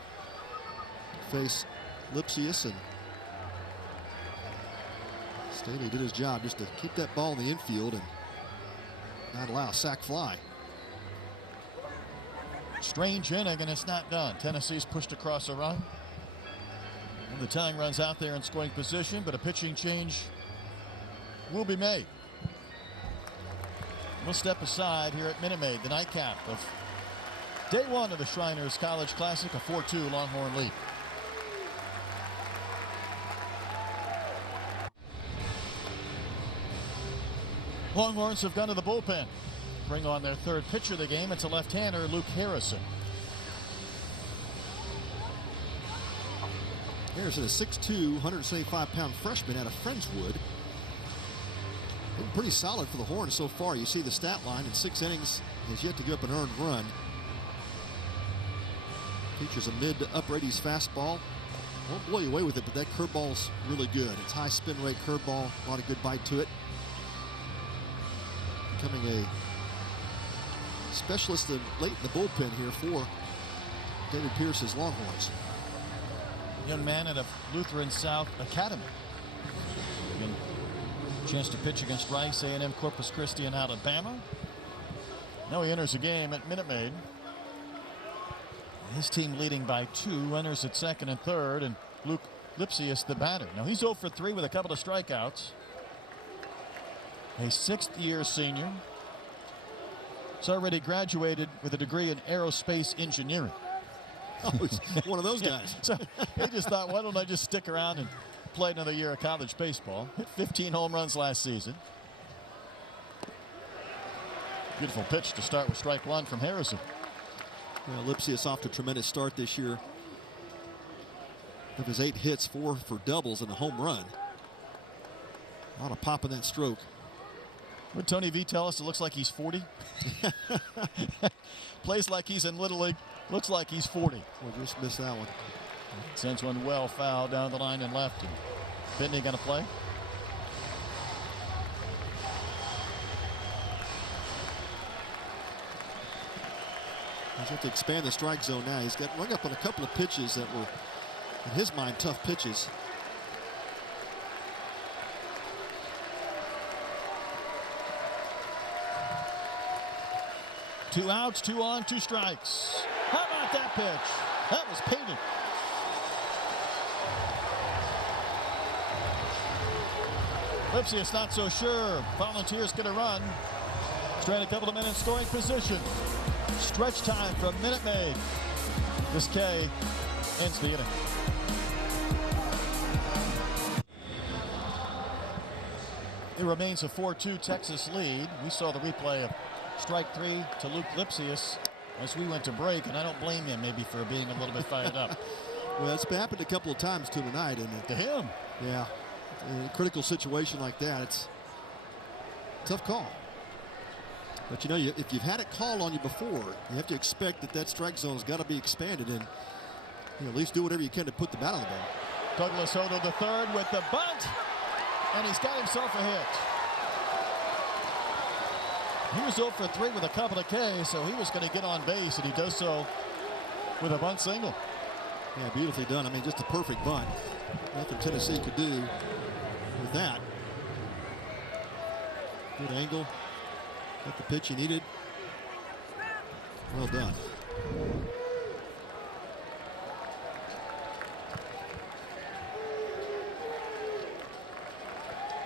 Face Lipsius, and Staley did his job just to keep that ball in the infield and not allow a sac fly. Strange inning, and it's not done. Tennessee's pushed across a run. And the tying run's out there in scoring position, but a pitching change will be made. We'll step aside here at Minute Maid, the nightcap of day one of the Shriners College Classic, a 4-2 Longhorn lead. Longhorns have gone to the bullpen. Bring on their third pitcher of the game. It's a left-hander, Luke Harrison. Harrison, a 6'2", 175-pound freshman out of Friendswood. Been pretty solid for the Horns so far. You see the stat line in 6 innings, has yet to give up an earned run. Features a mid to upper 80s fastball. Won't blow you away with it, but that curveball's really good. It's high spin rate curveball, a lot of good bite to it. Becoming a specialist late in the bullpen here for David Pierce's Longhorns. Young man out of Lutheran South Academy. Again, chance to pitch against Rice, A&M Corpus Christi in Alabama. Now he enters the game at Minute Maid. His team leading by 2, enters at second and third, and Luke Lipsius the batter. Now he's 0 for 3 with a couple of strikeouts. A 6th-year senior. He's already graduated with a degree in aerospace engineering. Oh, he's one of those guys. So he just thought, why don't I just stick around and play another year of college baseball? Hit 15 home runs last season. Beautiful pitch to start with strike one from Harrison. Well, Lipsius off to a tremendous start this year. Of his 8 hits, 4 for doubles and a home run. A lot of pop in that stroke. Would Tony V tell us it looks like he's 40? Plays like he's in Little League. Looks like he's 40. We'll just miss that one. Sends one well foul down the line and left. And Bentley going to play. He's got to expand the strike zone now. He's got rung up on a couple of pitches that were, in his mind, tough pitches. Two outs, 2 on, 2 strikes. How about that pitch? That was painted. Lipsius not so sure. Volunteers going to run. Straight a couple of minutes scoring position. Stretch time from Minute Maid. This K ends the inning. It remains a 4-2 Texas lead. We saw the replay of strike 3 to Luke Lipsius as we went to break, and I don't blame him maybe for being a little bit fired up. Well, it's happened a couple of times tonight, and To him. yeah, in a critical situation like that, it's a tough call. But you know, if you've had it called on you before, you have to expect that that strike zone's got to be expanded, and at least do whatever you can to put the bat on the ball. Douglas Hodo the third with the bunt, and he's got himself a hit. He was 0 for 3 with a couple of Ks, so he was going to get on base, and he does so with a bunt single. Yeah, beautifully done. I mean, just a perfect bunt. Nothing Tennessee could do with that. Good angle. Got the pitch he needed. Well done.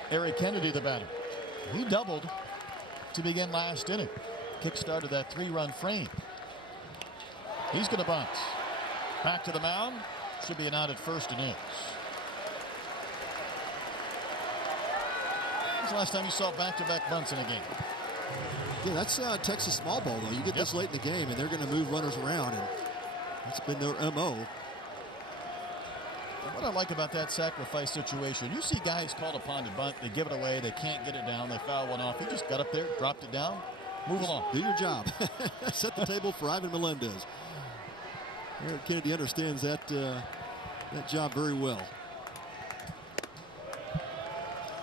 Eric Kennedy, the batter. He doubled to begin last inning. Kick-started that 3-run frame. He's going to bunt. Back to the mound. Should be an out at first and is. When's the last time you saw back-to-back bunts in a game? Yeah, that's Texas small ball, though. You get this late in the game, and they're going to move runners around, and that's been their MO. What I like about that sacrifice situation, you see guys called upon to bunt, they give it away, they can't get it down, they foul one off. He just got up there, dropped it down, move along. Do your job. Set the table for Ivan Melendez. Eric Kennedy understands that job very well.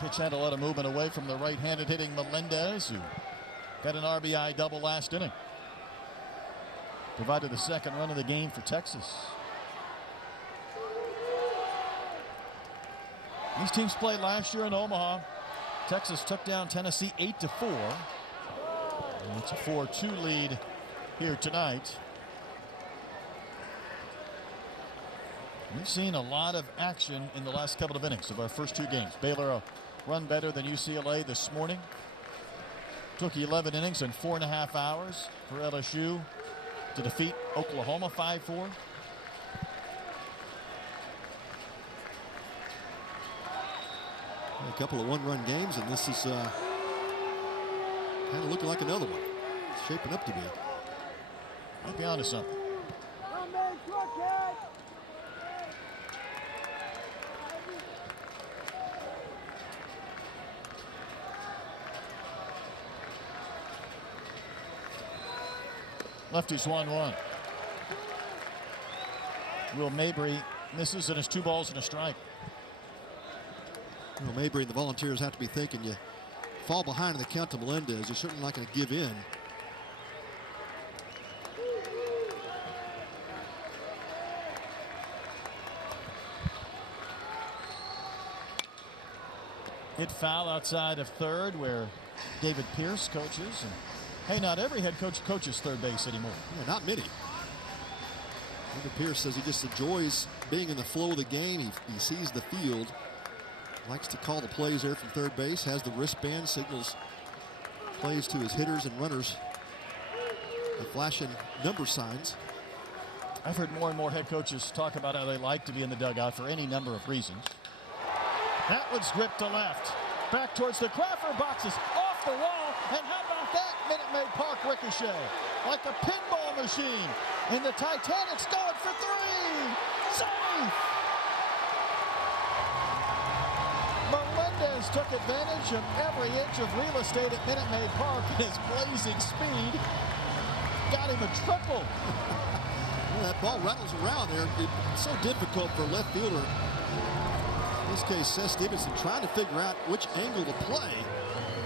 Pitch had a lot of movement away from the right-handed hitting Melendez, who got an RBI double last inning. Provided the second run of the game for Texas. These teams played last year in Omaha. Texas took down Tennessee 8-4. And it's a 4-2 lead here tonight. We've seen a lot of action in the last couple of innings of our first 2 games. Baylor run better than UCLA this morning. Took 11 innings and 4.5 hours for LSU to defeat Oklahoma 5-4. A couple of one-run games, and this is kind of looking like another one. It's shaping up to be. Might be onto something. Lefty's 1-1. Will Mabry misses, and it's 2 balls and a strike. Well, Mabry and the Volunteers have to be thinking you fall behind in the count to Melendez. You're certainly not going to give in. Hit foul outside of third where David Pierce coaches. And hey, not every head coach coaches third base anymore. Yeah, not many. David Pierce says he just enjoys being in the flow of the game. He sees the field. Likes to call the plays there from third base. Has the wristband, signals plays to his hitters and runners. The flashing number signs. I've heard more and more head coaches talk about how they like to be in the dugout for any number of reasons. That one's gripped to left. Back towards the Crawford boxes. Off the wall. And how about that Minute Maid Park ricochet? Like a pinball machine. And the Titanic's going for 3. Safe! Melendez took advantage of every inch of real estate at Minute Maid Park in his blazing speed. Got him a triple. Well, that ball rattles around there. It's so difficult for a left fielder. In this case, Seth Stevenson trying to figure out which angle to play.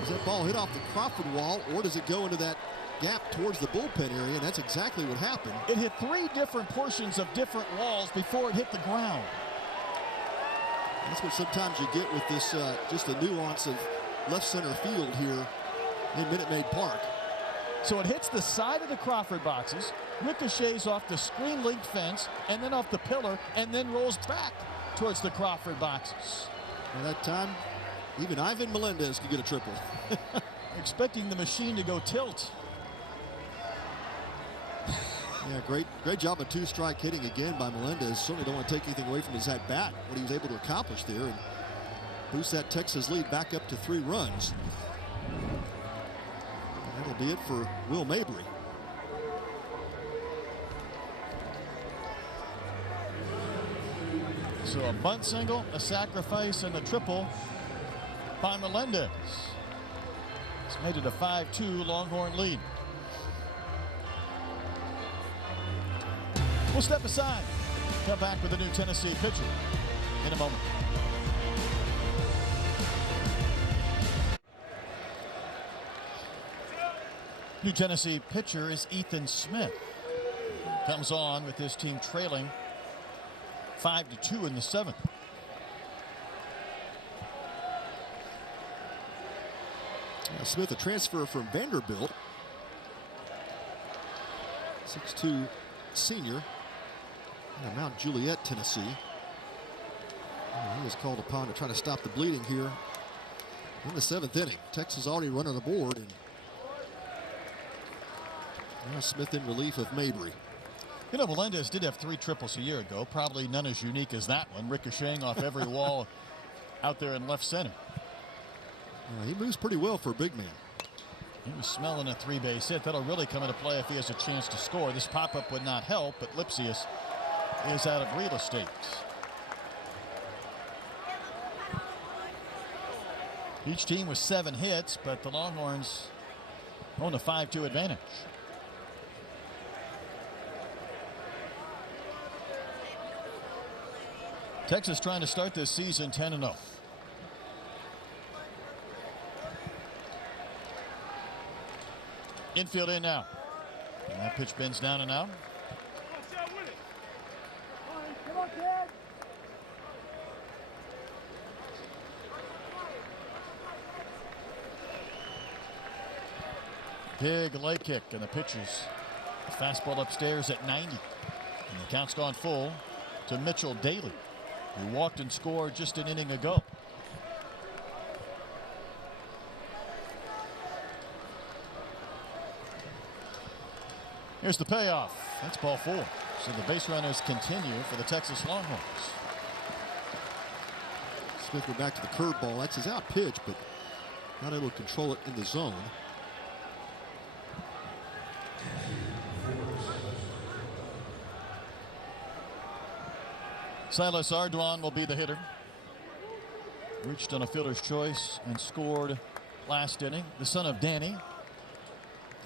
Does that ball hit off the Crawford wall, or does it go into that gap towards the bullpen area? And that's exactly what happened. It hit 3 different portions of different walls before it hit the ground. That's what sometimes you get with this, just a nuance of left center field here in Minute Maid Park. So it hits the side of the Crawford boxes, ricochets off the screen-linked fence, and then off the pillar, and then rolls back towards the Crawford boxes. And that time, even Ivan Melendez could get a triple. Expecting the machine to go tilt. Yeah, great job of 2-strike hitting again by Melendez. Certainly don't want to take anything away from his at-bat, what he was able to accomplish there, and boost that Texas lead back up to 3 runs. And that'll be it for Will Mabry. So a bunt single, a sacrifice, and a triple by Melendez. It's made it a 5-2 Longhorn lead. We'll step aside. Come back with a new Tennessee pitcher in a moment. New Tennessee pitcher is Ethan Smith. Comes on with his team trailing 5-2 in the 7th. Smith, a transfer from Vanderbilt. 6'2" senior. In Mount Juliet, Tennessee. He was called upon to try to stop the bleeding here in the 7th inning. Texas already running the board, and now Smith in relief of Mabry. You know, Melendez did have 3 triples a year ago. Probably none as unique as that one, ricocheting off every wall out there in left center. He moves pretty well for a big man. He was smelling a 3-base hit. That'll really come into play if he has a chance to score. This pop-up would not help, but Lipsius is out of real estate. Each team with 7 hits, but the Longhorns own a 5-2 advantage. Texas trying to start this season 10-0. Infield in now. And that pitch bends down and out. Big leg kick, and the pitcher's fastball upstairs at 90. And the count's gone full to Mitchell Daly, who walked and scored just an inning ago. Here's the payoff. That's ball 4. So the base runners continue for the Texas Longhorns. Smith went back to the curveball. That's his out pitch, but not able to control it in the zone. Silas Ardoin will be the hitter. Reached on a fielder's choice and scored last inning. The son of Danny.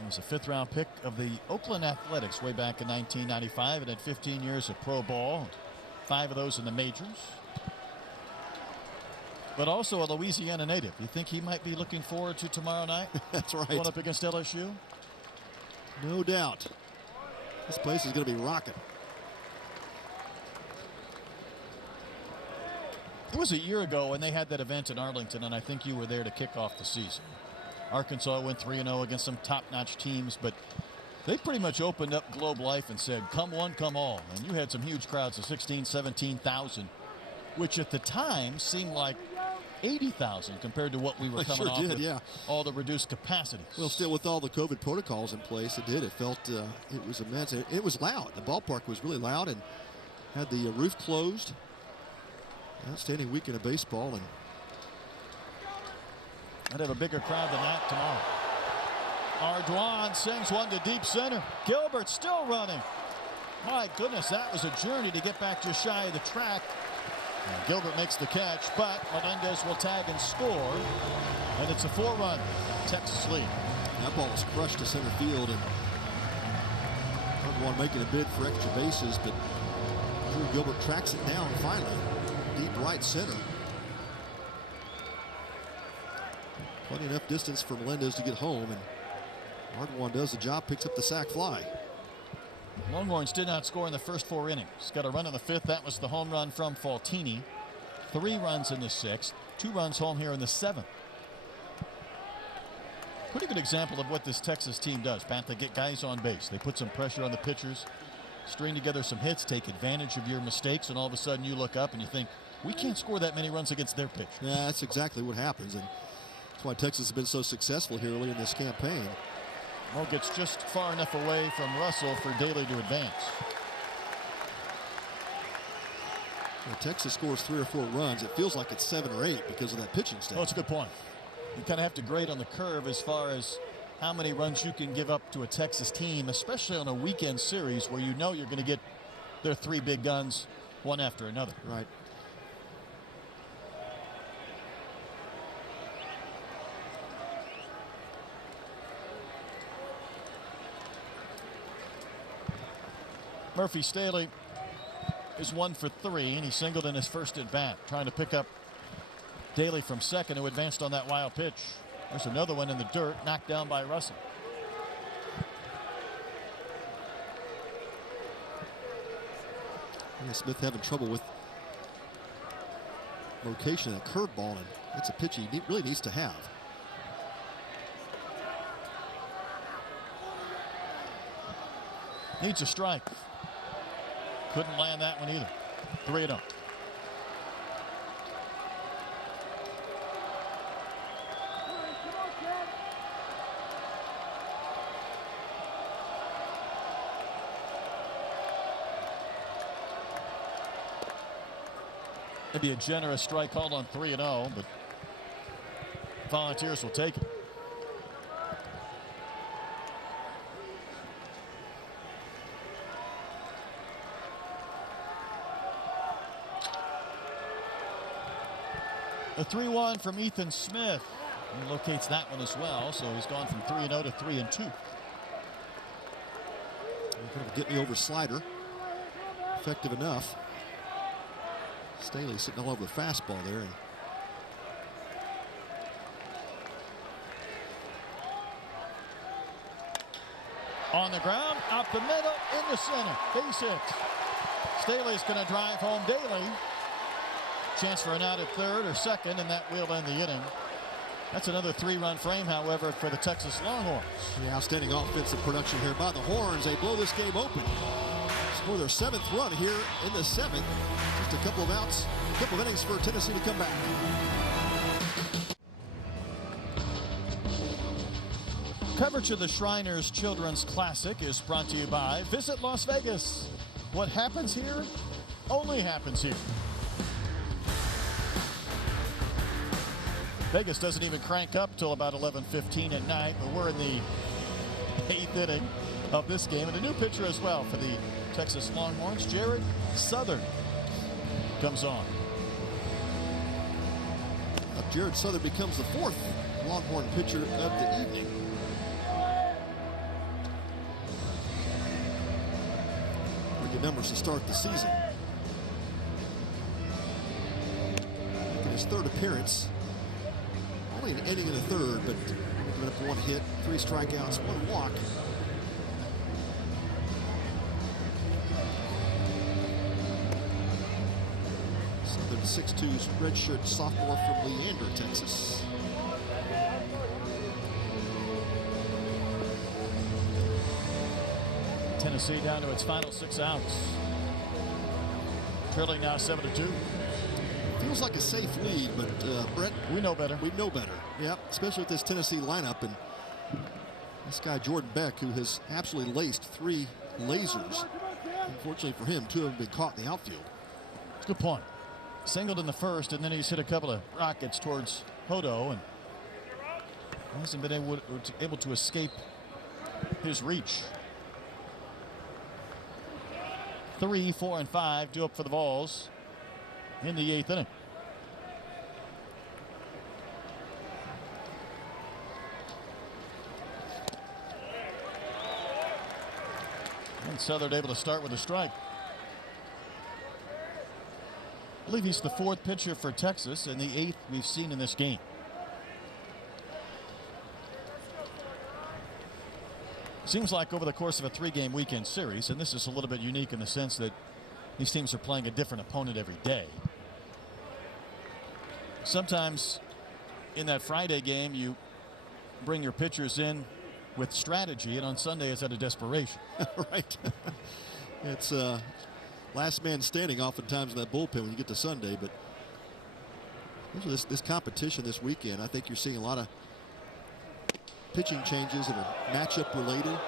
He was a 5th-round pick of the Oakland Athletics way back in 1995 and had 15 years of pro ball, 5 of those in the majors. But also a Louisiana native. You think he might be looking forward to tomorrow night? That's right. Going up against LSU? No doubt. This place is going to be rocking. It was a year ago when they had that event in Arlington, and I think you were there to kick off the season. Arkansas went 3-0 against some top-notch teams, but they pretty much opened up Globe Life and said, come one, come all. And you had some huge crowds of 16,000, 17,000, which at the time seemed like 80,000 compared to what we were coming off with, yeah. All the reduced capacity. Well, still with all the COVID protocols in place, it did. It felt it was immense. It was loud. The ballpark was really loud and had the roof closed. Outstanding weekend of baseball, and I'd have a bigger crowd than that tomorrow. Ardoin sings one to deep center. Gilbert still running. My goodness, that was a journey to get back just shy of the track. And Gilbert makes the catch, but Melendez will tag and score. And it's a 4-run Texas lead. That ball was crushed to center field, and Ardoin making a bid for extra bases, but Drew Gilbert tracks it down finally. Deep right center. Plenty enough distance for Melendez to get home, and Ardoin does the job, picks up the sac fly. Longhorns did not score in the first 4 innings. Got a run in the 5th. That was the home run from Faltini. 3 runs in the 6th. 2 runs home here in the 7th. Pretty good example of what this Texas team does, Pat. They get guys on base. They put some pressure on the pitchers, string together some hits, take advantage of your mistakes, and all of a sudden you look up and you think, we can't score that many runs against their pitch. Yeah, that's exactly what happens, and that's why Texas has been so successful here early in this campaign. Mo gets just far enough away from Russell for Daly to advance. When Texas scores 3 or 4 runs, it feels like it's 7 or 8 because of that pitching staff. Oh, it's a good point. You kind of have to grade on the curve as far as how many runs you can give up to a Texas team, especially on a weekend series where you know you're going to get their 3 big guns one after another. Right. Murphy Staley is 1 for 3, and he singled in his first at bat, trying to pick up Daly from second, who advanced on that wild pitch. There's another one in the dirt, knocked down by Russell. Yeah, Smith having trouble with location of that curveball, and that's a pitch he really needs to have. Needs a strike. Couldn't land that one either. 3-0. Maybe a generous strike called on 3-0, but Volunteers will take it. The 3-1 from Ethan Smith. He locates that one as well, so he's gone from 3-0 to 3-2. Get me over slider. Effective enough. Staley sitting all over the fastball there. On the ground, up the middle, into center. Base hit. Staley's going to drive home Daly. Chance for an out at third or second, and that will end the inning. That's another 3-run frame, however, for the Texas Longhorns. Yeah, outstanding offensive production here by the Horns. They blow this game open. Score their 7th run here in the 7th. Just a couple of outs, a couple of innings for Tennessee to come back. Coverage of the Shriners Children's Classic is brought to you by Visit Las Vegas. What happens here only happens here. Vegas doesn't even crank up till about 11:15 at night, but we're in the 8th inning of this game. And a new pitcher as well for the Texas Longhorns, Jared Southern, comes on. Jared Southern becomes the 4th Longhorn pitcher of the evening. Pretty good numbers to start the season. In his 3rd appearance, only an inning in the 3rd, but giving up 1 hit, 3 strikeouts, 1 walk. Southern 6'2", redshirt sophomore from Leander, Texas. Tennessee down to its final 6 outs. Trailing now 7-2. Feels like a safe lead, but Brett, We know better. we know better. Yeah, especially with this Tennessee lineup and this guy Jordan Beck, who has absolutely laced 3 lasers. Unfortunately for him, 2 of them have been caught in the outfield. Good point. Singled in the 1st, and then he's hit a couple of rockets towards Hodo, and hasn't been able to escape his reach. 3, 4, and 5 due up for the Vols in the 8th inning. And Southern able to start with a strike. I believe he's the 4th pitcher for Texas and the 8th we've seen in this game. Seems like over the course of a 3-game weekend series, and this is a little bit unique in the sense that these teams are playing a different opponent every day. Sometimes in that Friday game, you bring your pitchers in with strategy, and on Sunday it's out of desperation. Right. It's last man standing oftentimes in that bullpen when you get to Sunday, but this competition this weekend, I think you're seeing a lot of pitching changes that are matchup related.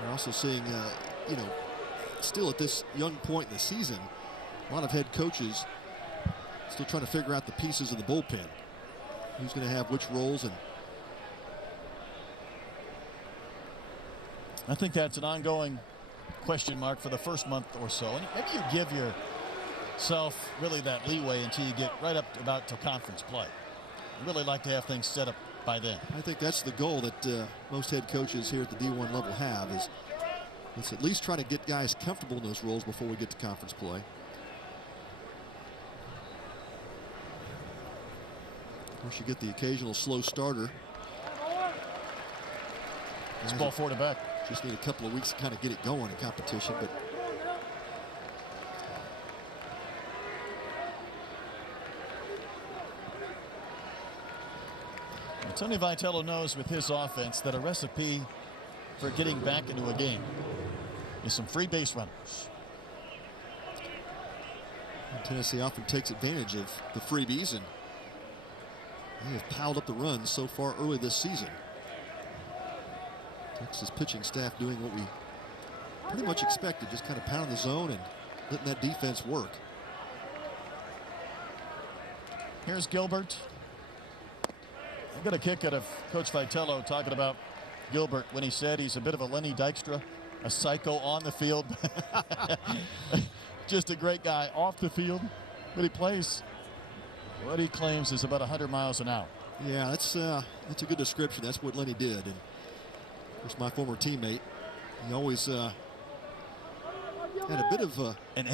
We're also seeing, still at this young point in the season, a lot of head coaches still trying to figure out the pieces of the bullpen. Who's going to have which roles, and I think that's an ongoing question mark for the first month or so. And maybe you give yourself really that leeway until you get right up about to conference play. You really like to have things set up by then. I think that's the goal that most head coaches here at the D1 level have, is let's at least try to get guys comfortable in those roles before we get to conference play. Of course, you get the occasional slow starter. It's ball 4 to back. Just need a couple of weeks to kind of get it going in competition, but Tony Vitello knows with his offense that a recipe for getting back into a game is some free base runners. And Tennessee often takes advantage of the freebies, and they have piled up the runs so far early this season. Texas pitching staff doing what we pretty much expected, just kind of pounding the zone and letting that defense work. Here's Gilbert. I got a kick out of Coach Vitello talking about Gilbert when he said he's a bit of a Lenny Dykstra, a psycho on the field. Just a great guy off the field, but he plays what he claims is about 100 miles an hour. Yeah, that's a good description. That's what Lenny did. And of course, my former teammate, he always had a bit of an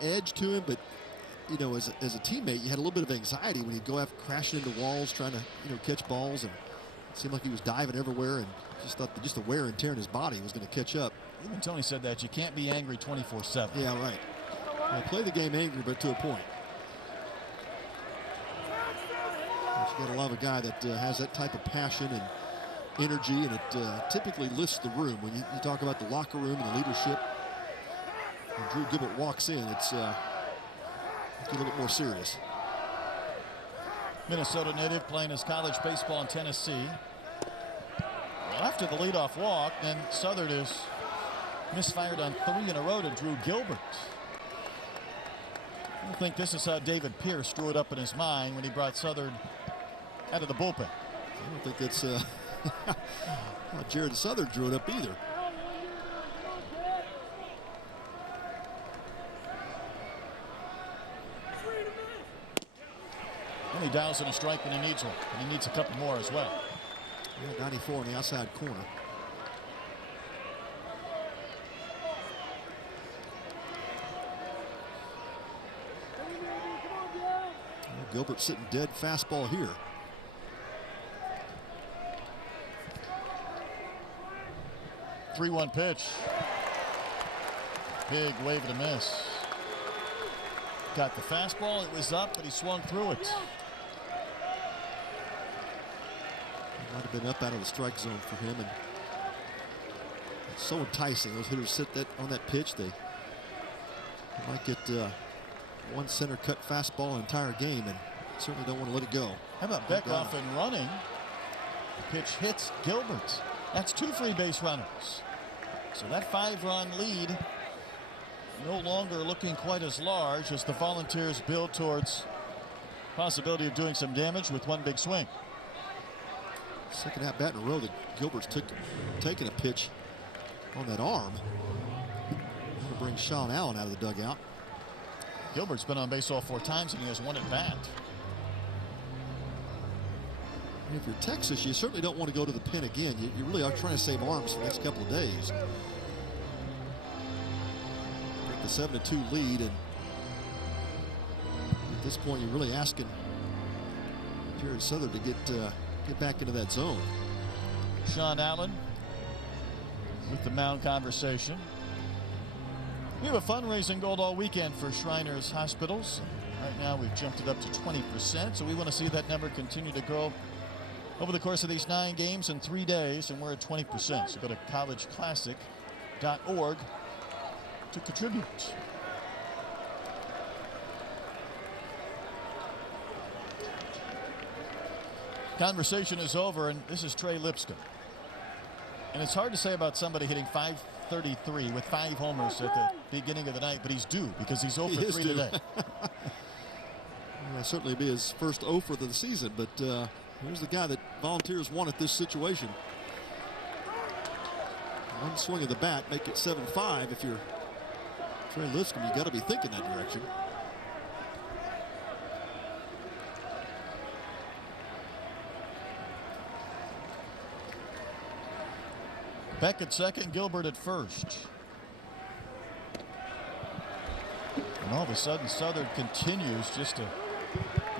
edge to him, but you know, as a teammate, you had a little bit of anxiety when he'd go after crashing into walls, trying to catch balls, and it seemed like he was diving everywhere, and just thought that just the wear and tear in his body was going to catch up. Even Tony said that you can't be angry 24/7. Yeah, right. Play the game angry, but to a point. But you got to love a guy that has that type of passion and energy, and it typically lifts the room. When you talk about the locker room and the leadership, when Drew Gilbert walks in, it's a little bit more serious. Minnesota native playing his college baseball in Tennessee. After the leadoff walk, then Southern is misfired on 3 in a row to Drew Gilbert. I think this is how David Pierce drew it up in his mind when he brought Southern out of the bullpen. I don't think that's how Jared Southern drew it up either. And he dials in a strike when he needs one. And he needs a couple more as well. Yeah, 94 on the outside corner. Gilbert sitting dead fastball here. (3-1) pitch. Big wave and a miss. Got the fastball. It was up, but he swung through it. Might have been up out of the strike zone for him, and it's so enticing. Those hitters sit that on that pitch. They might get one center cut fastball an entire game, and certainly don't want to let it go. How about Beck off and running? The pitch hits Gilbert. That's 2 free base runners. So that 5-run lead no longer looking quite as large as the Volunteers build towards possibility of doing some damage with one big swing. Second at bat in a row that Gilbert's taking a pitch on that arm. That'll bring Sean Allen out of the dugout. Gilbert's been on base all 4 times and he has 1 at bat. And if you're Texas, you certainly don't want to go to the pen again. You really are trying to save arms for the next couple of days. Get the 7-2 lead, and at this point, you're really asking Jared Southern to get back into that zone. Sean Allen with the mound conversation. We have a fundraising goal all weekend for Shriners Hospitals. Right now we've jumped it up to 20%, so we want to see that number continue to grow over the course of these 9 games in 3 days, and we're at 20%. So go to collegeclassic.org to contribute. Conversation is over, and this is Trey Lipscomb. And it's hard to say about somebody hitting .533 with 5 homers at the beginning of the night, but he's due because he's 0 for 3 today. That'll certainly be his first 0 for the season, but here's the guy that Volunteers want at this situation. One swing of the bat, make it 7-5. If you're Trey Lipscomb, you got to be thinking that direction. Beck at second, Gilbert at first. And all of a sudden, Southern continues just to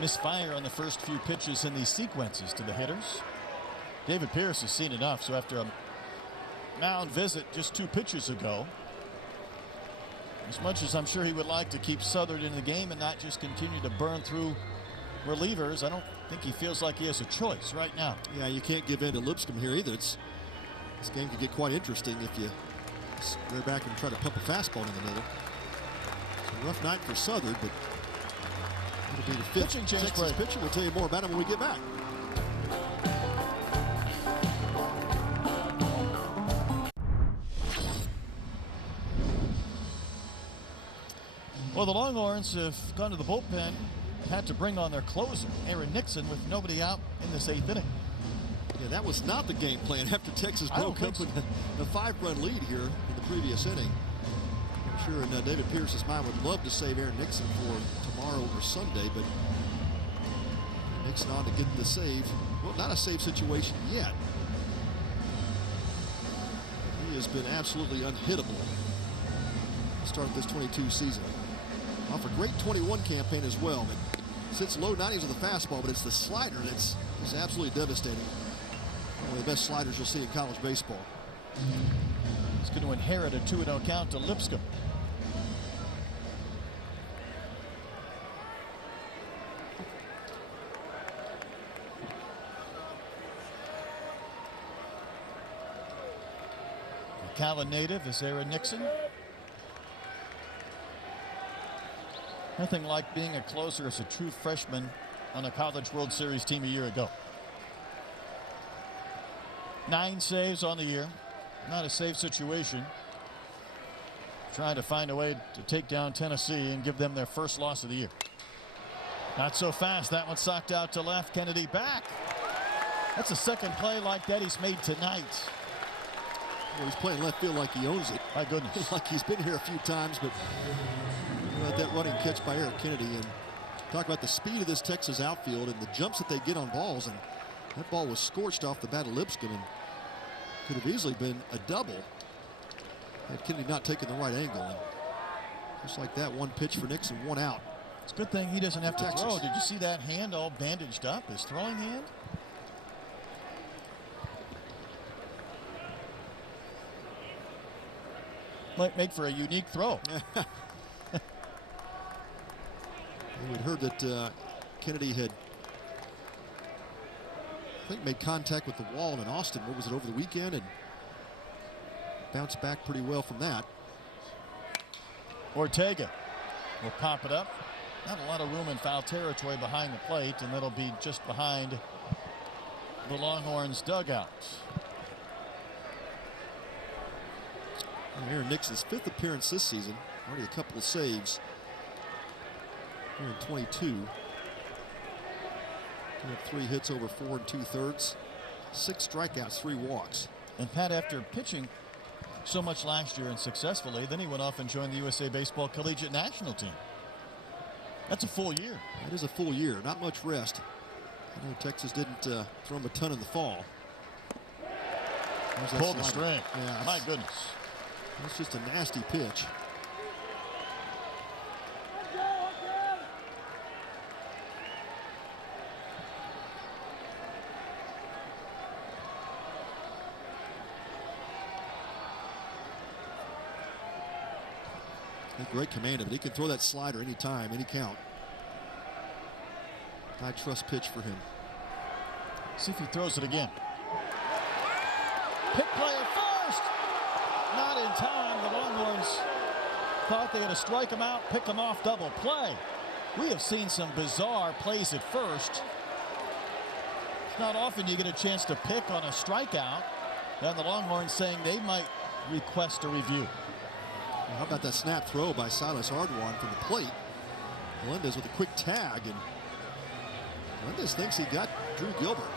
misfire on the first few pitches in these sequences to the hitters. David Pierce has seen enough, so after a mound visit just 2 pitches ago, as much as I'm sure he would like to keep Southern in the game and not just continue to burn through relievers, I don't think he feels like he has a choice right now. Yeah, you can't give in to Lipscomb here either. This game could get quite interesting if you square back and try to pump a fastball in the middle. It's a rough night for Southern, but it'll be the 5th Pitching change Texas play. pitcher. We'll tell you more about him when we get back. Well, the Longhorns have gone to the bullpen, had to bring on their closer, Aaron Nixon, with nobody out in this 8th inning. Yeah, that was not the game plan after Texas broke up with a 5-run lead here in the previous inning. I'm sure in David Pierce's mind would love to save Aaron Nixon for tomorrow or Sunday, but Nixon on to get the save. Well, not a save situation yet. He has been absolutely unhittable to start this 22 season. Off a great 21 campaign as well. But sits low 90s with the fastball, but it's the slider that's absolutely devastating. One of the best sliders you'll see in college baseball. He's going to inherit a 2-0 count to Lipscomb. Callan native is Aaron Nixon. Nothing like being a closer as a true freshman on a College World Series team a year ago. 9 saves on the year. Not a save situation. Trying to find a way to take down Tennessee and give them their first loss of the year. Not so fast. That one socked out to left. Kennedy back. That's the second play like that he's made tonight. Well, he's playing left field like he owns it. My goodness. Like he's been here a few times, but that running catch by Eric Kennedy. And talk about the speed of this Texas outfield and the jumps that they get on balls. And that ball was scorched off the bat of Lipscomb and could have easily been a double had Kennedy not taken the right angle. And just like that, one pitch for Nixon, one out. It's a good thing he doesn't have to Texas. throw. Did you see that hand all bandaged up? His throwing hand? Might make for a unique throw. We'd heard that Kennedy had, I think, made contact with the wall in Austin. What was it, over the weekend? And bounced back pretty well from that. Ortega will pop it up. Not a lot of room in foul territory behind the plate, and that'll be just behind the Longhorns dugout. Aaron Nixon's 5th appearance this season. Already a couple of saves here in 22. He had 3 hits over 4 2/3. 6 strikeouts, 3 walks. And Pat, after pitching so much last year and successfully, then he went off and joined the USA Baseball Collegiate National Team. That's a full year. That is a full year. Not much rest. I know Texas didn't throw him a ton in the fall. Pulled the string. Yeah, my goodness. That's just a nasty pitch. Great command of it. He can throw that slider anytime, any count. High trust pitch for him. See if he throws it again. Pick play at first. Not in time. The Longhorns thought they had to strike him out, pick him off, double play. We have seen some bizarre plays at first. It's not often you get a chance to pick on a strikeout. And the Longhorns saying they might request a review. Well, how about that snap throw by Silas Ardoin from the plate? Melendez with a quick tag, and Melendez thinks he got Drew Gilbert.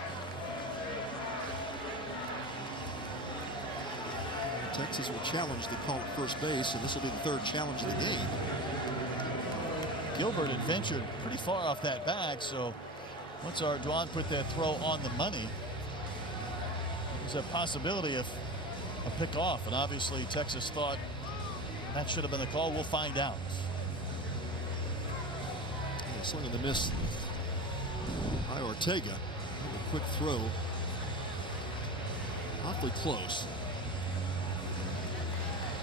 And Texas will challenge the call at first base, and this will be the 3rd challenge of the game. Gilbert had ventured pretty far off that bag, so once Ardoin put that throw on the money, there's a possibility of a pick off, and obviously Texas thought that should have been the call. We'll find out. Yeah, swing and the miss by Ortega. A quick throw. Awfully close.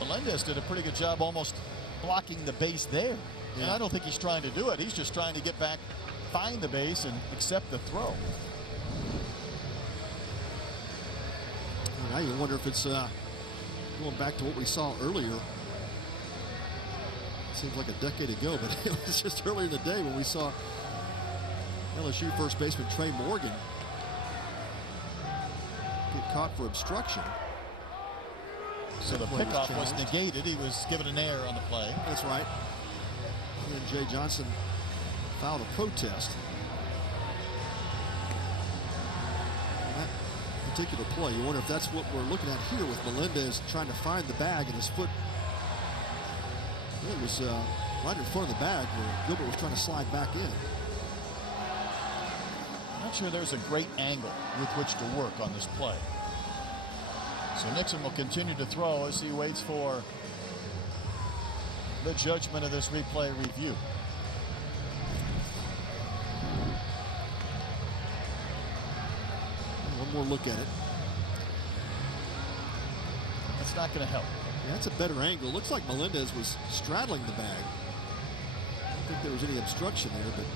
Melendez did a pretty good job almost blocking the base there. Yeah. And I don't think he's trying to do it. He's just trying to get back, find the base, and accept the throw. Now you wonder if it's going back to what we saw earlier. Seems like a decade ago, but it was just earlier in the day when we saw LSU first baseman Trey Morgan get caught for obstruction. So the pickoff was negated. He was given an error on the play. That's right. And then Jay Johnson filed a protest. On that particular play, you wonder if that's what we're looking at here with Melendez trying to find the bag and his foot. It was right in front of the bag where Gilbert was trying to slide back in. I'm not sure there's a great angle with which to work on this play. So Nixon will continue to throw as he waits for the judgment of this replay review. One more look at it. That's not going to help. Yeah, that's a better angle. Looks like Melendez was straddling the bag. I don't think there was any obstruction there, but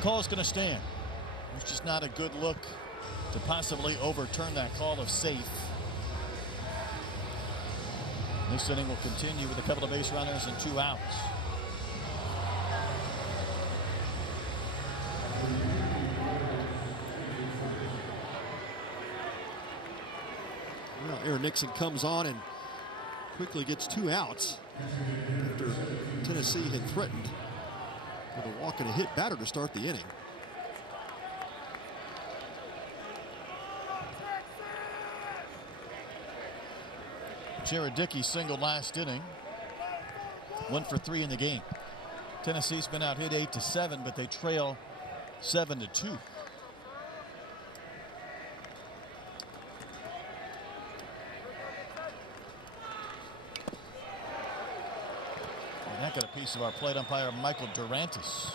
call's going to stand. It's just not a good look to possibly overturn that call of safe. This inning will continue with a couple of base runners and 2 outs. Well, Aaron Nixon comes on and quickly gets 2 outs after Tennessee had threatened with a walk and a hit batter to start the inning. Jared Dickey singled last inning. 1 for 3 in the game. Tennessee's been out hit 8-7, but they trail 7-2. And that got a piece of our plate umpire Michael Durantis.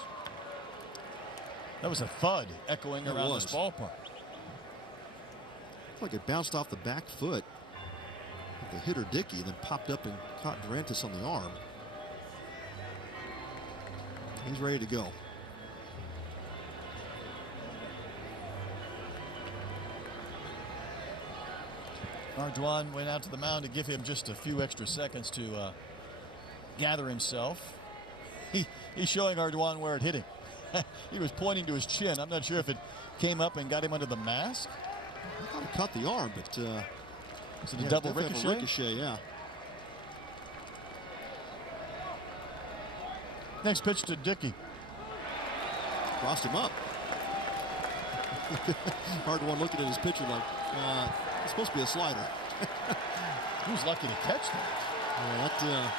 That was a thud echoing around this ballpark. Looked like it bounced off the back foot of the hitter Dickey, and then popped up and caught Durantis on the arm. He's ready to go. Ardoin went out to the mound to give him just a few extra seconds to gather himself. He's showing Ardoin where it hit him. He was pointing to his chin. I'm not sure if it came up and got him under the mask. I thought it caught the arm, but is it a double ricochet? Ricochet, yeah. Next pitch to Dickey. Crossed him up. Ardoin looking at his pitcher like, it's supposed to be a slider. He was lucky to catch that. Yeah,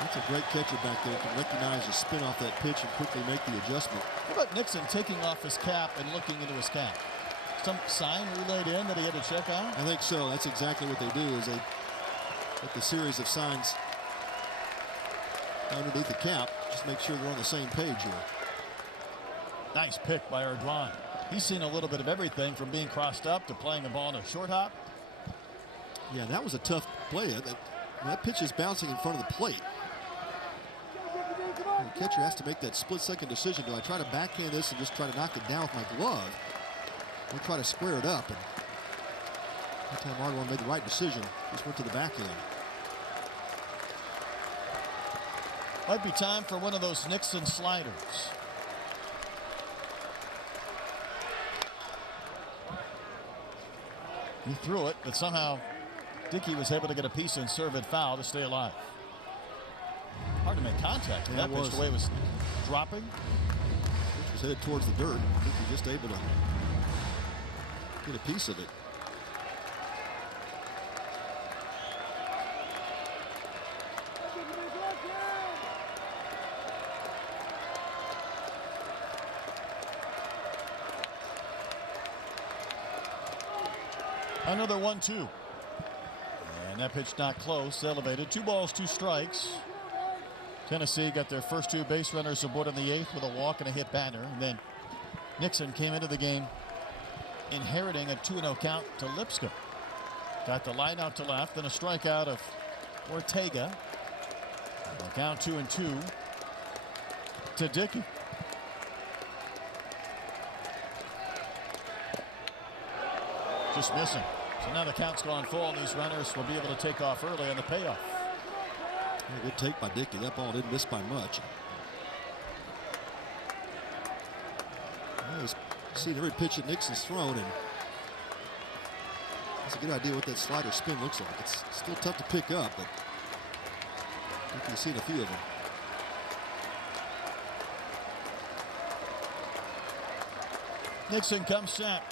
that's a great catcher back there. Can recognize the spin off that pitch and quickly make the adjustment. How about Nixon taking off his cap and looking into his cap? Some sign relayed in that he had to check on? I think so. That's exactly what they do, is they put the series of signs underneath the cap. Just make sure they're on the same page here. Nice pick by Ardoin. He's seen a little bit of everything from being crossed up to playing a ball in a short hop. Yeah, that was a tough play. That pitch is bouncing in front of the plate. And the catcher has to make that split-second decision. Do I try to backhand this and just try to knock it down with my glove? Or try to square it up? And that time Ardoin made the right decision. Just went to the backhand. Might be time for one of those Nixon sliders. He threw it, but somehow Dickey was able to get a piece and serve it foul to stay alive. Hard to make contact. Yeah, that pitch, the way it was dropping. Pitch was headed towards the dirt. Dickey just able to get a piece of it. Another 1-2. And that pitch not close, elevated. 2 balls, 2 strikes. Tennessee got their first 2 base runners aboard in the 8th with a walk and a hit batter. And then Nixon came into the game inheriting a 2-0 count to Lipscomb. Got the line out to left, then a strikeout of Ortega. A count 2-2 to Dickey. Just missing. So now the count's gone full, and these runners will be able to take off early on the payoff. Yeah, good take by Dickey. That ball didn't miss by much. He's seen every pitch that Nixon's thrown, and that's a good idea what that slider spin looks like. It's still tough to pick up, but Dickey's seen a few of them. Nixon comes set.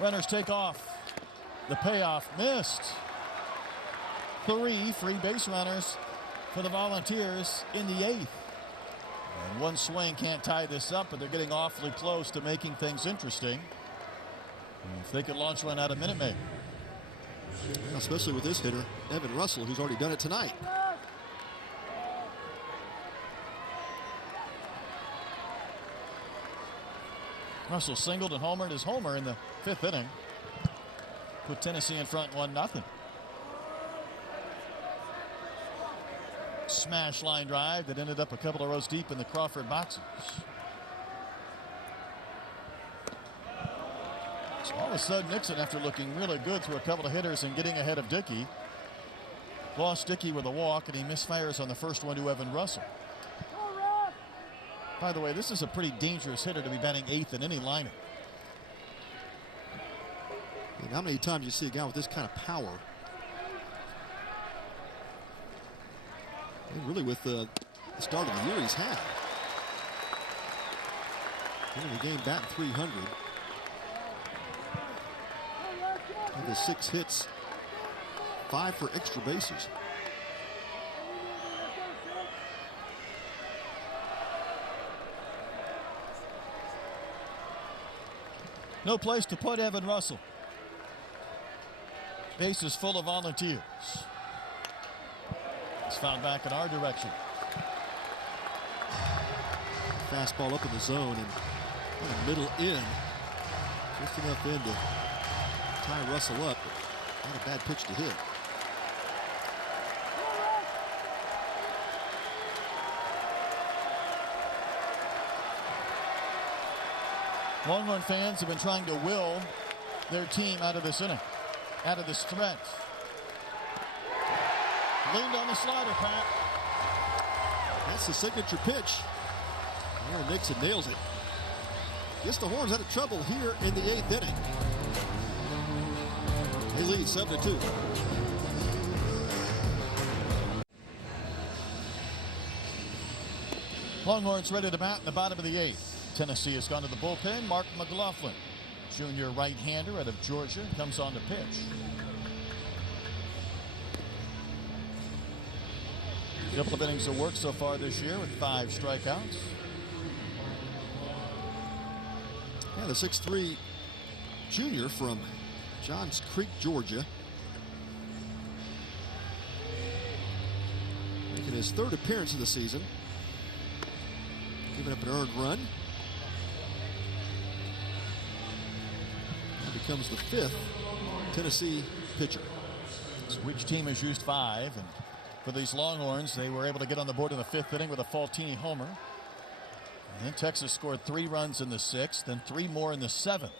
Runners take off. The payoff missed. 3 free base runners for the Volunteers in the 8th. And one swing can't tie this up, but they're getting awfully close to making things interesting. And if they could launch one out of Minute Maid. Especially with this hitter, Evan Russell, who's already done it tonight. Russell singled and homered his homer in the 5th inning. Put Tennessee in front 1-0. Smash line drive that ended up a couple of rows deep in the Crawford boxes. All of a sudden, Nixon, after looking really good through a couple of hitters and getting ahead of Dickey, lost Dickey with a walk, and he misfires on the first one to Evan Russell. By the way, this is a pretty dangerous hitter to be batting 8th in any lineup. And how many times you see a guy with this kind of power? And really with the start of the year he's had. Winning the game batting 300. And the 6 hits, 5 for extra bases. No place to put Evan Russell. Base is full of volunteers. It's fouled back in our direction. Fastball up in the zone and kind of middle in. Just enough in to tie Russell up. But not a bad pitch to hit. Longhorn fans have been trying to will their team out of this inning, out of this stretch. Leaned on the slider, Pat. That's the signature pitch. Aaron Nixon nails it. Guess the Horns out of trouble here in the 8th inning. They lead 7-2. Longhorns ready to bat in the bottom of the 8th. Tennessee has gone to the bullpen. Mark McLaughlin, junior right-hander out of Georgia, comes on to pitch. A couple of innings of work so far this year with 5 strikeouts. Yeah, the 6'3" junior from Johns Creek, Georgia. Making his 3rd appearance of the season. Giving up an earned run. Now becomes the 5th Tennessee pitcher. So which team has used 5? And for these Longhorns, they were able to get on the board in the 5th inning with a Faltini homer. And then Texas scored 3 runs in the 6th, then 3 more in the 7th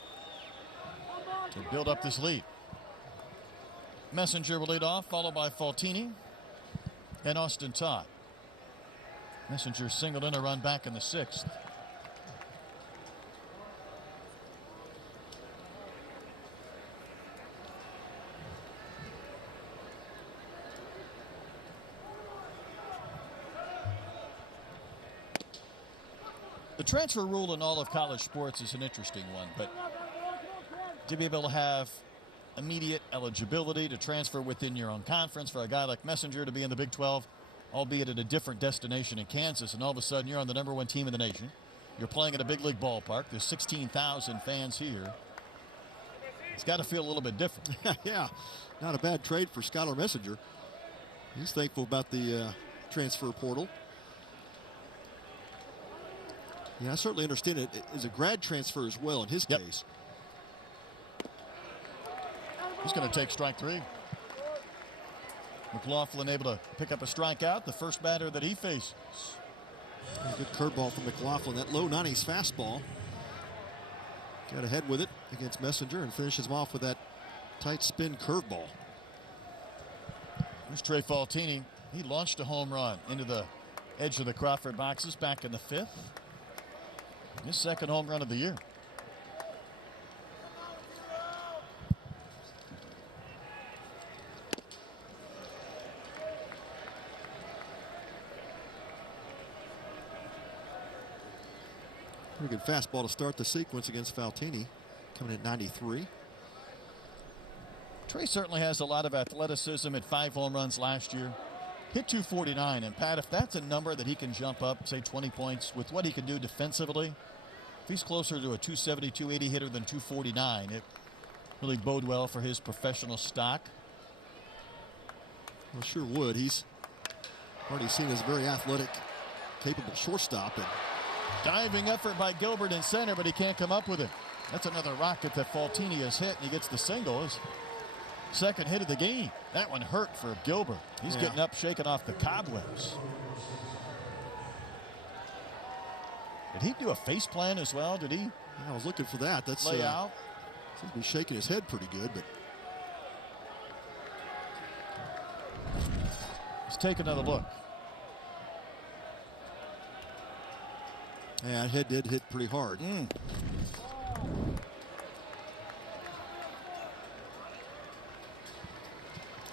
to build up this lead. Messenger will lead off, followed by Faltini and Austin Todd. Messenger singled in a run back in the 6th. The transfer rule in all of college sports is an interesting one, but to be able to have immediate eligibility to transfer within your own conference for a guy like Messenger to be in the Big 12, albeit at a different destination in Kansas, and all of a sudden you're on the #1 team in the nation. You're playing at a big league ballpark. There's 16,000 fans here. It's got to feel a little bit different. Yeah, not a bad trade for Skylar Messenger. He's thankful about the transfer portal. Yeah, I certainly understand it as a grad transfer as well in his case. He's going to take strike 3. McLaughlin able to pick up a strikeout, the first batter that he faces. Good curveball from McLaughlin. That low 90s fastball. Got ahead with it against Messenger and finishes him off with that tight spin curveball. Here's Trey Faltini. He launched a home run into the edge of the Crawford boxes back in the 5th. His 2nd home run of the year. Pretty good fastball to start the sequence against Faltini, coming at 93. Trey certainly has a lot of athleticism at 5 home runs last year. Hit 249, and Pat, if that's a number that he can jump up, say 20 points, with what he can do defensively, if he's closer to a 270, 280 hitter than 249, it really bode well for his professional stock. Well, sure would. He's already seen as a very athletic, capable shortstop. And diving effort by Gilbert in center, but he can't come up with it. That's another rocket that Faltini has hit, and he gets the single. His 2nd hit of the game. That one hurt for Gilbert. He's getting up, shaking off the cobwebs. Did he do a face plan as well? Did he? I was looking for that. That's lay out? Seems to be shaking his head pretty good, but let's take another look. yeah, that head did hit pretty hard.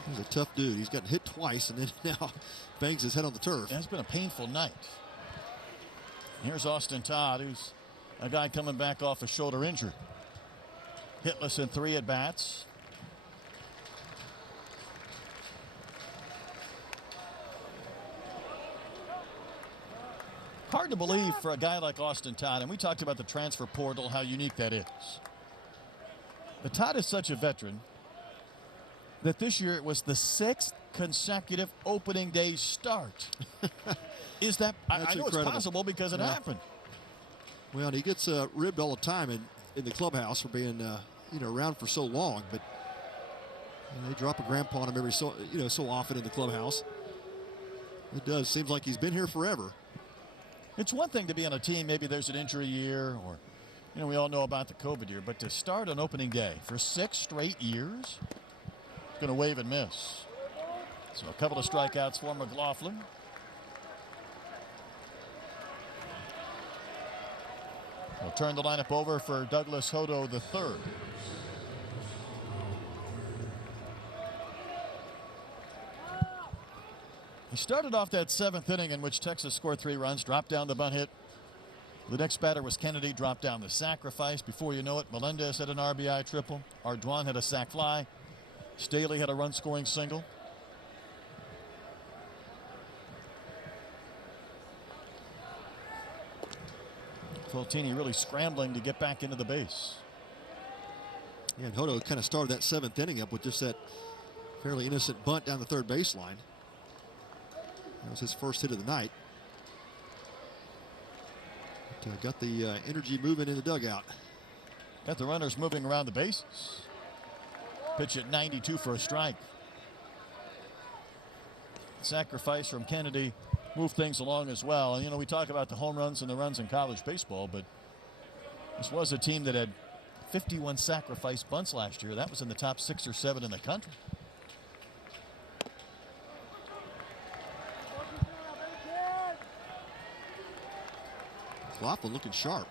He's a tough dude. He's gotten hit twice and then now bangs his head on the turf. It's been a painful night. Here's Austin Todd, who's a guy coming back off a shoulder injury. Hitless in 3 at-bats. Hard to believe for a guy like Austin Todd, and we talked about the transfer portal, how unique that is. But Todd is such a veteran that this year it was the 6th consecutive opening day start. Is that, I know incredible. it's possible because it happened. Well, he gets ribbed all the time in the clubhouse for being around for so long, but they drop a grandpa on him every so often in the clubhouse. It does. Seems like he's been here forever. It's one thing to be on a team, maybe there's an injury year, or we all know about the COVID year, but to start on opening day for 6 straight years, it's going to wave and miss. So a couple of strikeouts for McLaughlin. We'll turn the lineup over for Douglas Hodo III. He started off that 7th inning in which Texas scored 3 runs, dropped down the bunt hit. The next batter was Kennedy, dropped down the sacrifice. Before you know it, Melendez had an RBI triple. Arduan had a sac fly. Staley had a run-scoring single. Faltini really scrambling to get back into the base. Yeah, and Hodo kind of started that 7th inning up with just that fairly innocent bunt down the third baseline. That was his first hit of the night. But, got the energy moving in the dugout. Got the runners moving around the bases. Pitch at 92 for a strike. Sacrifice from Kennedy moved things along as well. And we talk about the home runs and the runs in college baseball, but this was a team that had 51 sacrifice bunts last year. That was in the top 6 or 7 in the country. Laughlin looking sharp.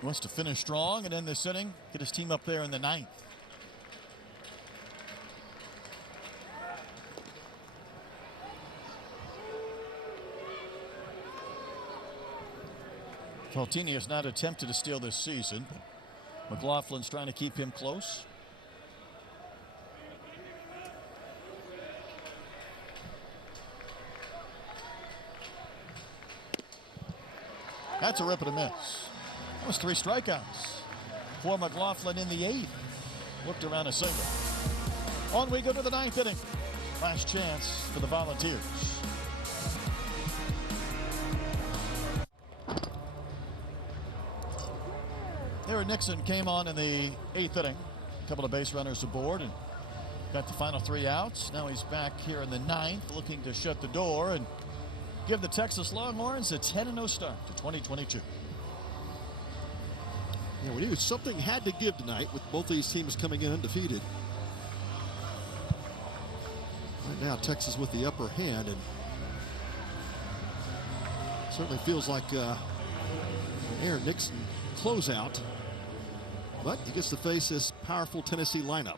He wants to finish strong and end this inning, get his team up there in the 9th. Faltini has not attempted to steal this season. McLaughlin's trying to keep him close. That's a rip and a miss. That was 3 strikeouts for McLaughlin in the 8th. Looked around a single. On we go to the 9th inning. Last chance for the Volunteers. Aaron Nixon came on in the 8th inning. A couple of base runners aboard and got the final 3 outs. Now he's back here in the 9th looking to shut the door and give the Texas Longhorns a 10-0 start to 2022. Yeah, we knew something had to give tonight with both these teams coming in undefeated. Right now, Texas with the upper hand, and certainly feels like Aaron Nixon closeout, but he gets to face this powerful Tennessee lineup.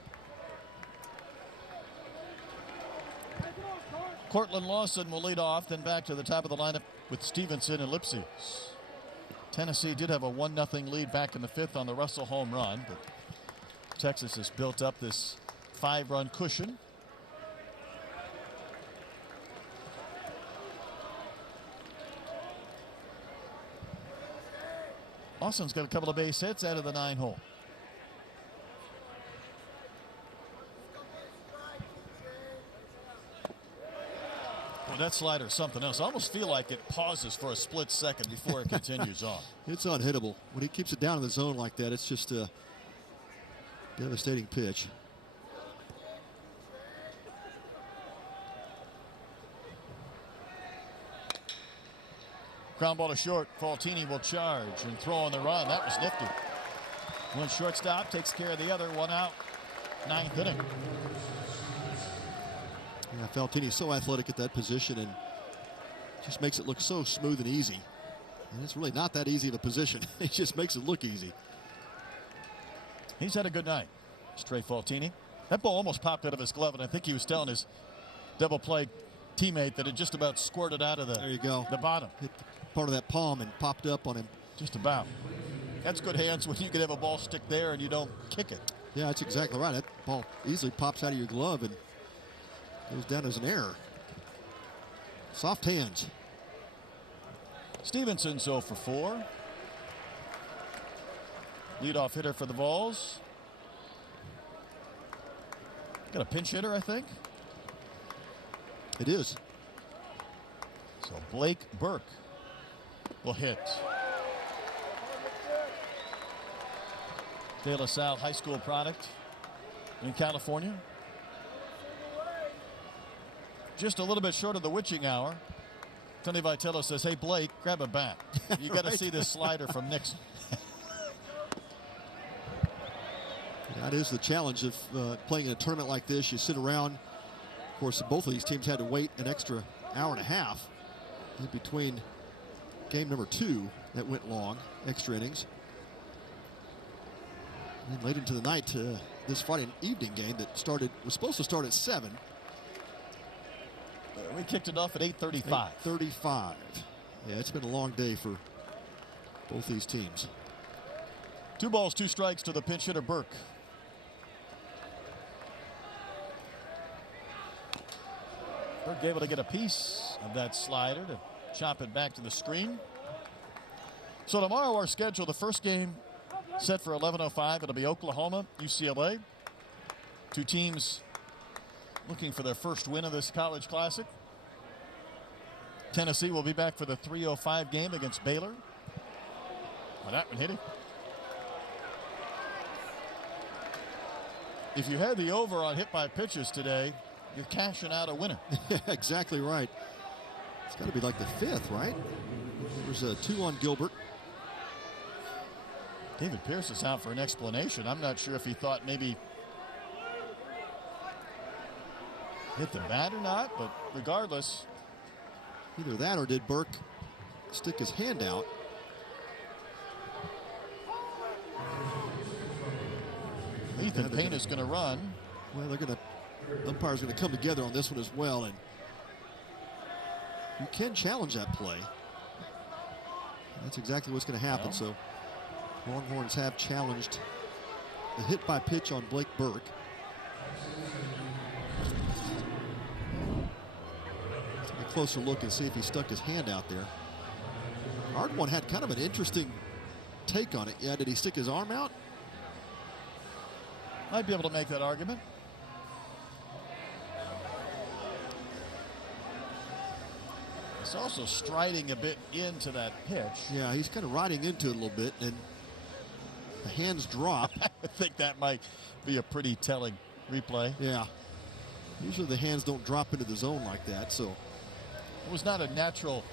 Cortland Lawson will lead off, then back to the top of the lineup with Stevenson and Lipsius. Tennessee did have a 1-0 lead back in the 5th on the Russell home run, but Texas has built up this 5-run cushion. Lawson's got a couple of base hits out of the 9 hole. That slider is something else. I almost feel like it pauses for a split second before it continues on. It's unhittable. When he keeps it down in the zone like that, it's just a devastating pitch. Ground ball to short. Faltini will charge and throw on the run. That was nifty. One shortstop takes care of the other. One out. Ninth inning. Yeah, Faltini's so athletic at that position and just makes it look so smooth and easy. And it's really not that easy of a position. He just makes it look easy. He's had a good night. Trey Faltini. That ball almost popped out of his glove, and I think he was telling his double play teammate that it just about squirted out of There you go. the bottom. Hit part of that palm and popped up on him. Just about. That's good hands when you can have a ball stick there and you don't kick it. Yeah, that's exactly right. That ball easily pops out of your glove and goes down as an error. Soft hands. Stevenson's 0 for 4. Leadoff hitter for the Vols. Got a pinch hitter, I think. It is. So Blake Burke will hit. De La Salle High School product in California. Just a little bit short of the witching hour. Tony Vitello says, hey, Blake, grab a bat. You got to Right. see this slider from Nixon. That is the challenge of playing in a tournament like this. You sit around. Of course, both of these teams had to wait an extra hour and a half in between game number 2 that went long, extra innings. And then late into the night, this Friday evening game that was supposed to start at 7. We kicked it off at 8:35. 8:35. Yeah, it's been a long day for both these teams. 2 balls, 2 strikes to the pinch hitter Burke. Burke able to get a piece of that slider to chop it back to the screen. So tomorrow our schedule, the first game set for 11:05. It'll be Oklahoma, UCLA. 2 teams looking for their first win of this college classic. Tennessee will be back for the 3:05 game against Baylor. Well, that one hit him. If you had the over on hit by pitches today, you're cashing out a winner. Yeah, exactly right. It's got to be like the 5th, right? There's a 2 on Gilbert. David Pierce is out for an explanation. I'm not sure if he thought maybe hit the bat or not, but regardless. Either that or did Burke stick his hand out? Ethan Payne is going to run. Well, umpire's going to come together on this one as well, and you can challenge that play. That's exactly what's going to happen. Well. So Longhorns have challenged the hit by pitch on Blake Burke. Take a closer look and see if he stuck his hand out there. Ardwan had kind of an interesting take on it. Yeah, did he stick his arm out? Might be able to make that argument. He's also striding a bit into that pitch. Yeah, he's kind of riding into it a little bit, and the hands drop. I think that might be a pretty telling replay. Yeah. Usually the hands don't drop into the zone like that, so. It was not a natural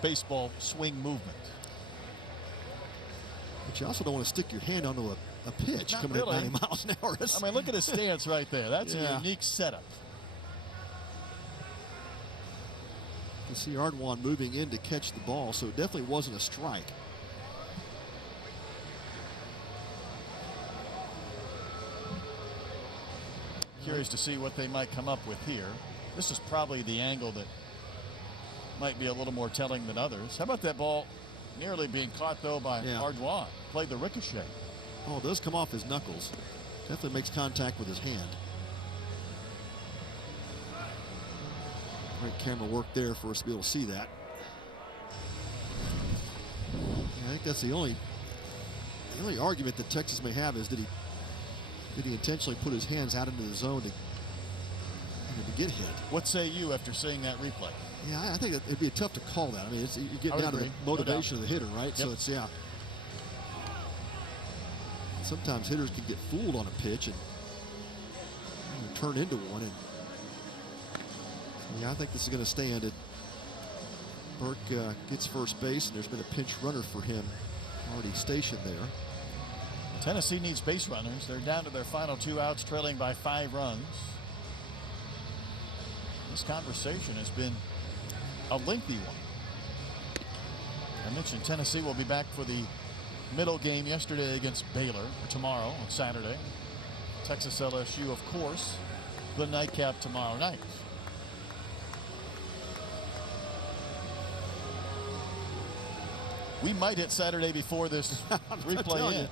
baseball swing movement. But you also don't want to stick your hand onto a pitch Not coming really. at 90 miles an hour. I mean, look at his stance right there. That's a Yeah. unique setup. You see Ardwan moving in to catch the ball, so it definitely wasn't a strike. Curious to see what they might come up with here. This is probably the angle that might be a little more telling than others. How about that ball nearly being caught, though, by Yeah. Ardwan? Played the ricochet. Oh, it does come off his knuckles. Definitely makes contact with his hand. Great camera work there for us to be able to see that. I think that's the only argument that Texas may have is did he intentionally put his hands out into the zone to get hit? What say you after seeing that replay? Yeah, I think it'd be tough to call that. I mean, you're getting I would down to the agree. No motivation of the hitter, right? Yep. So it's, yeah. Sometimes hitters can get fooled on a pitch and turn into one. And so, yeah, I think this is going to stand at Burke gets first base, and there's been a pinch runner for him already stationed there. Tennessee needs base runners. They're down to their final 2 outs, trailing by 5 runs. This conversation has been a lengthy one. I mentioned Tennessee will be back for the middle game yesterday against Baylor, or tomorrow on Saturday. Texas LSU, of course, the nightcap tomorrow night. We might hit Saturday before this replay ends.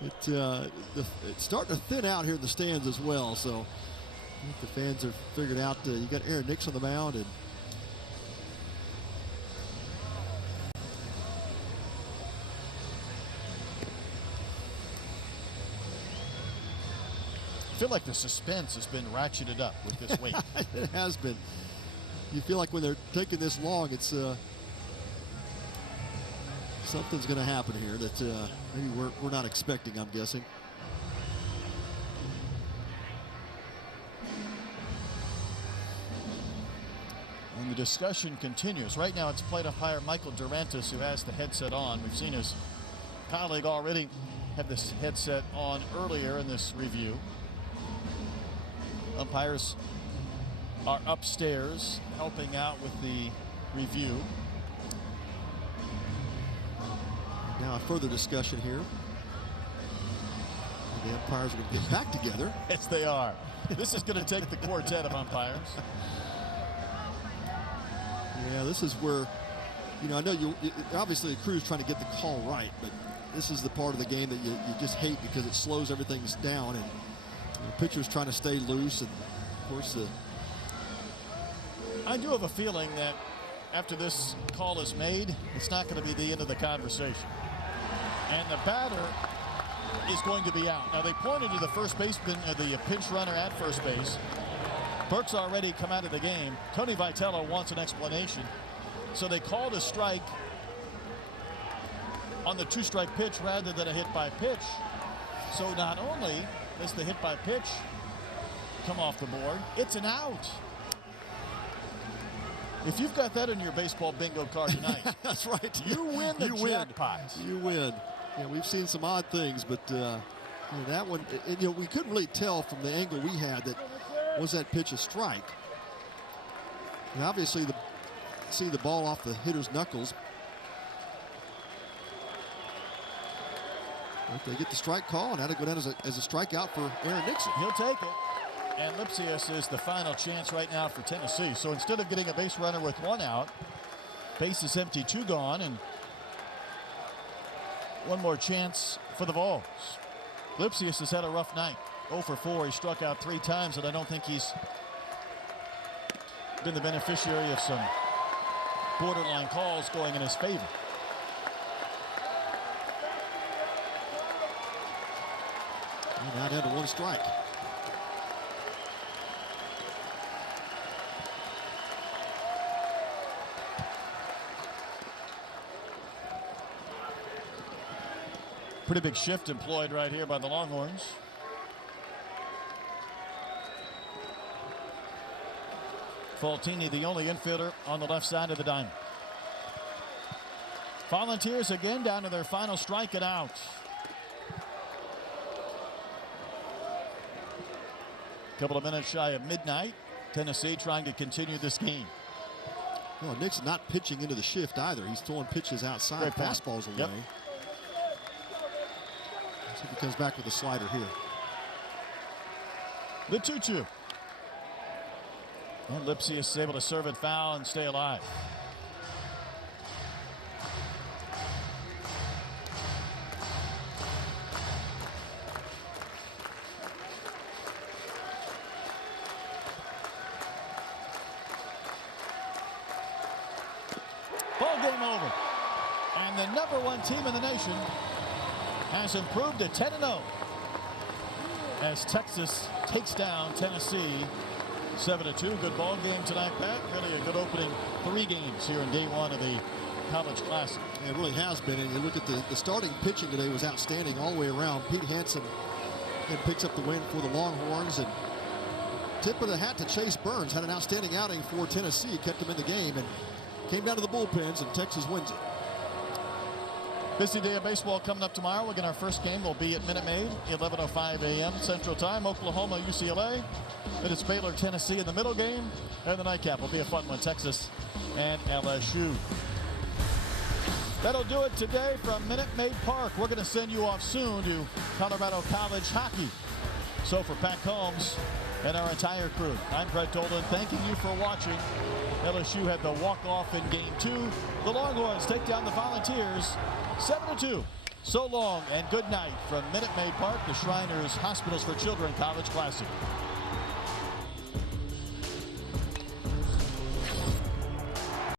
It's starting to thin out here in the stands as well, so I think the fans have figured out you got Aaron Nix on the mound, and I feel like the suspense has been ratcheted up with this wait. it has been. You feel like when they're taking this long, it's something's going to happen here that maybe we're not expecting, I'm guessing. And the discussion continues. Right now it's plate umpire Michael Durantis who has the headset on. We've seen his colleague already have this headset on earlier in this review. Umpires are upstairs helping out with the review. Now a further discussion here. The umpires are going to get back together. Yes, they are. This is going to take the quartet of umpires. Yeah, this is where, I know obviously the crew's trying to get the call right, but this is the part of the game that you just hate because it slows everything down, and the pitcher's trying to stay loose, and of course I do have a feeling that after this call is made, it's not going to be the end of the conversation. And the batter is going to be out. Now they pointed to the first baseman, the pinch runner at first base. Burke's already come out of the game. Tony Vitello wants an explanation. So they called a strike on the 2-strike pitch rather than a hit by pitch. So not only does the hit by pitch come off the board, it's an out. If you've got that in your baseball bingo card tonight, that's right. You win the jackpot. You win. Yeah, we've seen some odd things, but that one, we couldn't really tell from the angle we had that was that pitch a strike. And obviously, see the ball off the hitter's knuckles. If they get the strike call, and that'll go down as a strikeout for Aaron Nixon. He'll take it. And Lipsius is the final chance right now for Tennessee. So instead of getting a base runner with 1 out, base is empty, 2 gone, and one more chance for the Vols. Lipsius has had a rough night. 0 for 4. He struck out 3 times, and I don't think he's been the beneficiary of some borderline calls going in his favor. And now down to 1 strike. Pretty big shift employed right here by the Longhorns. Faltini, the only infielder on the left side of the diamond. Volunteers again down to their final strike and out. Couple of minutes shy of midnight. Tennessee trying to continue this game. Well, Nixon not pitching into the shift either. He's throwing pitches outside, Great point. fastballs away. Yep. See if he comes back with a slider here. The 2-2. And Lipsius is able to serve it foul and stay alive. Ball game over. And the #1 team in the nation has improved to 10-0 as Texas takes down Tennessee 7-2. Good ball game tonight, Pat. Really a good opening 3 games here in day 1 of the College Classic. Yeah, it really has been. And you look at the starting pitching today was outstanding all the way around. Pete Hansen picks up the win for the Longhorns, and Tip of the hat to Chase Burns. Had an outstanding outing for Tennessee. Kept him in the game and came down to the bullpens, and Texas wins it. Busy day of baseball coming up tomorrow. Again, our first game will be at Minute Maid, 11:05 a.m. Central Time. Oklahoma, UCLA. Then it's Baylor, Tennessee in the middle game. And the nightcap will be a fun one, Texas and LSU. That'll do it today from Minute Maid Park. We're going to send you off soon to Colorado College hockey. So for Pat Combs and our entire crew, I'm Brett Dolan, thanking you for watching. LSU had the walk-off in Game 2. The Longhorns take down the Volunteers 7-2. So long and good night from Minute Maid Park, the Shriners Hospitals for Children College Classic.